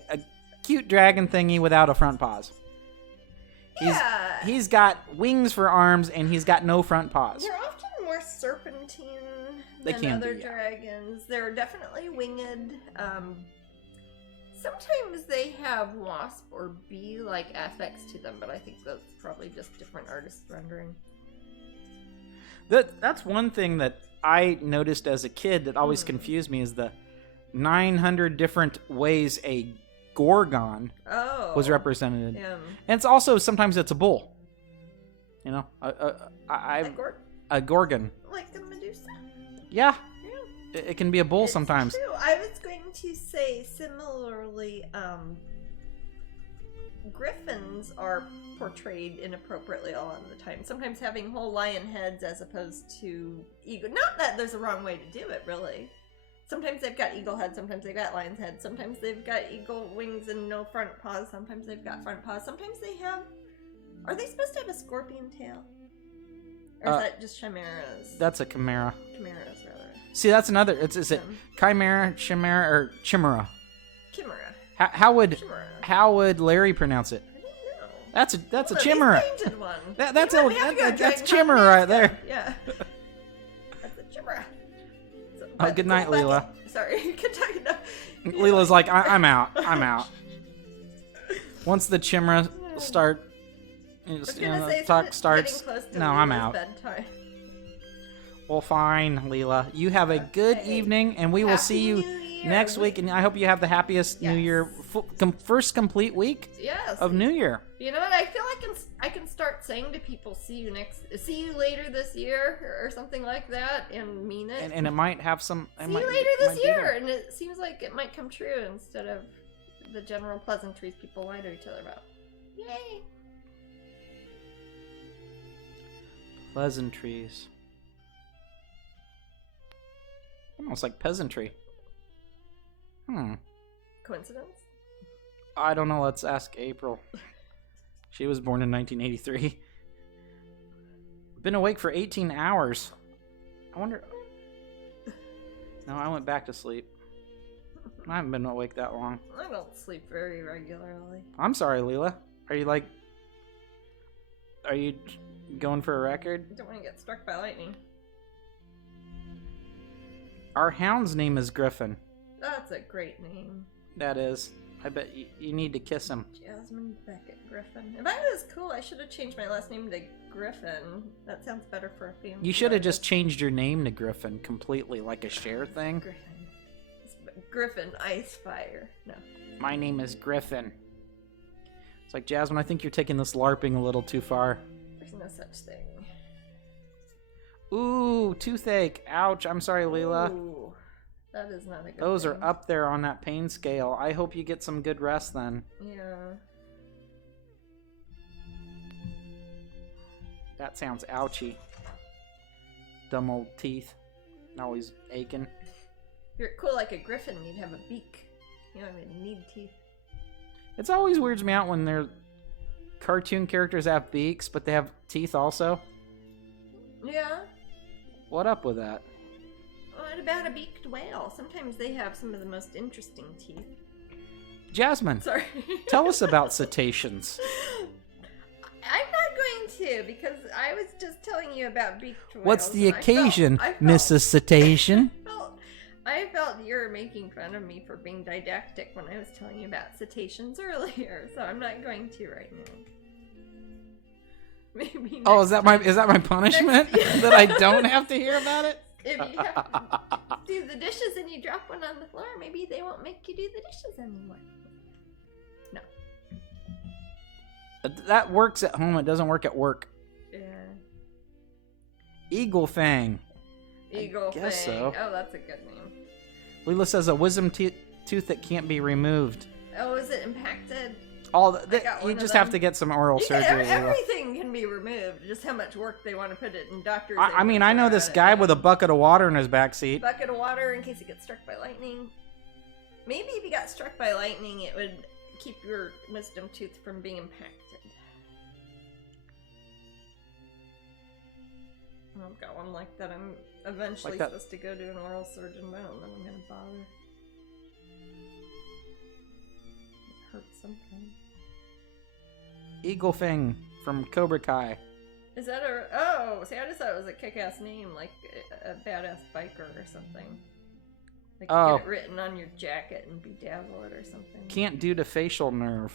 cute dragon thingy without a front paws. Yeah. He's got wings for arms, and he's got no front paws. They're often more serpentine They than can other be, yeah. dragons. They're definitely winged. Sometimes they have wasp or bee-like affects to them, but I think that's probably just different artist rendering. That's one thing that I noticed as a kid that always confused me is the 900 different ways a gorgon Oh. was represented. Yeah. And it's also, sometimes it's a bull. You know, a gorgon. Like the Medusa? Yeah, Yeah. it can be a bull It's sometimes. True. I was going to say similarly, griffins are portrayed inappropriately a lot of the time. Sometimes having whole lion heads as opposed to eagle. Not that there's a wrong way to do it, really. Sometimes they've got eagle head, sometimes they've got lion's head, sometimes they've got eagle wings and no front paws, sometimes they've got front paws, sometimes they have... Are they supposed to have a scorpion tail? Or is that just chimeras? That's a chimera. Chimeras, rather. See, that's another. Is it chimera, chimera, or chimera? Chimera. How would Larry pronounce it? I don't know. That's a chimera. Painted one. That's chimera right there. Yeah. That's a chimera. Oh, good night, Leela. Sorry, you can talk enough. Leela's like, I'm out. I'm out. Once the chimera start, talk starts. No, I'm out. Bedtime. Well, fine, Leela. You have a good evening, and we will see you next week. And I hope you have the happiest New Year, first complete week of New Year. You know what? I feel like I can start saying to people, "See you later this year," or something like that, and mean it. And it might have some. See you later this year, and it seems like it might come true instead of the general pleasantries people lie to each other about. Yay! Pleasantries. Almost like peasantry. Coincidence? I don't know. Let's ask April. She was born in 1983. Been awake for 18 hours. I wonder... No, I went back to sleep. I haven't been awake that long. I don't sleep very regularly. I'm sorry, Leela. Are you going for a record? I don't want to get struck by lightning. Our hound's name is Griffin. That's a great name. That is. I bet you need to kiss him. Jasmine Becket-Griffith. If I was cool, I should have changed my last name to Griffin. That sounds better for a family. You should have just changed your name to Griffin completely, like a share thing. Griffin Icefire. No. My name is Griffin. It's like, Jasmine, I think you're taking this LARPing a little too far. There's no such thing. Ooh, toothache. Ouch. I'm sorry, Leela. Ooh, that is not a good Those thing. are up there on that pain scale. I hope you get some good rest then. Yeah. That sounds ouchy. Dumb old teeth. Always aching. If you're cool like a griffin, you'd have a beak. You don't even need teeth. It's always weirds me out when their cartoon characters have beaks, but they have teeth also. Yeah. What up with that? What about a beaked whale? Sometimes they have some of the most interesting teeth. Jasmine, Sorry. tell us about cetaceans. I'm not going to, because I was just telling you about beaked whales. What's the occasion, I felt, Mrs. Cetacean? I felt you were making fun of me for being didactic when I was telling you about cetaceans earlier, so I'm not going to right now. Maybe. Oh, is that my punishment? That I don't have to hear about it? If you have to do the dishes and you drop one on the floor, maybe they won't make you do the dishes anymore. No. That works at home. It doesn't work at work. Yeah. Eagle Fang. Eagle I guess Fang. so. Oh, that's a good name. Leela says a wisdom tooth that can't be removed. Oh, is it impacted? You just have to get some oral surgery. Everything can be removed. Just how much work they want to put it in. Doctors. I mean, I know this guy with a bucket of water in his backseat. Bucket of water in case he gets struck by lightning. Maybe if you got struck by lightning, it would keep your wisdom tooth from being impacted. I've got one like that. I'm eventually supposed to go to an oral surgeon, but I don't know if I'm going to bother. It hurts sometimes. Eagle Fang from Cobra Kai. Is that a... Oh, see, I just thought it was a kick-ass name, like a badass biker or something. Like get it written on your jacket and bedazzle it or something. Can't do to facial nerve.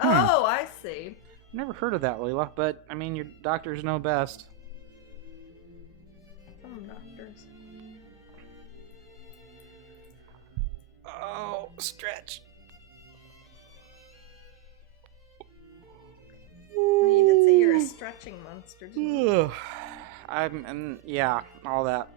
Oh, I see. Never heard of that, Leela, but, I mean, your doctors know best. Some doctors. Oh, stretch. Well, you did say you're a stretching monster, didn't you? Yeah, all that.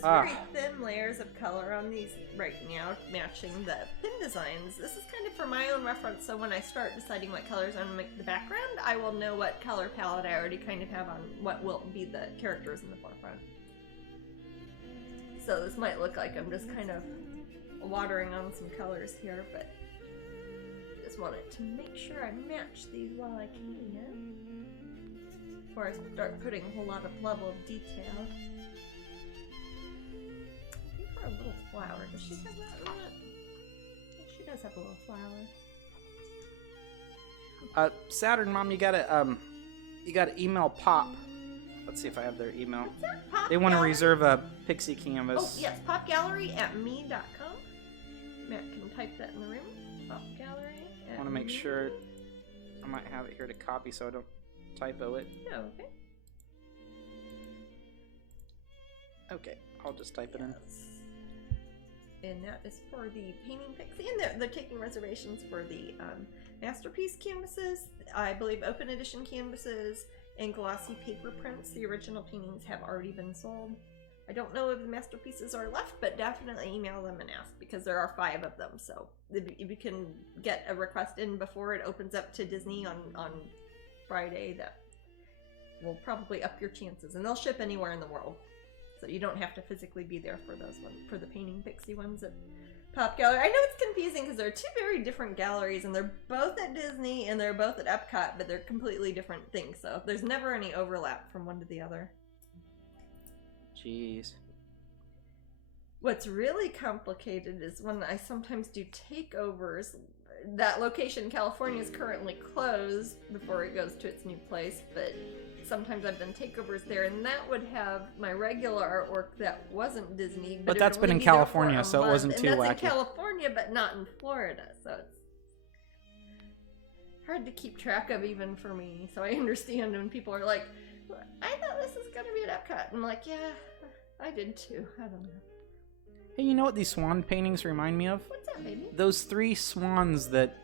just very thin layers of color on these right now, matching the pin designs. This is kind of for my own reference, so when I start deciding what colors I'm going to make the background, I will know what color palette I already kind of have on what will be the characters in the forefront. So this might look like I'm just kind of watering on some colors here, but I just wanted to make sure I match these while I can, before I start putting a whole lot of level of detail. A little flower. Does she have that or not? She does have a little flower. Saturn Mom, you gotta email Pop. Let's see if I have their email. What's that? Pop They want to Gallery? reserve a pixie canvas. Oh yes, popgallery@me.com. Matt can type that in the room. Popgallery. I want to make sure. I might have it here to copy so I don't typo it. Oh, okay. Okay, I'll just type it in. And that is for the painting pixie, and they're taking reservations for the masterpiece canvases, I believe open edition canvases, and glossy paper prints. The original paintings have already been sold. I don't know if the masterpieces are left, but definitely email them and ask, because there are 5 of them, so if you can get a request in before it opens up to Disney on Friday, that will probably up your chances, and they'll ship anywhere in the world. So you don't have to physically be there for those ones, for the painting pixie ones at Pop Gallery. I know it's confusing because they're 2 very different galleries, and they're both at Disney and they're both at Epcot, but they're completely different things. So there's never any overlap from one to the other. Jeez. What's really complicated is when I sometimes do takeovers. That location in California is currently closed before it goes to its new place, but sometimes I've done takeovers there, and that would have my regular artwork that wasn't Disney. But it that's would been only in be there for California, a so it month, wasn't too and that's wacky. in California, but not in Florida, so it's hard to keep track of even for me. So I understand when people are like, I thought this was going to be at Epcot. And I'm like, yeah, I did too. I don't know. Hey, you know what these swan paintings remind me of? What's that, baby? Those 3 swans that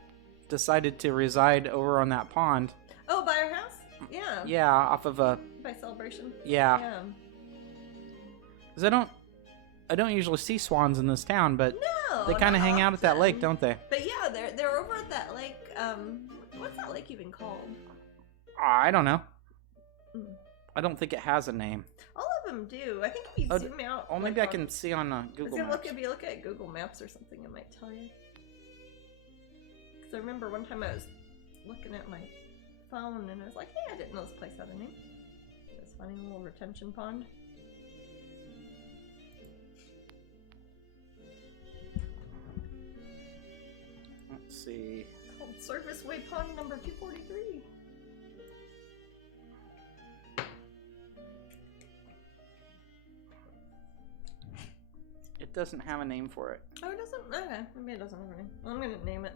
decided to reside over on that pond. Oh, by our house? Yeah. Yeah, off of a... By Celebration? Yeah. Yeah. 'Cause I don't usually see swans in this town, but No, they kind of not hang out at that often. lake, don't they? But yeah, they're over at that lake. What's that lake even called? I don't know. Mm. I don't think it has a name. All of them do. I think if you zoom out. Oh, maybe I can see on Google Maps. If you look at Google Maps or something, it might tell you. Because I remember one time I was looking at my phone and I was like, hey, I didn't know this place had a name. It was funny, little retention pond. Let's see. Called Service Way Pond number 243. It doesn't have a name for it. Oh, it doesn't? Okay, maybe it doesn't have a name. I'm gonna name it.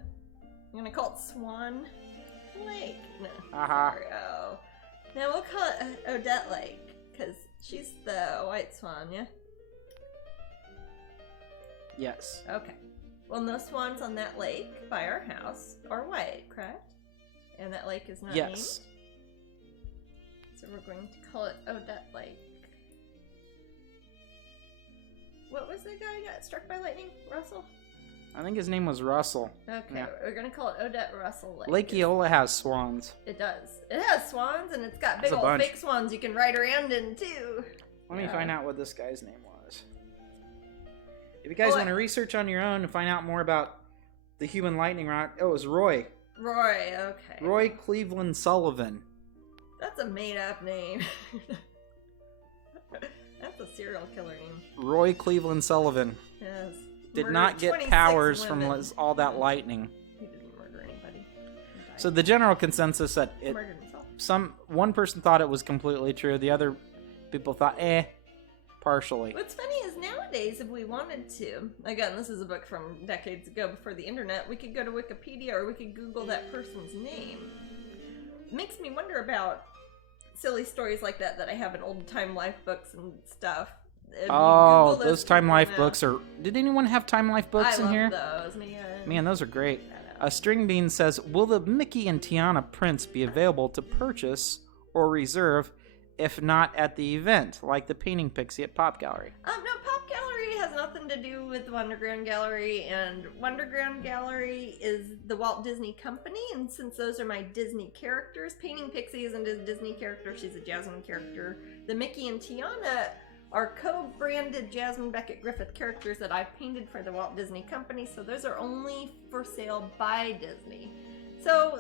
I'm gonna call it Swan Lake. No. Aha. Sorry. Oh. Now we'll call it Odette Lake, because she's the white swan, yeah? Yes. Okay. Well, no swans on that lake by our house are white, correct? And that lake is not named. Yes. So we're going to call it Odette Lake. What was the guy who got struck by lightning? Russell? I think his name was Russell. Okay, Yeah. we're going to call it Odette Russell Lake. Lake Eola has swans. It does. It has swans, and it's got Has big a old bunch. fake swans you can ride around in, too. Let me Yeah. find out what this guy's name was. If you guys want to research on your own and find out more about the human lightning rod, it was Roy. Roy, okay. Roy Cleveland Sullivan. That's a made-up name. That's a serial killer name. Roy Cleveland Sullivan. Yes. Did Murdered not get 26 powers women. from all that lightning. He didn't murder anybody. He died. So the general consensus that He murdered himself. one person thought it was completely true, the other people thought, partially. What's funny is nowadays, if we wanted to, again, this is a book from decades ago before the internet, we could go to Wikipedia or we could Google that person's name. It makes me wonder about silly stories like that I have in old Time Life books and stuff. If you Oh, Google those Time people Life now- books are... Did anyone have Time Life books I in love here? those, man. Man, those are great. I know. String Bean says, will the Mickey and Tiana prints be available to purchase or reserve if not at the event, like the painting pixie at Pop Gallery? No, Pop has nothing to do with Wonderground Gallery, and Wonderground Gallery is the Walt Disney Company, and since those are my Disney characters, Painting Pixie isn't a Disney character, she's a Jasmine character. The Mickey and Tiana are co-branded Jasmine Becket-Griffith characters that I've painted for the Walt Disney Company, so those are only for sale by Disney. So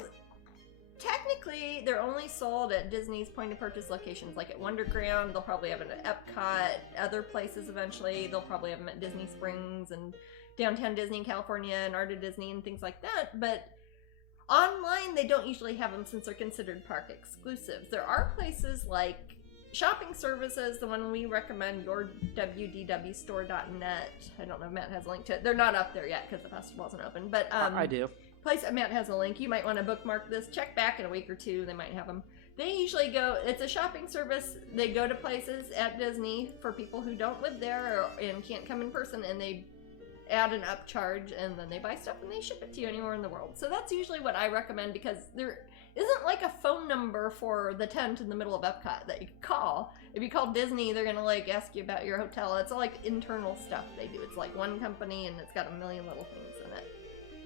technically, they're only sold at Disney's point-of-purchase locations, like at Wonderground. They'll probably have it at Epcot, other places eventually. They'll probably have them at Disney Springs and Downtown Disney in California and Art of Disney and things like that. But online, they don't usually have them since they're considered park exclusives. There are places like shopping services, the one we recommend, your wdwstore.net. I don't know if Matt has a link to it. They're not up there yet because the festival isn't open. But I do. Place Matt has a link. You might want to bookmark this. Check back in a week or two. They might have them. They usually go. It's a shopping service. They go to places at Disney for people who don't live there and can't come in person, and they add an upcharge, and then they buy stuff and they ship it to you anywhere in the world. So that's usually what I recommend, because there isn't like a phone number for the tent in the middle of Epcot that you can call. If you call Disney, they're gonna like ask you about your hotel. It's all like internal stuff they do. It's like one company, and it's got a million little things in it.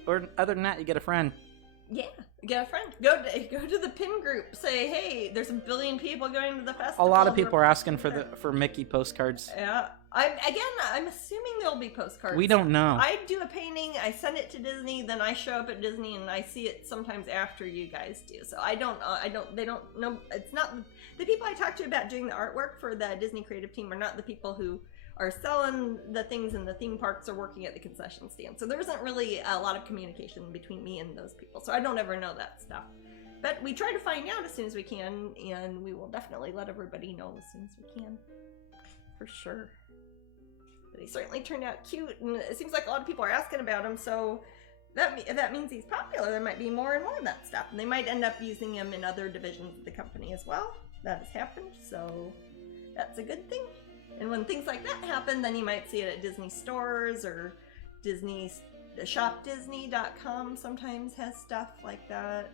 Or other than that, you get a friend. Yeah, get a friend. Go to the pin group. Say, hey, there's a billion people going to the festival. A lot of people are asking for Mickey postcards. Yeah, I'm assuming there'll be postcards. We don't know. I do a painting, I send it to Disney, then I show up at Disney and I see it sometimes after you guys do. So they don't know. It's not the people I talk to about doing the artwork for the Disney creative team are not the people who are selling the things in the theme parks or working at the concession stand. So there isn't really a lot of communication between me and those people. So I don't ever know that stuff. But we try to find out as soon as we can, and we will definitely let everybody know as soon as we can. For sure. But he certainly turned out cute, and it seems like a lot of people are asking about him, so if that means he's popular, there might be more and more of that stuff. And they might end up using him in other divisions of the company as well. That has happened, so that's a good thing. And when things like that happen, then you might see it at Disney stores, or shopdisney.com sometimes has stuff like that.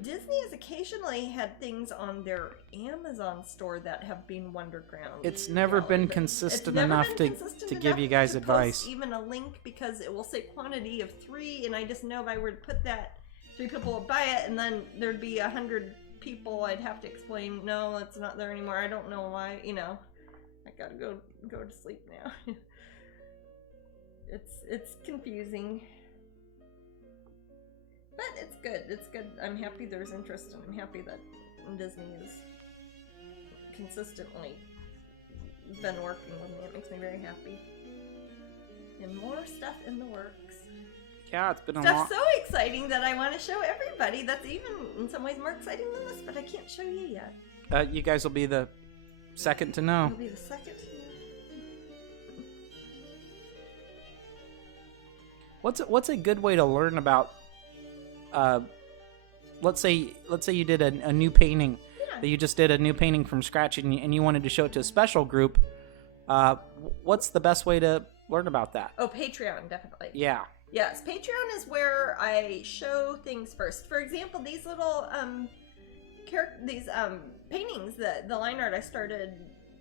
Disney has occasionally had things on their Amazon store that have been Wonderground. It's never been consistent enough to give you guys advice. Even a link, because it will say quantity of 3, and I just know if I were to put that, 3 people would buy it, and then there'd be 100 people. I'd have to explain, no, it's not there anymore. I don't know why, I gotta go to sleep now. It's confusing. But it's good. It's good. I'm happy there's interest, and I'm happy that Disney has consistently been working with me. It makes me very happy. And more stuff in the works. Yeah, it's been a Stuff so exciting that I want to show everybody. That's even in some ways more exciting than this, but I can't show you yet. You guys will be the second to know. You'll be the second. What's a good way to learn about? Let's say you did a new painting. Yeah. That you just did a new painting from scratch, and you wanted to show it to a special group. What's the best way to learn about that? Oh, Patreon, definitely. Yeah. Yes, Patreon is where I show things first. For example, these little paintings, the line art I started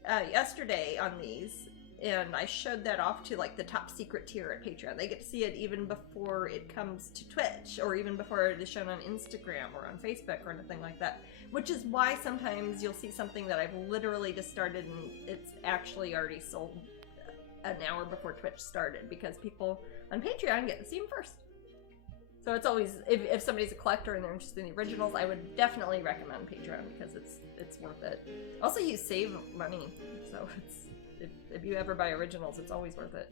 yesterday on these, and I showed that off to like the top secret tier at Patreon. They get to see it even before it comes to Twitch, or even before it is shown on Instagram or on Facebook or anything like that. Which is why sometimes you'll see something that I've literally just started and it's actually already sold an hour before Twitch started, because people on Patreon get to see them first. So it's always, if somebody's a collector and they're interested in the originals, I would definitely recommend Patreon, because it's worth it. Also, you save money, so if you ever buy originals, it's always worth it.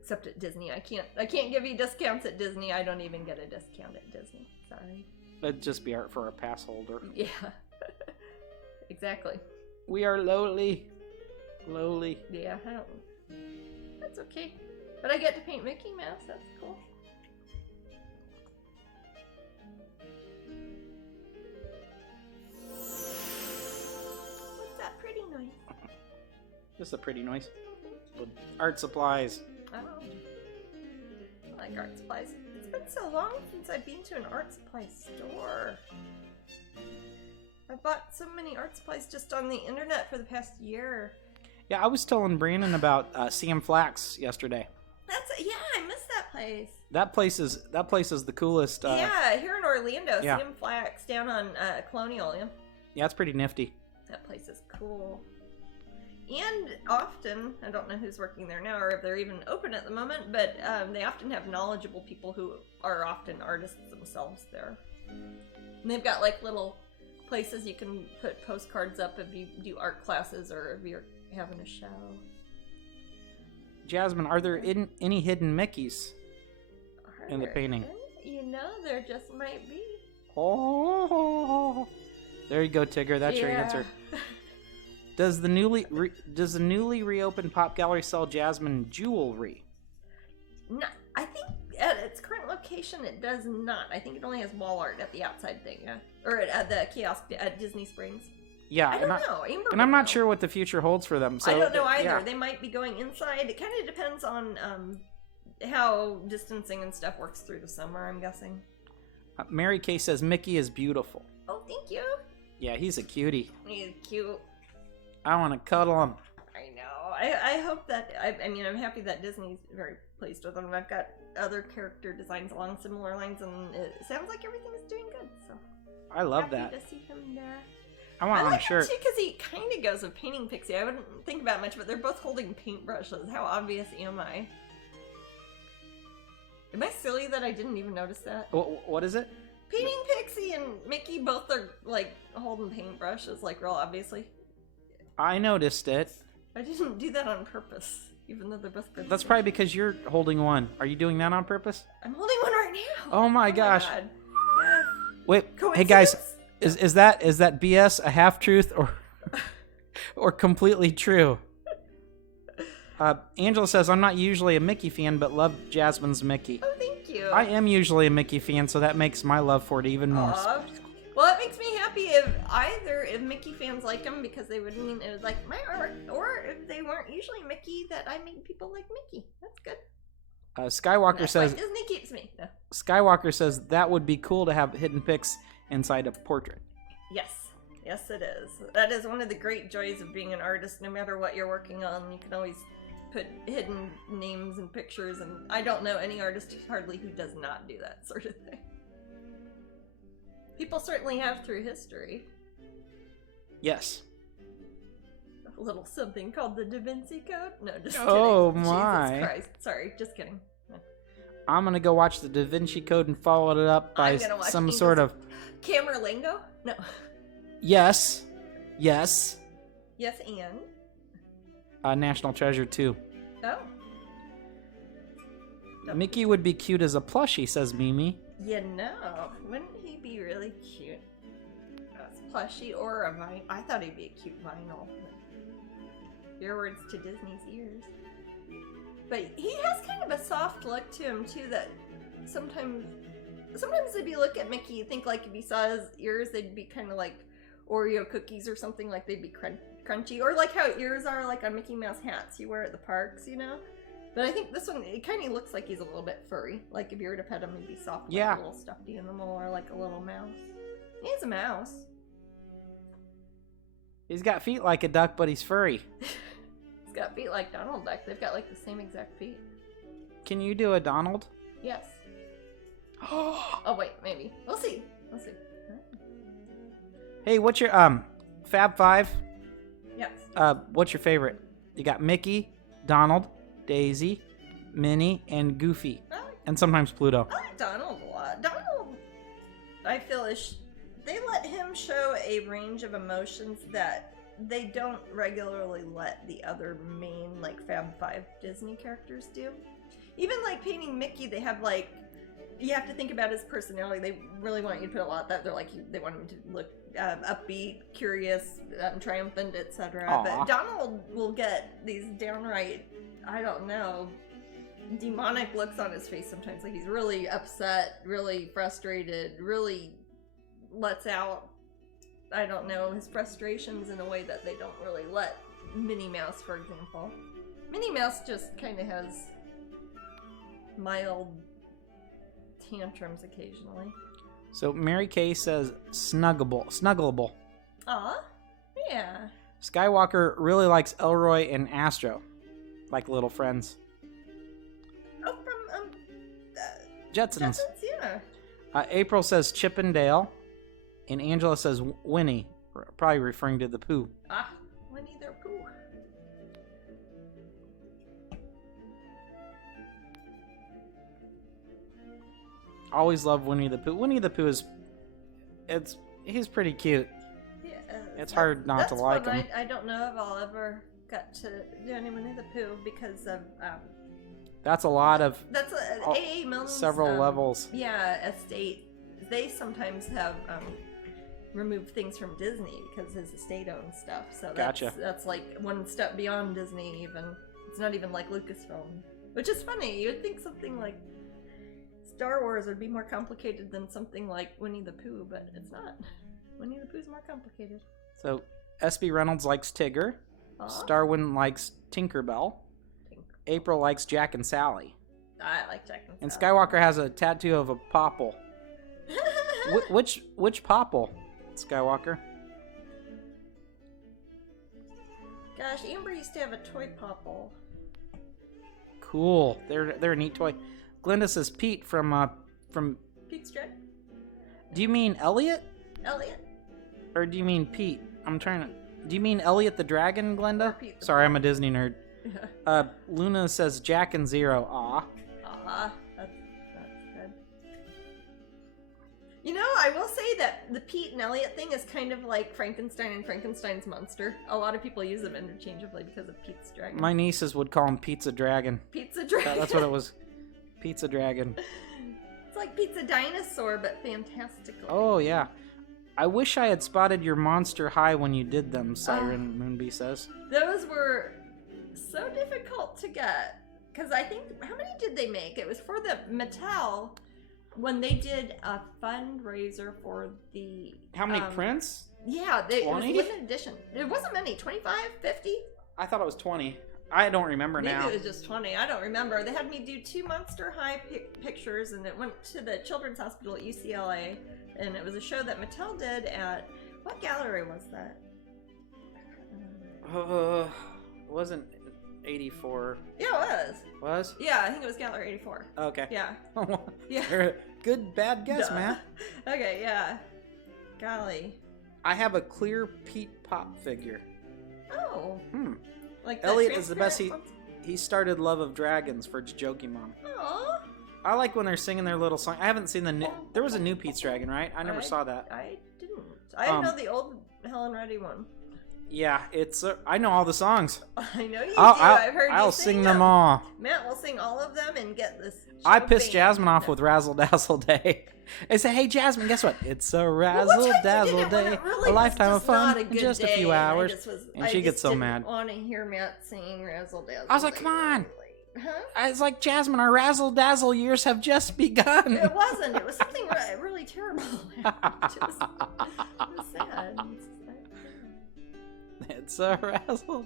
Except at Disney, I can't give you discounts at Disney. I don't even get a discount at Disney. Sorry. It'd just be art for a pass holder. Yeah. Exactly. We are lowly. Yeah, I don't. That's okay. But I get to paint Mickey Mouse. That's cool. What's that pretty noise? Just a pretty noise. With art supplies. Oh. I like art supplies. It's been so long since I've been to an art supply store. I bought so many art supplies just on the internet for the past year. Yeah, I was telling Brandon about Sam Flax yesterday. I missed that place. That place is the coolest. Yeah, here in Orlando, yeah. Sam Flax down on Colonial. Yeah, it's pretty nifty. that place is cool. And often, I don't know who's working there now or if they're even open at the moment, but they often have knowledgeable people who are often artists themselves there. And they've got like little places you can put postcards up if you do art classes or if you're having a show. Jasmine, are there any hidden Mickeys in the painting? You know, there just might be. Oh, there you go, Tigger. That's your answer. Does the newly reopened Pop Gallery sell Jasmine jewelry? No, I think at its current location it does not. I think it only has wall art at the outside thing, or at the kiosk at Disney Springs. Yeah, I don't know. Amber and I'm not know. sure what the future holds for them. So, I don't know either. Yeah. They might be going inside. It kind of depends on how distancing and stuff works through the summer, I'm guessing. Mary Kay says Mickey is beautiful. Oh, thank you. Yeah, he's a cutie. He's cute. I want to cuddle him. I know. I hope that... I mean, I'm happy that Disney's very pleased with him. I've got other character designs along similar lines, and it sounds like everything's doing good, so... I love happy that. to see him there. I want on a shirt. I like him, too, because he kind of goes with Painting Pixie. I wouldn't think about it much, but they're both holding paintbrushes. How obvious am I? Am I silly that I didn't even notice that? What is it? Painting Pixie and Mickey both are, like, holding paintbrushes, like, real obviously. I noticed it. I didn't do that on purpose, even though they're both good. That's probably because you're holding one. Are you doing that on purpose? I'm holding one right now. Oh my gosh. God. Yeah. Wait, hey guys, is that BS, a half truth, or completely true? Angela says, I'm not usually a Mickey fan, but love Jasmine's Mickey. Oh, thank you. I am usually a Mickey fan, so that makes my love for it even more. Well, it makes me happy if Mickey fans like him, because they would mean it was like my art, or if they weren't usually Mickey, that I make people like Mickey. That's good. Skywalker says Disney keeps me. No. Skywalker says that would be cool to have hidden pics inside a portrait. Yes, it is. That is one of the great joys of being an artist. No matter what you're working on, you can always put hidden names and pictures, and I don't know any artist hardly who does not do that sort of thing. People certainly have through history. Yes. A little something called the Da Vinci Code? No, just kidding. Oh my. Jesus Christ. Sorry, just kidding. I'm gonna go watch the Da Vinci Code and follow it up by some sort of... Camerlengo? No. Yes, and? National Treasure 2. Oh. Mickey would be cute as a plushie, says Mimi. You know, wouldn't he be really cute as plushie or a vinyl? I thought he'd be a cute vinyl. Your words to Disney's ears. But he has kind of a soft look to him too. That sometimes if you look at Mickey, you think like if you saw his ears, they'd be kind of like Oreo cookies or something. Like they'd be crunchy, or like how ears are like on Mickey Mouse hats you wear at the parks, you know. But I think this one, it kind of looks like he's a little bit furry. Like if you were to pet him, he'd be soft, like a little stuffed animal or like a little mouse. He's a mouse. He's got feet like a duck, but he's furry. He's got feet like Donald Duck. They've got like the same exact feet. Can you do a Donald? Yes. Oh wait, maybe. We'll see. Hey, what's your Fab Five? Yes. What's your favorite? You got Mickey, Donald, Daisy, Minnie, and Goofy, and sometimes Pluto. I like Donald a lot. Donald, I feel they let him show a range of emotions that they don't regularly let the other main like Fab Five Disney characters do. Even like painting Mickey, they have like, you have to think about his personality. They really want you to put a lot of that. They're like, they want him to look upbeat, curious, triumphant, etc. But Donald will get these downright, I don't know, demonic looks on his face sometimes. Like he's really upset, really frustrated, really lets out, I don't know, his frustrations in a way that they don't really let Minnie Mouse, for example. Minnie Mouse just kind of has mild tantrums occasionally. So Mary Kay says snuggleable. Aw, yeah. Skywalker really likes Elroy and Astro, like little friends. Oh, from Jetsons. yeah. April says Chip and Dale, and Angela says Winnie, probably referring to the Pooh. Ah, Winnie the Pooh. Always love Winnie the Pooh. Winnie the Pooh he's pretty cute. Yeah, It's hard not to like him. I don't know if I'll ever get to do any Winnie the Pooh because of That's a lot of that's A.A. Milne's several levels. Yeah, estate. They sometimes have removed things from Disney because his estate owns stuff. So that's like one step beyond Disney. Even it's not even like Lucasfilm, which is funny. You would think something like Star Wars would be more complicated than something like Winnie the Pooh, but it's not. Winnie the Pooh's more complicated. So S.B. Reynolds likes Tigger. Aww. Starwin likes Tinkerbell. April likes Jack and Sally. I like Jack and And Sally. Skywalker has a tattoo of a popple. Which popple, Skywalker? Gosh, Amber used to have a toy popple. Cool. They're a neat toy. Glinda says Pete from Pete's Dread? Do you mean Elliot? Elliot? Or do you mean Pete? Do you mean Elliot the Dragon, Glinda? Or Pete the Sorry, I'm a Disney nerd. Yeah. Luna says Jack and Zero. Aw. Aw, that's good. You know, I will say that the Pete and Elliot thing is kind of like Frankenstein and Frankenstein's monster. A lot of people use them interchangeably because of Pete's Dragon. My nieces would call him Pizza Dragon. Pizza Dragon. That's what it was. Pizza Dragon. It's like Pizza Dinosaur, but fantastically. Oh, yeah. I wish I had spotted your monster high when you did them, Siren Moonbee says. Those were so difficult to get. Because I think, how many did they make? It was for the Mattel when they did a fundraiser for the... How many prints? Yeah, it was 20? limited edition. It wasn't many, 25, 50? I thought it was 20. I don't remember now. Maybe it was just 20. I don't remember. They had me do 2 Monster High pictures, and it went to the Children's Hospital at UCLA. And it was a show that Mattel did at... What gallery was that? Wasn't 84. Yeah, it was. Was? Yeah, I think it was Gallery 84. Okay. Yeah. Yeah. Good, bad guess, Duh. Matt. Okay, yeah. Golly. I have a clear Pete Pop figure. Oh. Like the Elliot is the best. transparent He started Love of Dragons for Jokey Mom. ones? Aw. I like when they're singing their little song. I haven't seen the new... There was a new Pete's Dragon, right? I never saw that. I didn't. I know the old Helen Reddy one. Yeah, it's... I know all the songs. I know you do. I'll I've heard I'll you sing them all. Matt will sing all of them and get this. I show pissed banned. Jasmine off with Razzle Dazzle Day. I say, hey Jasmine, guess what? It's a Well, Razzle what time Dazzle you did it when Day, it really a was lifetime of just not fun, a good in just a day, few hours. And And she gets so mad. I want to hear Matt singing Razzle Dazzle. I was like, Day come on. really. Huh? I was like, Jasmine, our Razzle Dazzle years have just begun. It wasn't. It was something really terrible. It was sad. It's a Razzle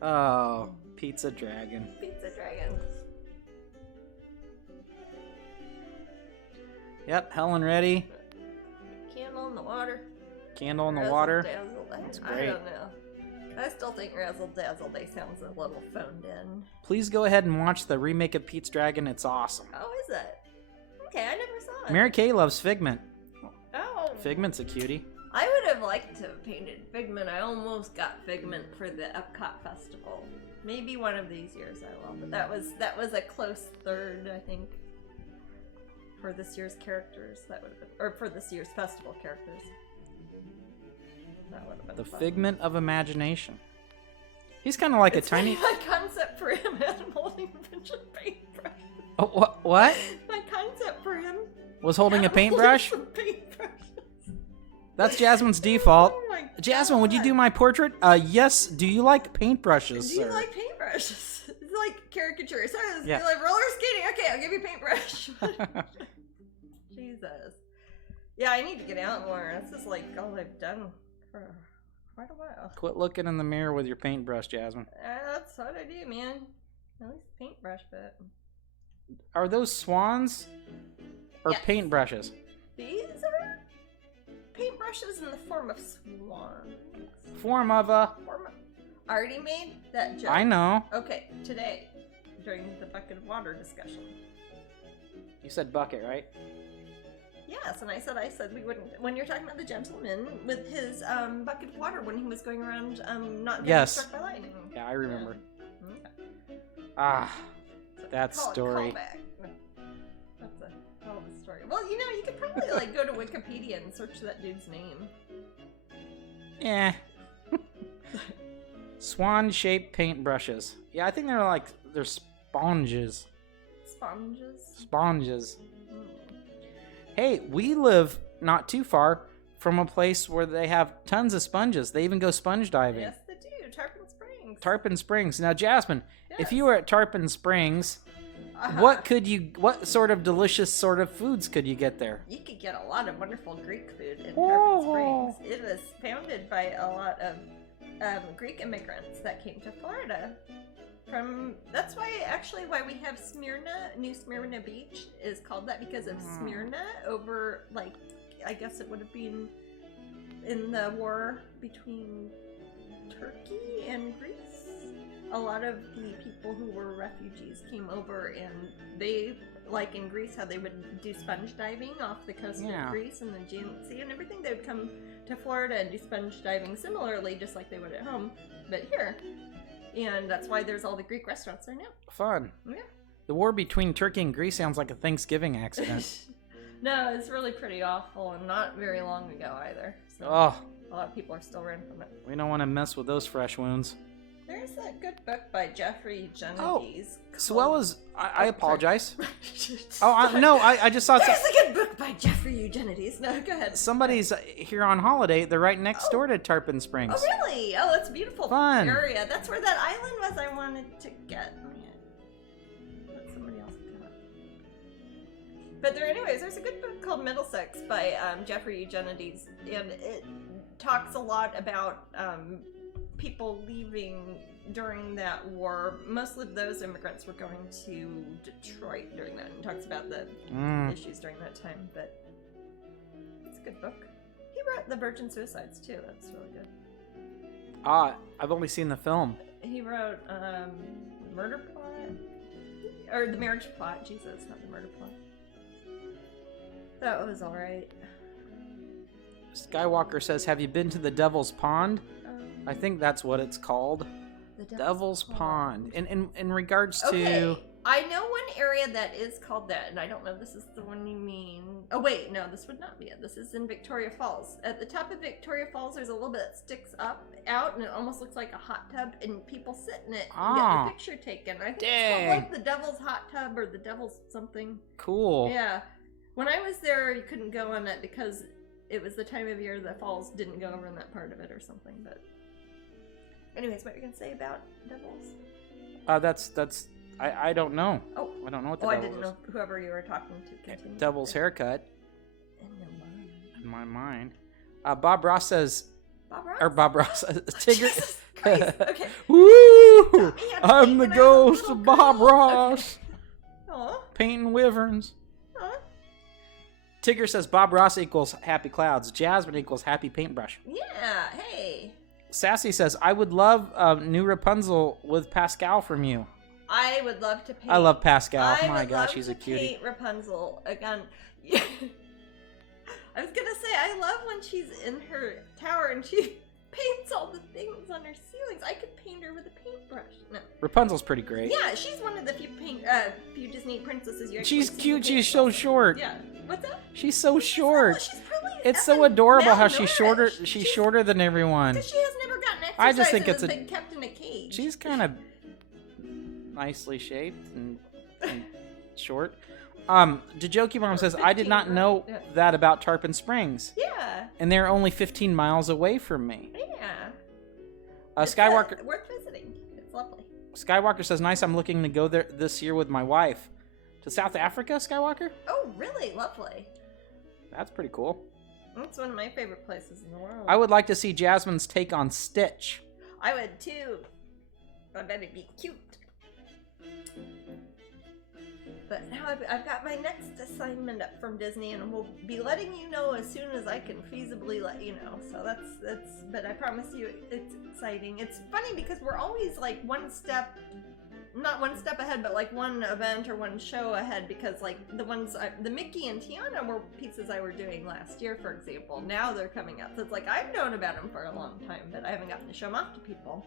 Oh, Pizza Dragon. Pizza Dragon. Yep, Helen Reddy. Candle in the water. Candle in the Razzle water. Dazzle. That's I great. don't know. I still think Razzle Dazzle Day sounds a little phoned in. Please go ahead and watch the remake of Pete's Dragon. It's awesome. Oh, is it? Okay, I never saw it. Mary Kay loves Figment. Oh. Figment's a cutie. I would have liked to have painted Figment. I almost got Figment for the Epcot Festival. Maybe one of these years I will, but that was a close third, I think, for this year's characters. That would have been, or for this year's festival characters. That would have been The fun. figment of imagination. He's kind of like It's a tiny... My concept for him had him holding a bunch of paintbrushes. Oh, what? My concept for him Was holding a had paintbrush? some paintbrushes. That's Jasmine's default. Oh my Jasmine, would you God. do my portrait? Yes. Do you like paintbrushes, Do you sir? like paintbrushes? It's like caricature. So Yeah. you're like roller skating. Okay, I'll give you a paintbrush. Jesus. Yeah, I need to get out more. That's just like all I've done for quite a while. Quit looking in the mirror with your paintbrush, Jasmine. That's what I do, man. At least paintbrush, but Are those swans or Yes. paintbrushes? these are paintbrushes in the form of swans. Form of a... I already made that joke. I know. Okay, today, during the bucket of water discussion. You said bucket, right? Yes, and I said we wouldn't. When you're talking about the gentleman with his bucket of water when he was going around not getting struck by lightning. Yeah, I remember. Yeah. Okay. Ah, that story. That's a hell of a story. Well, you know, you could probably like go to Wikipedia and search that dude's name. Yeah. Swan-shaped paintbrushes. Yeah, I think they're sponges. Sponges. Hey, we live not too far from a place where they have tons of sponges. They even go sponge diving. Yes, they do. Tarpon Springs. Now, Jasmine, yes. if you were at Tarpon Springs, what sort of delicious sort of foods could you get there? You could get a lot of wonderful Greek food in Tarpon Springs. It was founded by a lot of Greek immigrants that came to Florida. That's why we have New Smyrna Beach is called that because of Smyrna over, like, I guess it would have been in the war between Turkey and Greece. A lot of the people who were refugees came over, and they, like in Greece, how they would do sponge diving off the coast of Greece and the Aegean Sea and everything. They would come to Florida and do sponge diving similarly, just like they would at home, but here. And that's why there's all the Greek restaurants there now. Fun. Yeah. The war between Turkey and Greece sounds like a Thanksgiving accident. No, it's really pretty awful, and not very long ago either. So a lot of people are still running from it. We don't want to mess with those fresh wounds. There's that good book by Jeffrey Genovese. I apologize. I just saw... There's a good book by Jeffrey Eugenides. No, go ahead. Somebody's here on holiday. They're right next door to Tarpon Springs. Oh, really? Oh, that's a beautiful Fun area. That's where that island was I wanted to get. Let somebody else come up. But there's a good book called Middlesex by Jeffrey Eugenides, and it talks a lot about people leaving during that war. Mostly those immigrants were going to Detroit during that, and talks about the issues during that time. But it's a good book. He wrote The Virgin Suicides too. That's really good. I've only seen the film. He wrote Murder Plot, or The Marriage Plot. Jesus, not The Murder Plot. That was all right. Skywalker says, "Have you been to the Devil's Pond?" I think that's what it's called. The Devil's Pond. In regards to... Okay, I know one area that is called that, and I don't know if this is the one you mean. Oh wait, no, this would not be it. This is in Victoria Falls. At the top of Victoria Falls, there's a little bit that sticks out, and it almost looks like a hot tub, and people sit in it and get a picture taken. I think it's called like the Devil's Hot Tub or the Devil's something. Cool. Yeah. When I was there, you couldn't go on it because it was the time of year the falls didn't go over in that part of it or something, but... Anyways, what are you going to say about devils? I don't know. Oh. I don't know what the devil devil is. I didn't know whoever you were talking to. Continue. Devil's haircut. In your mind. In my mind. Bob Ross says... Bob Ross? Or Bob Ross. Tigger... Jesus Christ. Okay. Woo! I'm the ghost of Bob Ross. Okay. Painting wyverns. Tigger says Bob Ross equals happy clouds. Jasmine equals happy paintbrush. Yeah, hey. Sassy says, I would love new Rapunzel with Pascal from you. I would love to paint. I love Pascal. My gosh, gosh, she's a cutie. Paint Rapunzel again. I was gonna say I love when she's in her tower and she paints all the things on her ceilings. I could paint her with a paintbrush. No. Rapunzel's pretty great. Yeah, she's one of the few Disney princesses you. She's cute. She's so short. Yeah. What's that? She's so short. She's probably it's so adorable how she's shorter. She's shorter than everyone. Because she has never gotten exercise. I just think and it's been kept in a cage. She's kind of nicely shaped and short. Jajoki Mom says, I did not know that about Tarpon Springs. Yeah. And they're only 15 miles away from me. Yeah. Skywalker. Worth visiting. It's lovely. Skywalker says, nice, I'm looking to go there this year with my wife. To South Africa, Skywalker? Oh, really? Lovely. That's pretty cool. That's one of my favorite places in the world. I would like to see Jasmine's take on Stitch. I would too. I bet it'd be cute. But now I've got my next assignment up from Disney, and we'll be letting you know as soon as I can feasibly let you know. So that's. But I promise you, it's exciting. It's funny because we're always like not one step ahead, but like one event or one show ahead. Because like the Mickey and Tiana were pieces I were doing last year, for example. Now they're coming out, so it's like I've known about them for a long time, but I haven't gotten to show them off to people.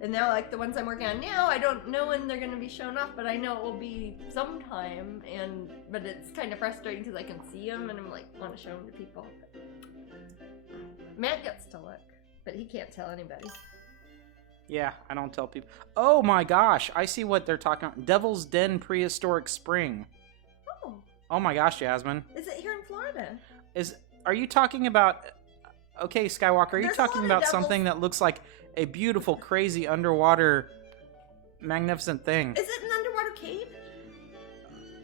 And now, like, the ones I'm working on now, I don't know when they're going to be shown off, but I know it will be sometime, but it's kind of frustrating because I can see them, and I'm like, want to show them to people. Matt gets to look, but he can't tell anybody. Yeah, I don't tell people. Oh my gosh, I see what they're talking about. Devil's Den Prehistoric Spring. Oh my gosh, Jasmine. Is it here in Florida? Are you talking about... Okay, Skywalker, are you There's talking about something that looks like a beautiful, crazy, underwater, magnificent thing? Is it an underwater cave?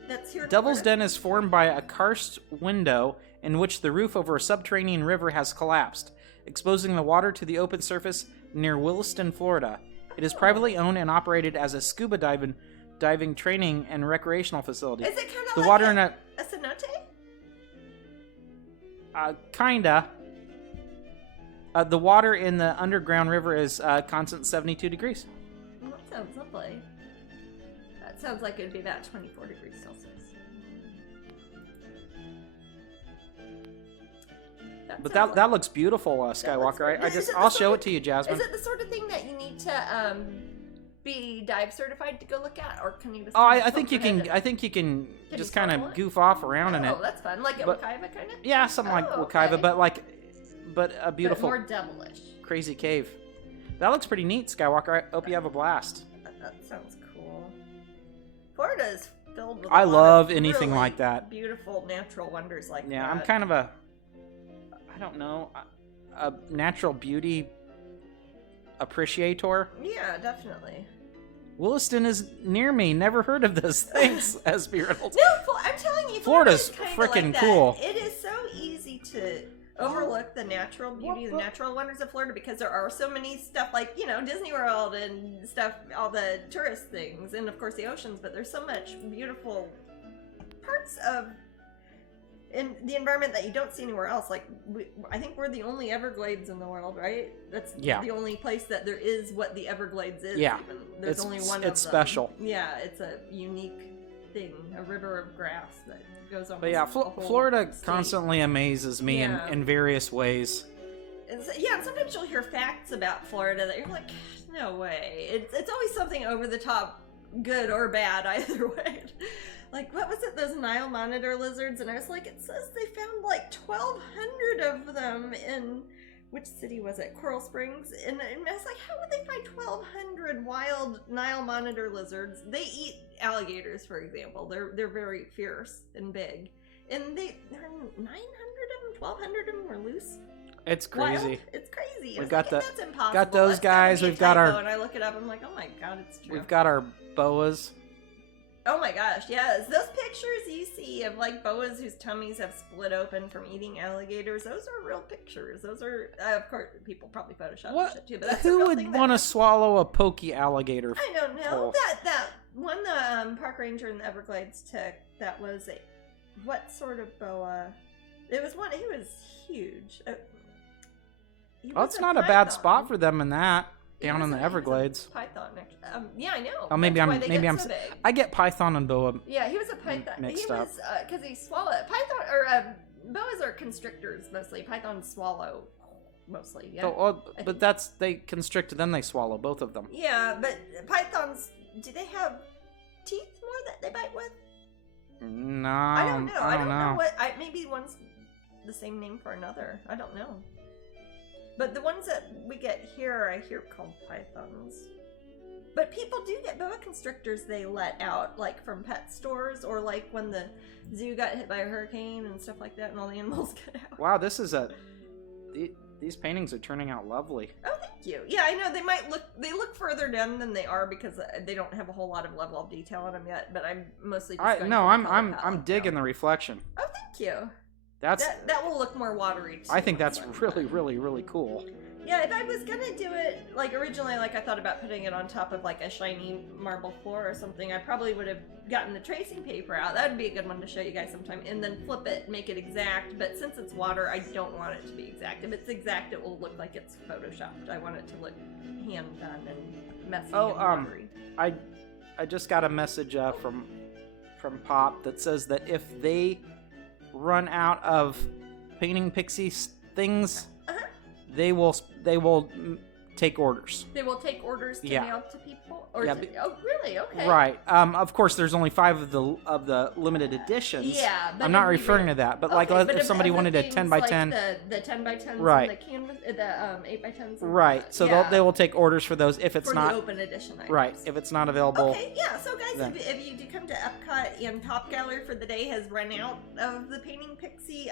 That's here in Devil's Florida? Den is formed by a karst window in which the roof over a subterranean river has collapsed, exposing the water to the open surface near Williston, Florida. It is privately owned and operated as a scuba diving training and recreational facility. Is it kind of the like water a in a cenote? kinda. The water in the underground river is constant 72 degrees. Well, that sounds lovely. That sounds like it would be about 24 degrees Celsius. But that looks beautiful, Skywalker. I'll show it to you, Jasmine. Is it the sort of thing that you need to be dive certified to go look at, or can you just? I think you can. I think you can just kind of goof off around in it. Oh, that's fun. Like at Wekiva, kind of. Yeah, something like Wekiva, okay. but a beautiful, more devilish, crazy cave. That looks pretty neat, Skywalker. I hope you have a blast. That sounds cool. Florida is filled with. I love really anything like that. Beautiful natural wonders like that. Yeah, I'm kind of a natural beauty appreciator. Yeah, definitely. Williston is near me. Never heard of this. Thanks, SB Reynolds. No, I'm telling you, Florida's freaking freaking cool. It is so easy to overlook the natural beauty, the natural wonders of Florida, because there are so many stuff like, Disney World and stuff, all the tourist things, and of course the oceans, but there's so much beautiful parts of in the environment that you don't see anywhere else. Like, I think we're the only Everglades in the world, right? That's the only place that there is what the Everglades is. Yeah. Even. There's only one of them. It's special. Yeah, it's a unique thing, a river of grass that goes on. But yeah, Florida constantly amazes me in various ways. And and sometimes you'll hear facts about Florida that you're like, no way. It's always something over the top, good or bad, either way. Like, what was it, those Nile monitor lizards? And I was like, it says they found like 1,200 of them in, which city was it? Coral Springs. And I was like, how would they find 1,200 wild Nile monitor lizards? They eat alligators, for example. They're very fierce and big. And there are 900 of them, 1,200 of them were loose. It's crazy. Wild. It's crazy. We've got that's impossible. Got those guys. We've got our. And I look it up. I'm like, oh my god, it's true. We've got our boas. Oh my gosh, yes. Those pictures you see of like boas whose tummies have split open from eating alligators, those are real pictures. Those are, of course, people probably Photoshop shit too, but that's who would want to swallow a pokey alligator? I don't know. That one the park ranger in the Everglades took, that was what sort of boa? It was one, he was huge. It's not a bad spot for them in that. Down in the Everglades. Python. Yeah, I know. Oh, I get python and boa. Yeah, he was a python. Mixed up. Because he swallowed python or boas are constrictors mostly. Pythons swallow mostly. Yeah. But they constrict, then they swallow both of them. Yeah, but pythons, do they have teeth more that they bite with? No, I don't know. I don't know what. Maybe one's the same name for another. I don't know. But the ones that we get here, I hear called pythons. But people do get boa constrictors they let out, like from pet stores, or like when the zoo got hit by a hurricane and stuff like that, and all the animals get out. Wow, these paintings are turning out lovely. Oh, thank you. Yeah, I know they look further down than they are because they don't have a whole lot of level of detail on them yet. But I'm mostly just I'm digging the reflection. Oh, thank you. That will look more watery too. I think that's really, really, really cool. Yeah, if I was gonna do it, like, originally, like, I thought about putting it on top of, like, a shiny marble floor or something, I probably would have gotten the tracing paper out. That would be a good one to show you guys sometime. And then flip it, make it exact. But since it's water, I don't want it to be exact. If it's exact, it will look like it's photoshopped. I want it to look hand-done and messy and watery. I just got a message from Pop that says that if they run out of painting pixie things, they will take orders. They will take orders to mail to people? Or oh, really? Okay. Right. Of course, there's only 5 of the limited editions. Yeah. But I'm not referring to that. But like, if somebody wanted a 10 by 10, like the 10 by 10s, right? And the canvas, the 8 by 10s, right. So they will take orders for those if it's not the open edition items. Right. If it's not available. Okay. Yeah. So guys, if you do come to Epcot and Top Gallery for the day has run out of the Painting Pixie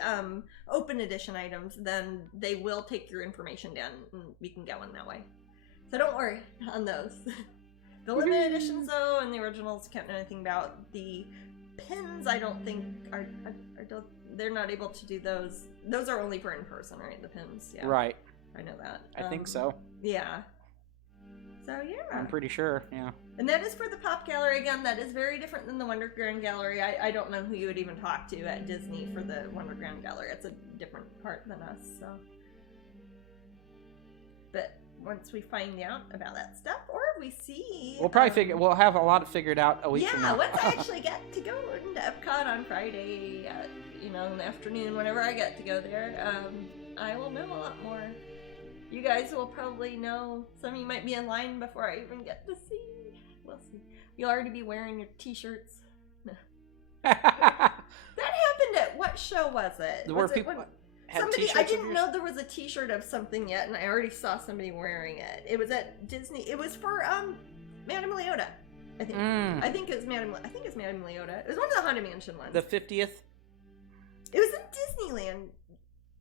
open edition items, then they will take your information down and we can get one that way. So don't worry on those. The limited editions, though, and the originals, can't know anything about. The pins, I don't think are they're not able to do those. Those are only for in person, right? The pins, yeah. Right. I know that. I think so. Yeah. So yeah. I'm pretty sure. Yeah. And that is for the Pop Gallery. Again, that is very different than the Wonderground Gallery. I don't know who you would even talk to at Disney for the Wonderground Gallery. It's a different part than us. So. But once we find out about that stuff, or we see, we'll probably we'll have a lot figured out a week from now. Yeah, once I actually get to go into Epcot on Friday, in the afternoon, whenever I get to go there, I will know a lot more. You guys will probably know. Some of you might be in line before I even get to see. We'll see. You'll already be wearing your t-shirts. No. That happened at what show was it? Where people had somebody, t-shirts I didn't know there was a t-shirt of something yet, and I already saw somebody wearing it. It was at Disney. It was for Madame Leota. I think. I think it's Madame Leota. It was one of the Haunted Mansion ones. The 50th. It was in Disneyland.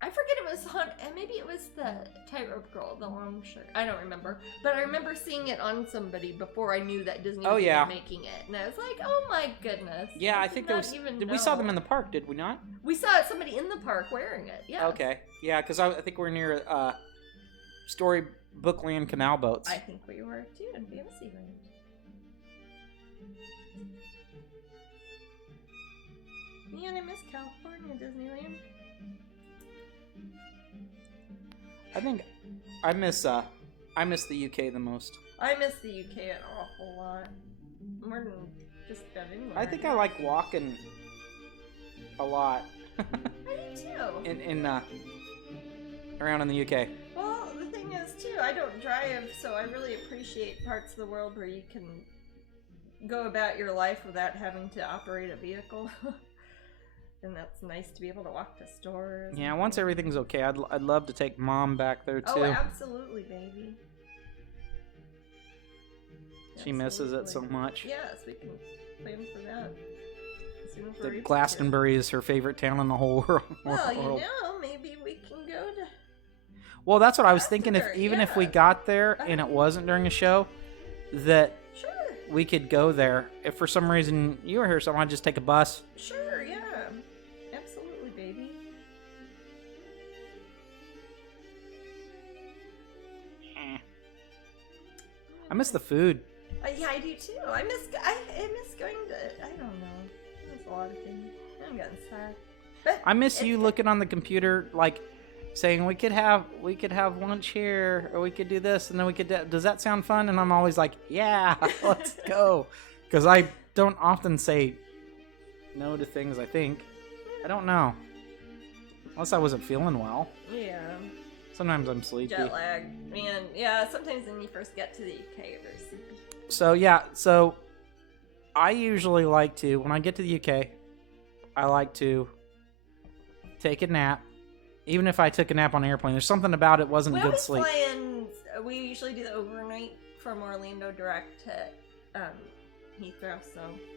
I forget it was maybe it was the Tightrope Girl, the long shirt. I don't remember, but I remember seeing it on somebody before I knew that Disney was making it, and I was like, "Oh my goodness!" Yeah, I think there was. We saw them in the park, did we not? We saw somebody in the park wearing it. Yeah. Okay. Yeah, because I think we're near Storybookland Canal Boats. I think we were too in Fantasyland. Man, I miss California Disneyland. I think I miss the UK the most. I miss the UK an awful lot. More than just about anywhere. I think I like walking a lot. I do too. In around in the UK. Well, the thing is too, I don't drive, so I really appreciate parts of the world where you can go about your life without having to operate a vehicle. And that's nice to be able to walk to stores. Yeah, once everything's okay, I'd love to take Mom back there too. Oh, absolutely, baby. She misses it so much. Yes, we can plan for that. The Glastonbury is her favorite town in the whole world. Well, maybe we can go to... Well, that's what I was thinking. If we got there and it wasn't during a show, that we could go there. If for some reason you were here, so I'd just take a bus. Sure, yeah. Absolutely, baby. I miss the food. Yeah, I do too. I miss going to, I don't know. There's a lot of things. I'm getting sad. But I miss you looking on the computer, like saying we could have lunch here, or we could do this, and then we could. Does that sound fun? And I'm always like, yeah, let's go, because I don't often say no to things. I think I don't know, unless I wasn't feeling well. Yeah. Sometimes I'm sleepy. Jet lag, man. Yeah. Sometimes when you first get to the UK, you're very sleepy. So I usually like to, when I get to the UK, I like to take a nap. Even if I took a nap on an airplane, there's something about it wasn't good sleep. We usually do the overnight from Orlando direct to Heathrow,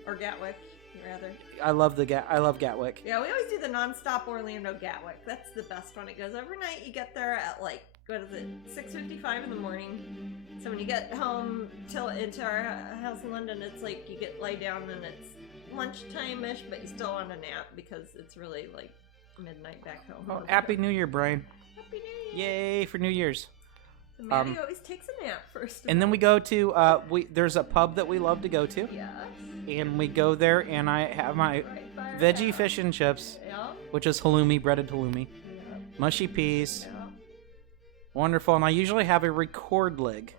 or Gatwick, rather. I love Gatwick. Yeah, we always do the non-stop Orlando Gatwick. That's the best one. It goes overnight. You get there at 6:55 in the morning. So when you get home into our house in London, it's like you lie down and it's lunchtime-ish, but you still want a nap because it's really midnight back home. Oh, Happy New Year, Brian. Happy New Year. Yay for New Year's. Maddie always takes a nap first. And then we go to there's a pub that we love to go to. Yes. And we go there, and I have my veggie fish and chips, which is halloumi, breaded halloumi, mushy peas, wonderful. And I usually have a record leg,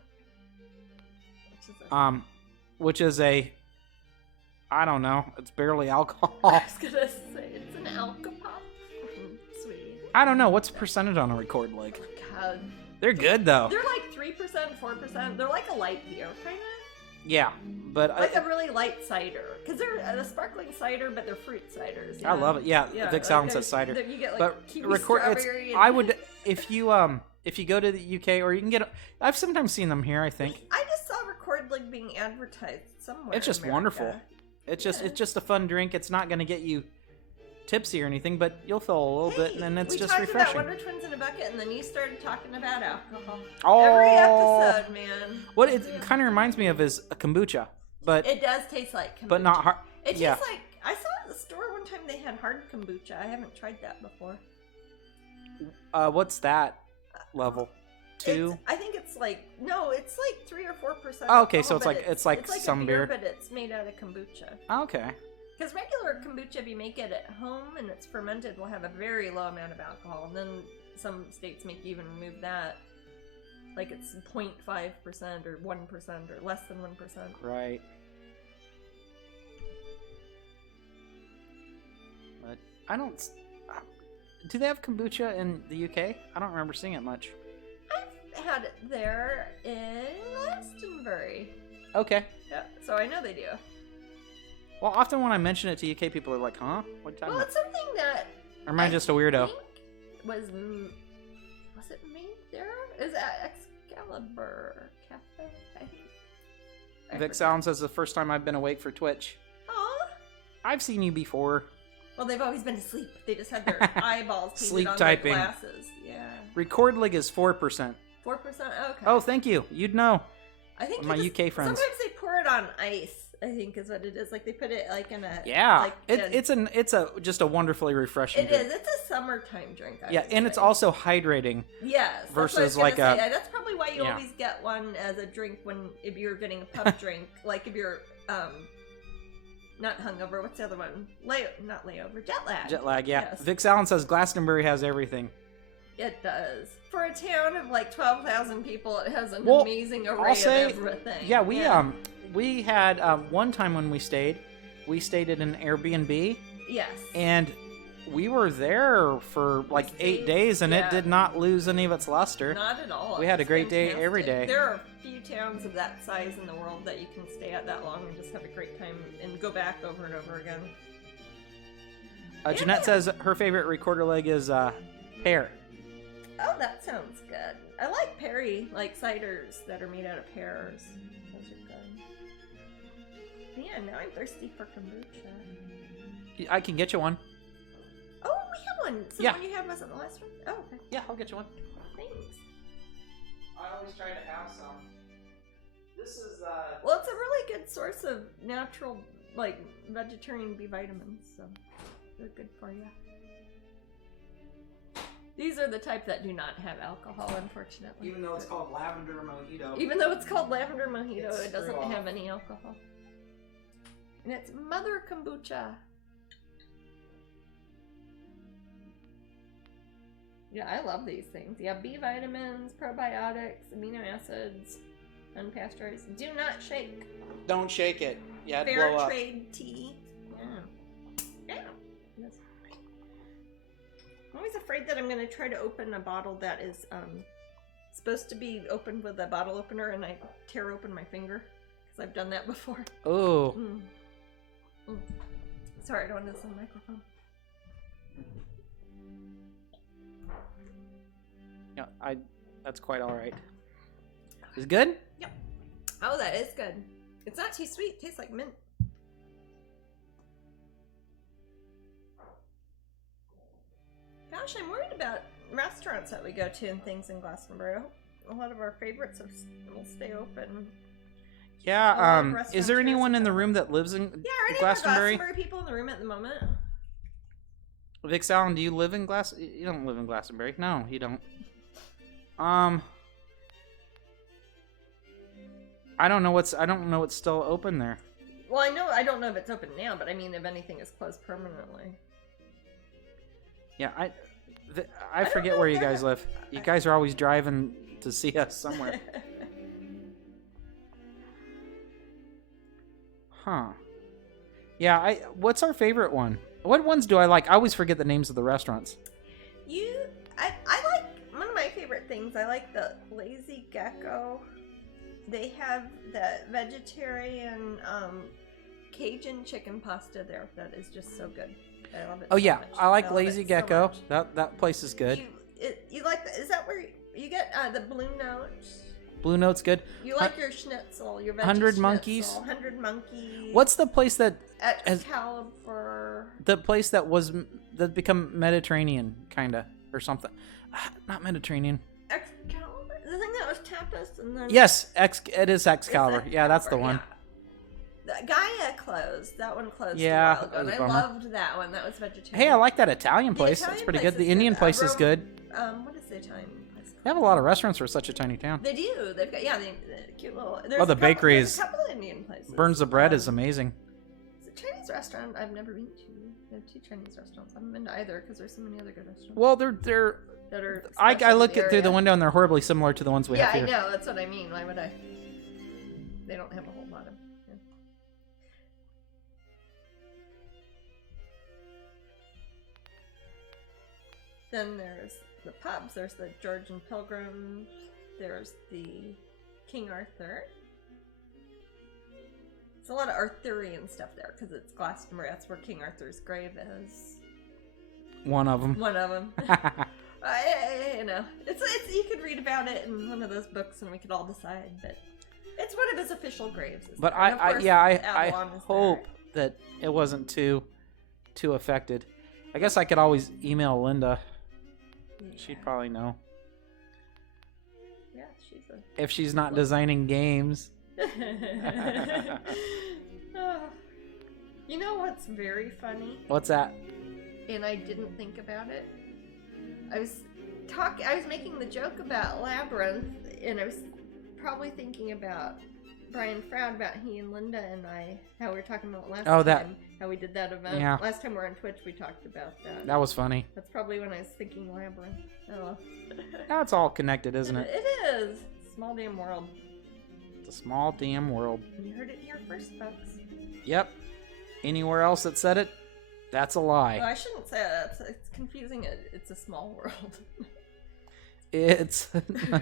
which is a, I don't know, it's barely alcohol. I was gonna say it's an alcopop. Sweet. I don't know, what's the percentage on a record leg? God. They're good though. They're like 3%, 4%. They're like a light beer, kind of. Yeah, but like a really light cider, because they're a sparkling cider, but they're fruit ciders. I love it. Yeah, Vic Allen says cider. You get like but kiwi record. strawberry. I would if you go to the UK, or you can get. I've sometimes seen them here. I think. I just saw Record like being advertised somewhere. It's just in wonderful. America. It's just a fun drink. It's not going to get you tipsy or anything, but you'll feel a little bit, and it's just refreshing. We talked about Wonder Twins in a bucket, and then you started talking about alcohol. Oh, every episode, man. What it kind of reminds me of is a kombucha, but it does taste like kombucha, but not hard. It tastes like, I saw at the store one time they had hard kombucha. I haven't tried that before. What's that level? 2? I think it's like, no, it's like 3 or 4%. Oh, okay, so alcohol, it's like some a beer, but it's made out of kombucha. Okay. Because regular kombucha, if you make it at home and it's fermented, will have a very low amount of alcohol. And then some states make you even remove that. Like it's 0.5% or 1% or less than 1%. Right. But I don't... Do they have kombucha in the UK? I don't remember seeing it much. I've had it there in Glastonbury. Okay. Yeah, so I know they do. Well, often when I mention it to UK people, are like, huh? What are you talking Well, about? it's something that... Or am I just a weirdo? Was it made there? Is that Excalibur Cafe? Vic Sound says the first time I've been awake for Twitch. Aw. I've seen you before. Well, they've always been asleep. They just had their eyeballs painted Sleep on typing. their glasses. Yeah. Record leg is 4%. 4%? Okay. Oh, thank you. You'd know. I think my UK friends. Sometimes they pour it on ice, I think is what it is. Like they put it like in a... Yeah. Like it's just a wonderfully refreshing drink. It is. It's a summertime drink, I would and say. it's also hydrating. Yes. Versus like a... That's probably why you always get one as a drink if you're getting a pub drink. Like if you're... Not hungover. What's the other one? Not layover. Jet lag. Jet lag, yeah. Yes. Vix Allen says Glastonbury has everything. It does. For a town of like 12,000 people, it has an amazing array of everything. Yeah, we had one time when we stayed at an Airbnb. Yes. And we were there for like 8 days, and it did not lose any of its luster. Not at all. We had a great day every day. There are few towns of that size in the world that you can stay at that long and just have a great time and go back over and over again. Jeanette says her favorite recorder leg is pear. Oh, that sounds good. I like Perry, like ciders that are made out of pears. Those are good. Yeah, now I'm thirsty for kombucha. I can get you one. Oh, we have one. So the one you had wasn't the last one? Oh, okay. Yeah, I'll get you one. Thanks. I always try to have some. This is well, it's a really good source of natural, like, vegetarian B vitamins, so they're good for you. These are the type that do not have alcohol, unfortunately. Even though it's called lavender mojito. Even though it's called lavender mojito, it doesn't have any alcohol. And it's mother kombucha. Yeah, I love these things. You have B vitamins, probiotics, amino acids, unpasteurized. Do not shake. Don't shake it. Yeah, it'd Fair blow up. trade tea. Yeah. Yes. I'm always afraid that I'm going to try to open a bottle that is supposed to be opened with a bottle opener, and I tear open my finger because I've done that before. Oh. Sorry, I don't want this on the microphone. Yeah, that's quite all right. Is it good? Yep. Oh, that is good. It's not too sweet. It tastes like mint. Gosh, I'm worried about restaurants that we go to and things in Glastonbury. I hope a lot of our favorites will stay open. Yeah, is there anyone in the room that lives in Glastonbury? Glastonbury people in the room at the moment. Vix Allen, do you live in You don't live in Glastonbury. No, you don't. I don't know what's still open there. Well, I don't know if it's open now, but I mean, if anything is closed permanently. Yeah, I forget where you guys live. You guys are always driving to see us somewhere. Huh. Yeah, what's our favorite one? What ones do I like? I always forget the names of the restaurants. I like, one of my favorite things, I like the Lazy Gecko. They have the vegetarian Cajun chicken pasta there that is just so good. I love it. Oh so yeah, much. I like love Lazy it so Gecko. much. That place is good. You like that? Is that where you get the Blue Notes? Blue Note's good. You like your schnitzel, your veggie 100 schnitzel, Monkeys. 100 Monkeys. What's the place that Excalibur? the place that become Mediterranean kinda or something? Not Mediterranean. Excalibur? The thing that was tapas and then Yes, it is Excalibur. Yeah, that's the one. Yeah. The Gaia closed. That one closed Yeah, a while ago. that was And a I bummer. loved that one. That was vegetarian. Hey, I like that Italian The place. Italian That's pretty place good. The is Indian place is Rome- good. What is the Italian place called? They have a lot of restaurants for such a tiny town. They do. They've got the cute little. Oh, the bakery there's is- a couple of Indian places. Burns the Bread is amazing. It's a Chinese restaurant I've never been to. They have 2 Chinese restaurants. I haven't been to either because there's so many other good restaurants. Well, they're. That are. I special look to at through the area. window and they're horribly similar to the ones we Yeah, have here. I know. That's what I mean. Why would I? They don't have a whole lot of. Yeah. Then there's the pubs. There's the George and Pilgrim. There's the King Arthur. It's a lot of Arthurian stuff there because it's Glastonbury. That's where King Arthur's grave is. One of them. One of them. You know, it's you could read about it in one of those books and we could all decide, but it's one of his official graves. But And of course, I Avalon is hope there. that it wasn't too affected. I guess I could always email Linda. She'd probably know Yeah, she's a. if she's not designing games. Oh. You know what's very funny? What's that? And I didn't think about it. I was making the joke about Labyrinth, and I was probably thinking about Brian Froud, about he and Linda and I, how we were talking about last time, how we did that event. Yeah. Last time we were on Twitch, we talked about that. That was funny. That's probably when I was thinking Labyrinth. Oh. Now it's all connected, isn't it? It is. Small damn world. It's a small damn world. You heard it here first, folks. Yep. Anywhere else that said it, that's a lie. Well, I shouldn't say that. It's confusing. It's a small world. It's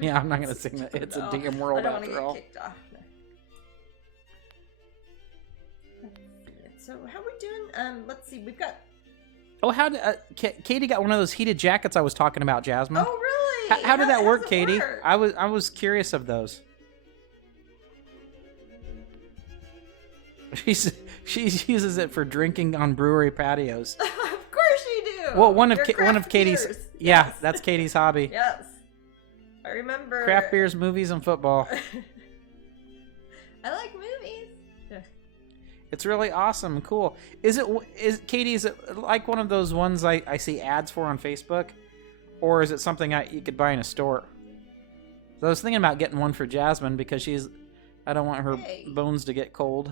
yeah. I'm not gonna sing that. It's No, a damn world I don't after want all. to get kicked off. No. So how we doing? Let's see. We've got. Oh, how did Katie got one of those heated jackets I was talking about, Jasmine? Oh really? How did that work, does it Katie? work? I was curious of those. She uses it for drinking on brewery patios. Of course you do. Well, one of Your craft Katie's. beers. Yeah, Yes. that's Katie's hobby. Yes. I remember. Craft beers, movies, and football. I like movies. Yeah. It's really awesome and cool. Is Katie? Is it like one of those ones I see ads for on Facebook, or is it something you could buy in a store? So I was thinking about getting one for Jasmine because I don't want her bones to get cold.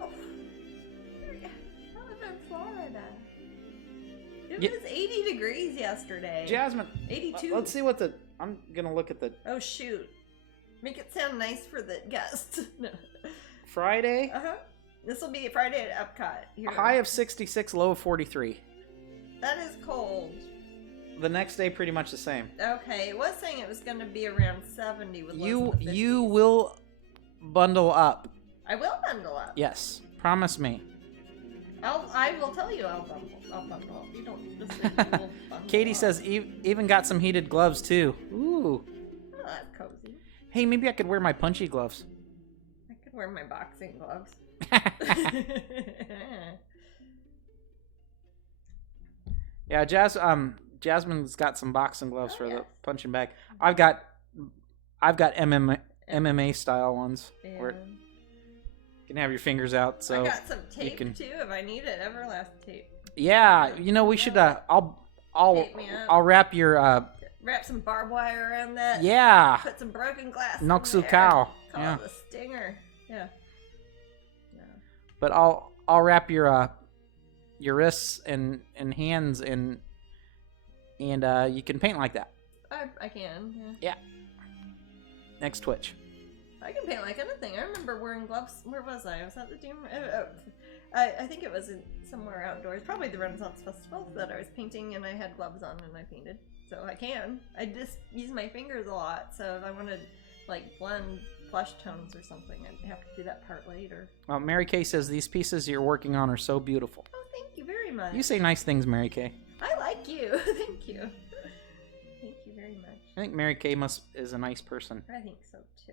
Oh. I live in Florida. It Yeah. was 80 degrees yesterday. Jasmine, 82. let's see what I'm gonna look at the Oh shoot. Make it sound nice for the guests. No. Friday. Uh-huh. This will be Friday at Epcot. Here. A high of 66, low of 43. That is cold. The next day, pretty much the same. Okay, it was saying it was going to be around 70 with lows in the 50s. You will bundle up. I will bundle up. Yes, promise me. I will tell you I'll bundle up. You don't just say you will bundle Katie up. says even got some heated gloves too. Ooh. Oh, that's cozy. Hey, maybe I could wear my punchy gloves. I could wear my boxing gloves. Yeah, Jasmine's got some boxing gloves Oh, for the yes. punching bag. I've got MMA style ones where And you can have your fingers out. So I got some tape can- too if I need it. Everlast tape. yeah, we should. I'll Tape me up. I'll wrap your Wrap some barbed wire around that. yeah. Put some broken glass. Noxu in there. cow. call Yeah. it the stinger. Yeah. But I'll wrap your wrists and hands and you can paint like that. I can. Yeah. Yeah. Next Twitch. I can paint like anything. I remember wearing gloves. Where was I? Was that the Doom? I think it was somewhere outdoors. Probably the Renaissance Festival that I was painting, and I had gloves on and I painted. So I can. I just use my fingers a lot. So if I want to like blend flesh tones or something, I'd have to do that part later. Well, Mary Kay says these pieces you're working on are so beautiful. Oh, thank you very much. You say nice things, Mary Kay. I like you. Thank you. Thank you very much. I think Mary Kay is a nice person. I think so too.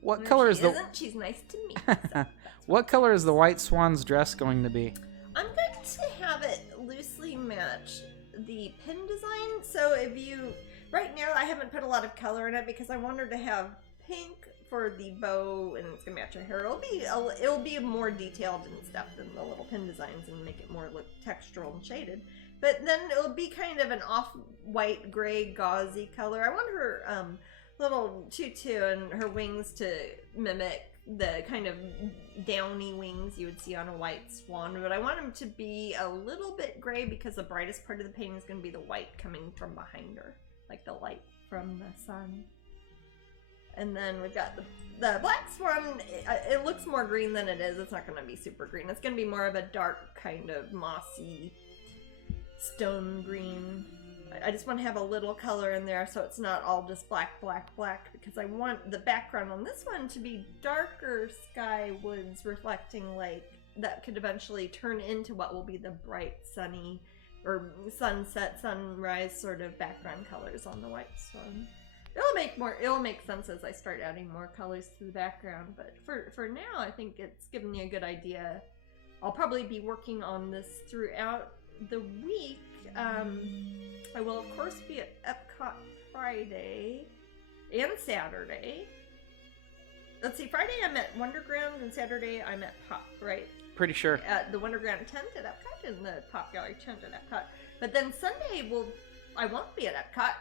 What And if color she is the isn't, she's nice to me. So that's What color is the White Swan's dress going to be? I'm going to have it loosely match the pin design. So if you, right now I haven't put a lot of color in it because I want her to have pink for the bow and it's gonna match her hair. It'll be more detailed and stuff than the little pin designs and make it more look textural and shaded. But then it'll be kind of an off-white, gray, gauzy color. I want her little tutu and her wings to mimic the kind of downy wings you would see on a white swan, but I want them to be a little bit gray because the brightest part of the painting is going to be the white coming from behind her, like the light from the sun. And then we've got the black swan. It looks more green than it is. It's not going to be super green. It's going to be more of a dark kind of mossy stone green. I just want to have a little color in there so it's not all just black, black, black, because I want the background on this one to be darker sky woods reflecting like that could eventually turn into what will be the bright sunny or sunset, sunrise sort of background colors on the white swan. It'll make sense as I start adding more colors to the background, but for now I think it's given me a good idea. I'll probably be working on this throughout the week. I will of course be at Epcot Friday and Saturday. Let's see, Friday I'm at Wonderground and Saturday I'm at Pop, right? Pretty sure. At the Wonderground tent at Epcot and the Pop Gallery tent at Epcot. But then Sunday I won't be at Epcot,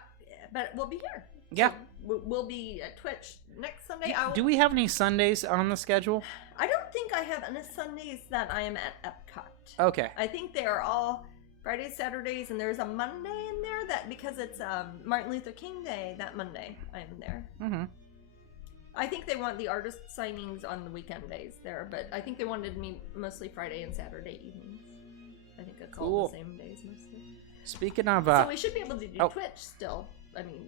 but we'll be here. Yeah. So we'll be at Twitch next Sunday. Do we have any Sundays on the schedule? I don't think I have any Sundays that I am at Epcot. Okay. I think they are all Fridays, Saturdays, and there's a Monday in there that because it's Martin Luther King Day, that Monday I'm there. Mm-hmm. I think they want the artist signings on the weekend days there, but I think they wanted me mostly Friday and Saturday evenings. I think it's all the same days mostly. Speaking of... so we should be able to do Twitch still. I mean,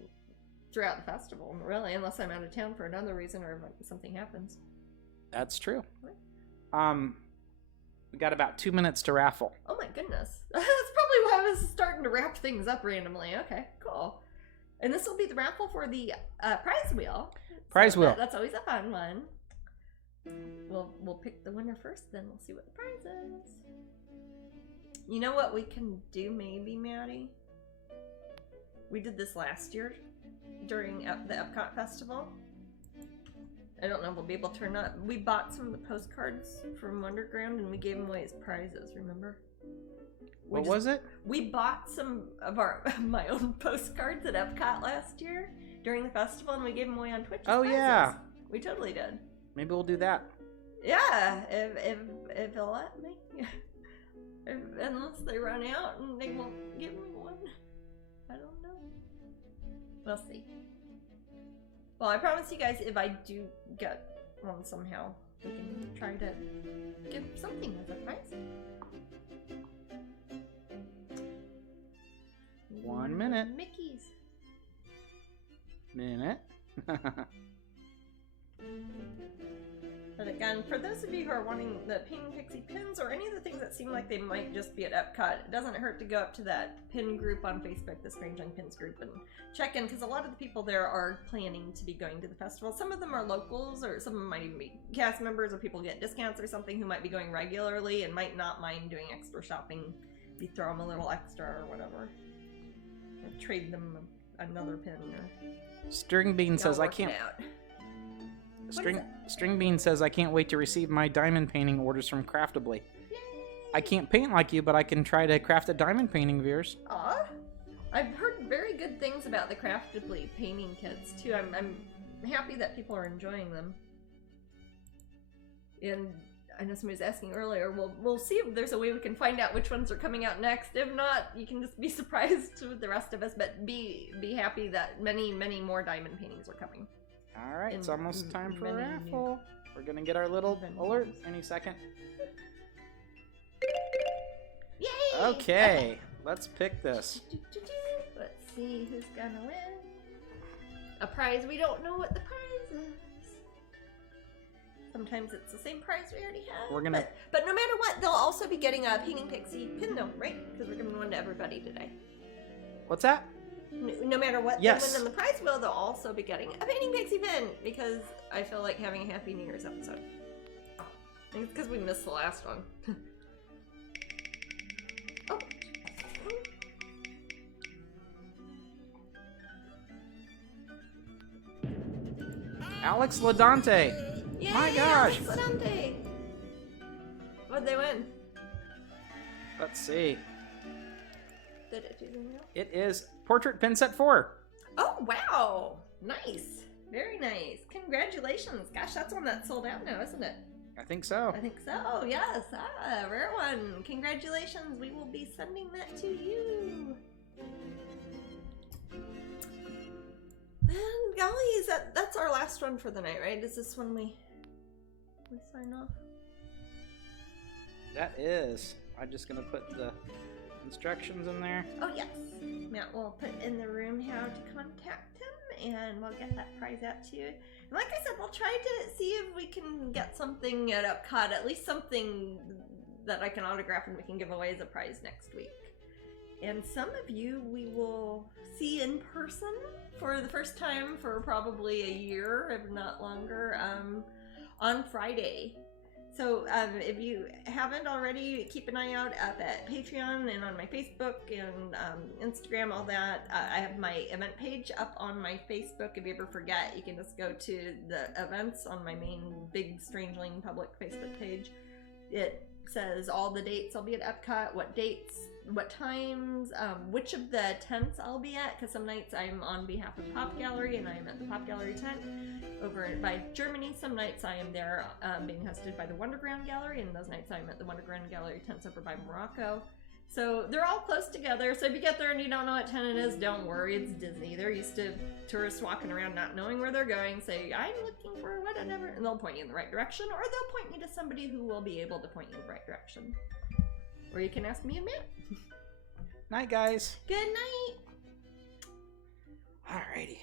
throughout the festival, really, unless I'm out of town for another reason or if something happens. That's true. What? We got about 2 minutes to raffle. Oh my goodness. That's probably why I was starting to wrap things up randomly. Okay, cool. And this will be the raffle for the prize wheel. Prize wheel. That's always a fun one. We'll pick the winner first, then we'll see what the prize is. You know what we can do maybe, Maddie? We did this last year during the Epcot Festival. I don't know if we'll be able to or not. We bought some of the postcards from Wonderground and we gave them away as prizes, remember? What was it? We bought some of my own postcards at Epcot last year during the festival and we gave them away on Twitch as prizes. Yeah. We totally did. Maybe we'll do that. Yeah, if they'll let me. Unless they run out and they won't give me one. I don't know. We'll see. Well, I promise you guys, if I do get one somehow, we can try to give something as a prize. 1 minute. Mickey's. Minute. But again, for those of you who are wanting the Painting Pixie pins or any of the things that seem like they might just be at Epcot, it doesn't hurt to go up to that pin group on Facebook, the Strangeling Pins group, and check in, because a lot of the people there are planning to be going to the festival. Some of them are locals, or some of them might even be cast members, or people get discounts or something who might be going regularly and might not mind doing extra shopping. You throw them a little extra or whatever. Or trade them another pin. Or String Bean says I can't... String Bean says, I can't wait to receive my diamond painting orders from Craftably. Yay! I can't paint like you, but I can try to craft a diamond painting of yours. Aw. I've heard very good things about the Craftably painting kits, too. I'm happy that people are enjoying them. And I know somebody was asking earlier, we'll see if there's a way we can find out which ones are coming out next. If not, you can just be surprised with the rest of us, but be happy that many, many more diamond paintings are coming. All right, it's almost time for a raffle. We're going to get our little alert any second. Yay! Okay, let's pick this. Let's see who's gonna win. A prize we don't know what the prize is. Sometimes it's the same prize we already have. We're gonna. But no matter what, they'll also be getting a painting pixie pin, though, right? Because we're giving one to everybody today. What's that? No matter what they win in the prize wheel, they'll also be getting a painting pixie pin because I feel like having a Happy New Year's episode. I think it's because we missed the last one. Oh. Alex Ladante. Yay, My gosh. Alex Ladante. What'd they win? Let's see. Did it do the real? It is Portrait Pin Set 4. Oh, wow. Nice. Very nice. Congratulations. Gosh, that's one that sold out now, isn't it? I think so. I think so, yes. Rare one. Congratulations. We will be sending that to you. And golly, that's our last one for the night, right? Is this when we sign off? That is. I'm just going to put the instructions in there. Oh, yes. Matt will put in the room how to contact him, and we'll get that prize out to you. And like I said, we'll try to see if we can get something at Epcot, at least something that I can autograph and we can give away as a prize next week. And some of you we will see in person for the first time for probably a year, if not longer, on Friday. So if you haven't already, keep an eye out up at Patreon and on my Facebook and Instagram, all that. I have my event page up on my Facebook. If you ever forget, you can just go to the events on my main big Strangeling public Facebook page. It says all the dates I'll be at Epcot, what dates, what times, which of the tents I'll be at, because some nights I'm on behalf of Pop Gallery and I'm at the Pop Gallery tent over by Germany. Some nights I am there being hosted by the Wonderground Gallery, and those nights I'm at the Wonderground Gallery tents over by Morocco. So they're all close together, so if you get there and you don't know what tent it is, don't worry, it's Disney. They're used to tourists walking around not knowing where they're going, say, I'm looking for whatever, and they'll point you in the right direction, or they'll point you to somebody who will be able to point you in the right direction. Or you can ask me and Matt. Night, guys. Good night. Alrighty.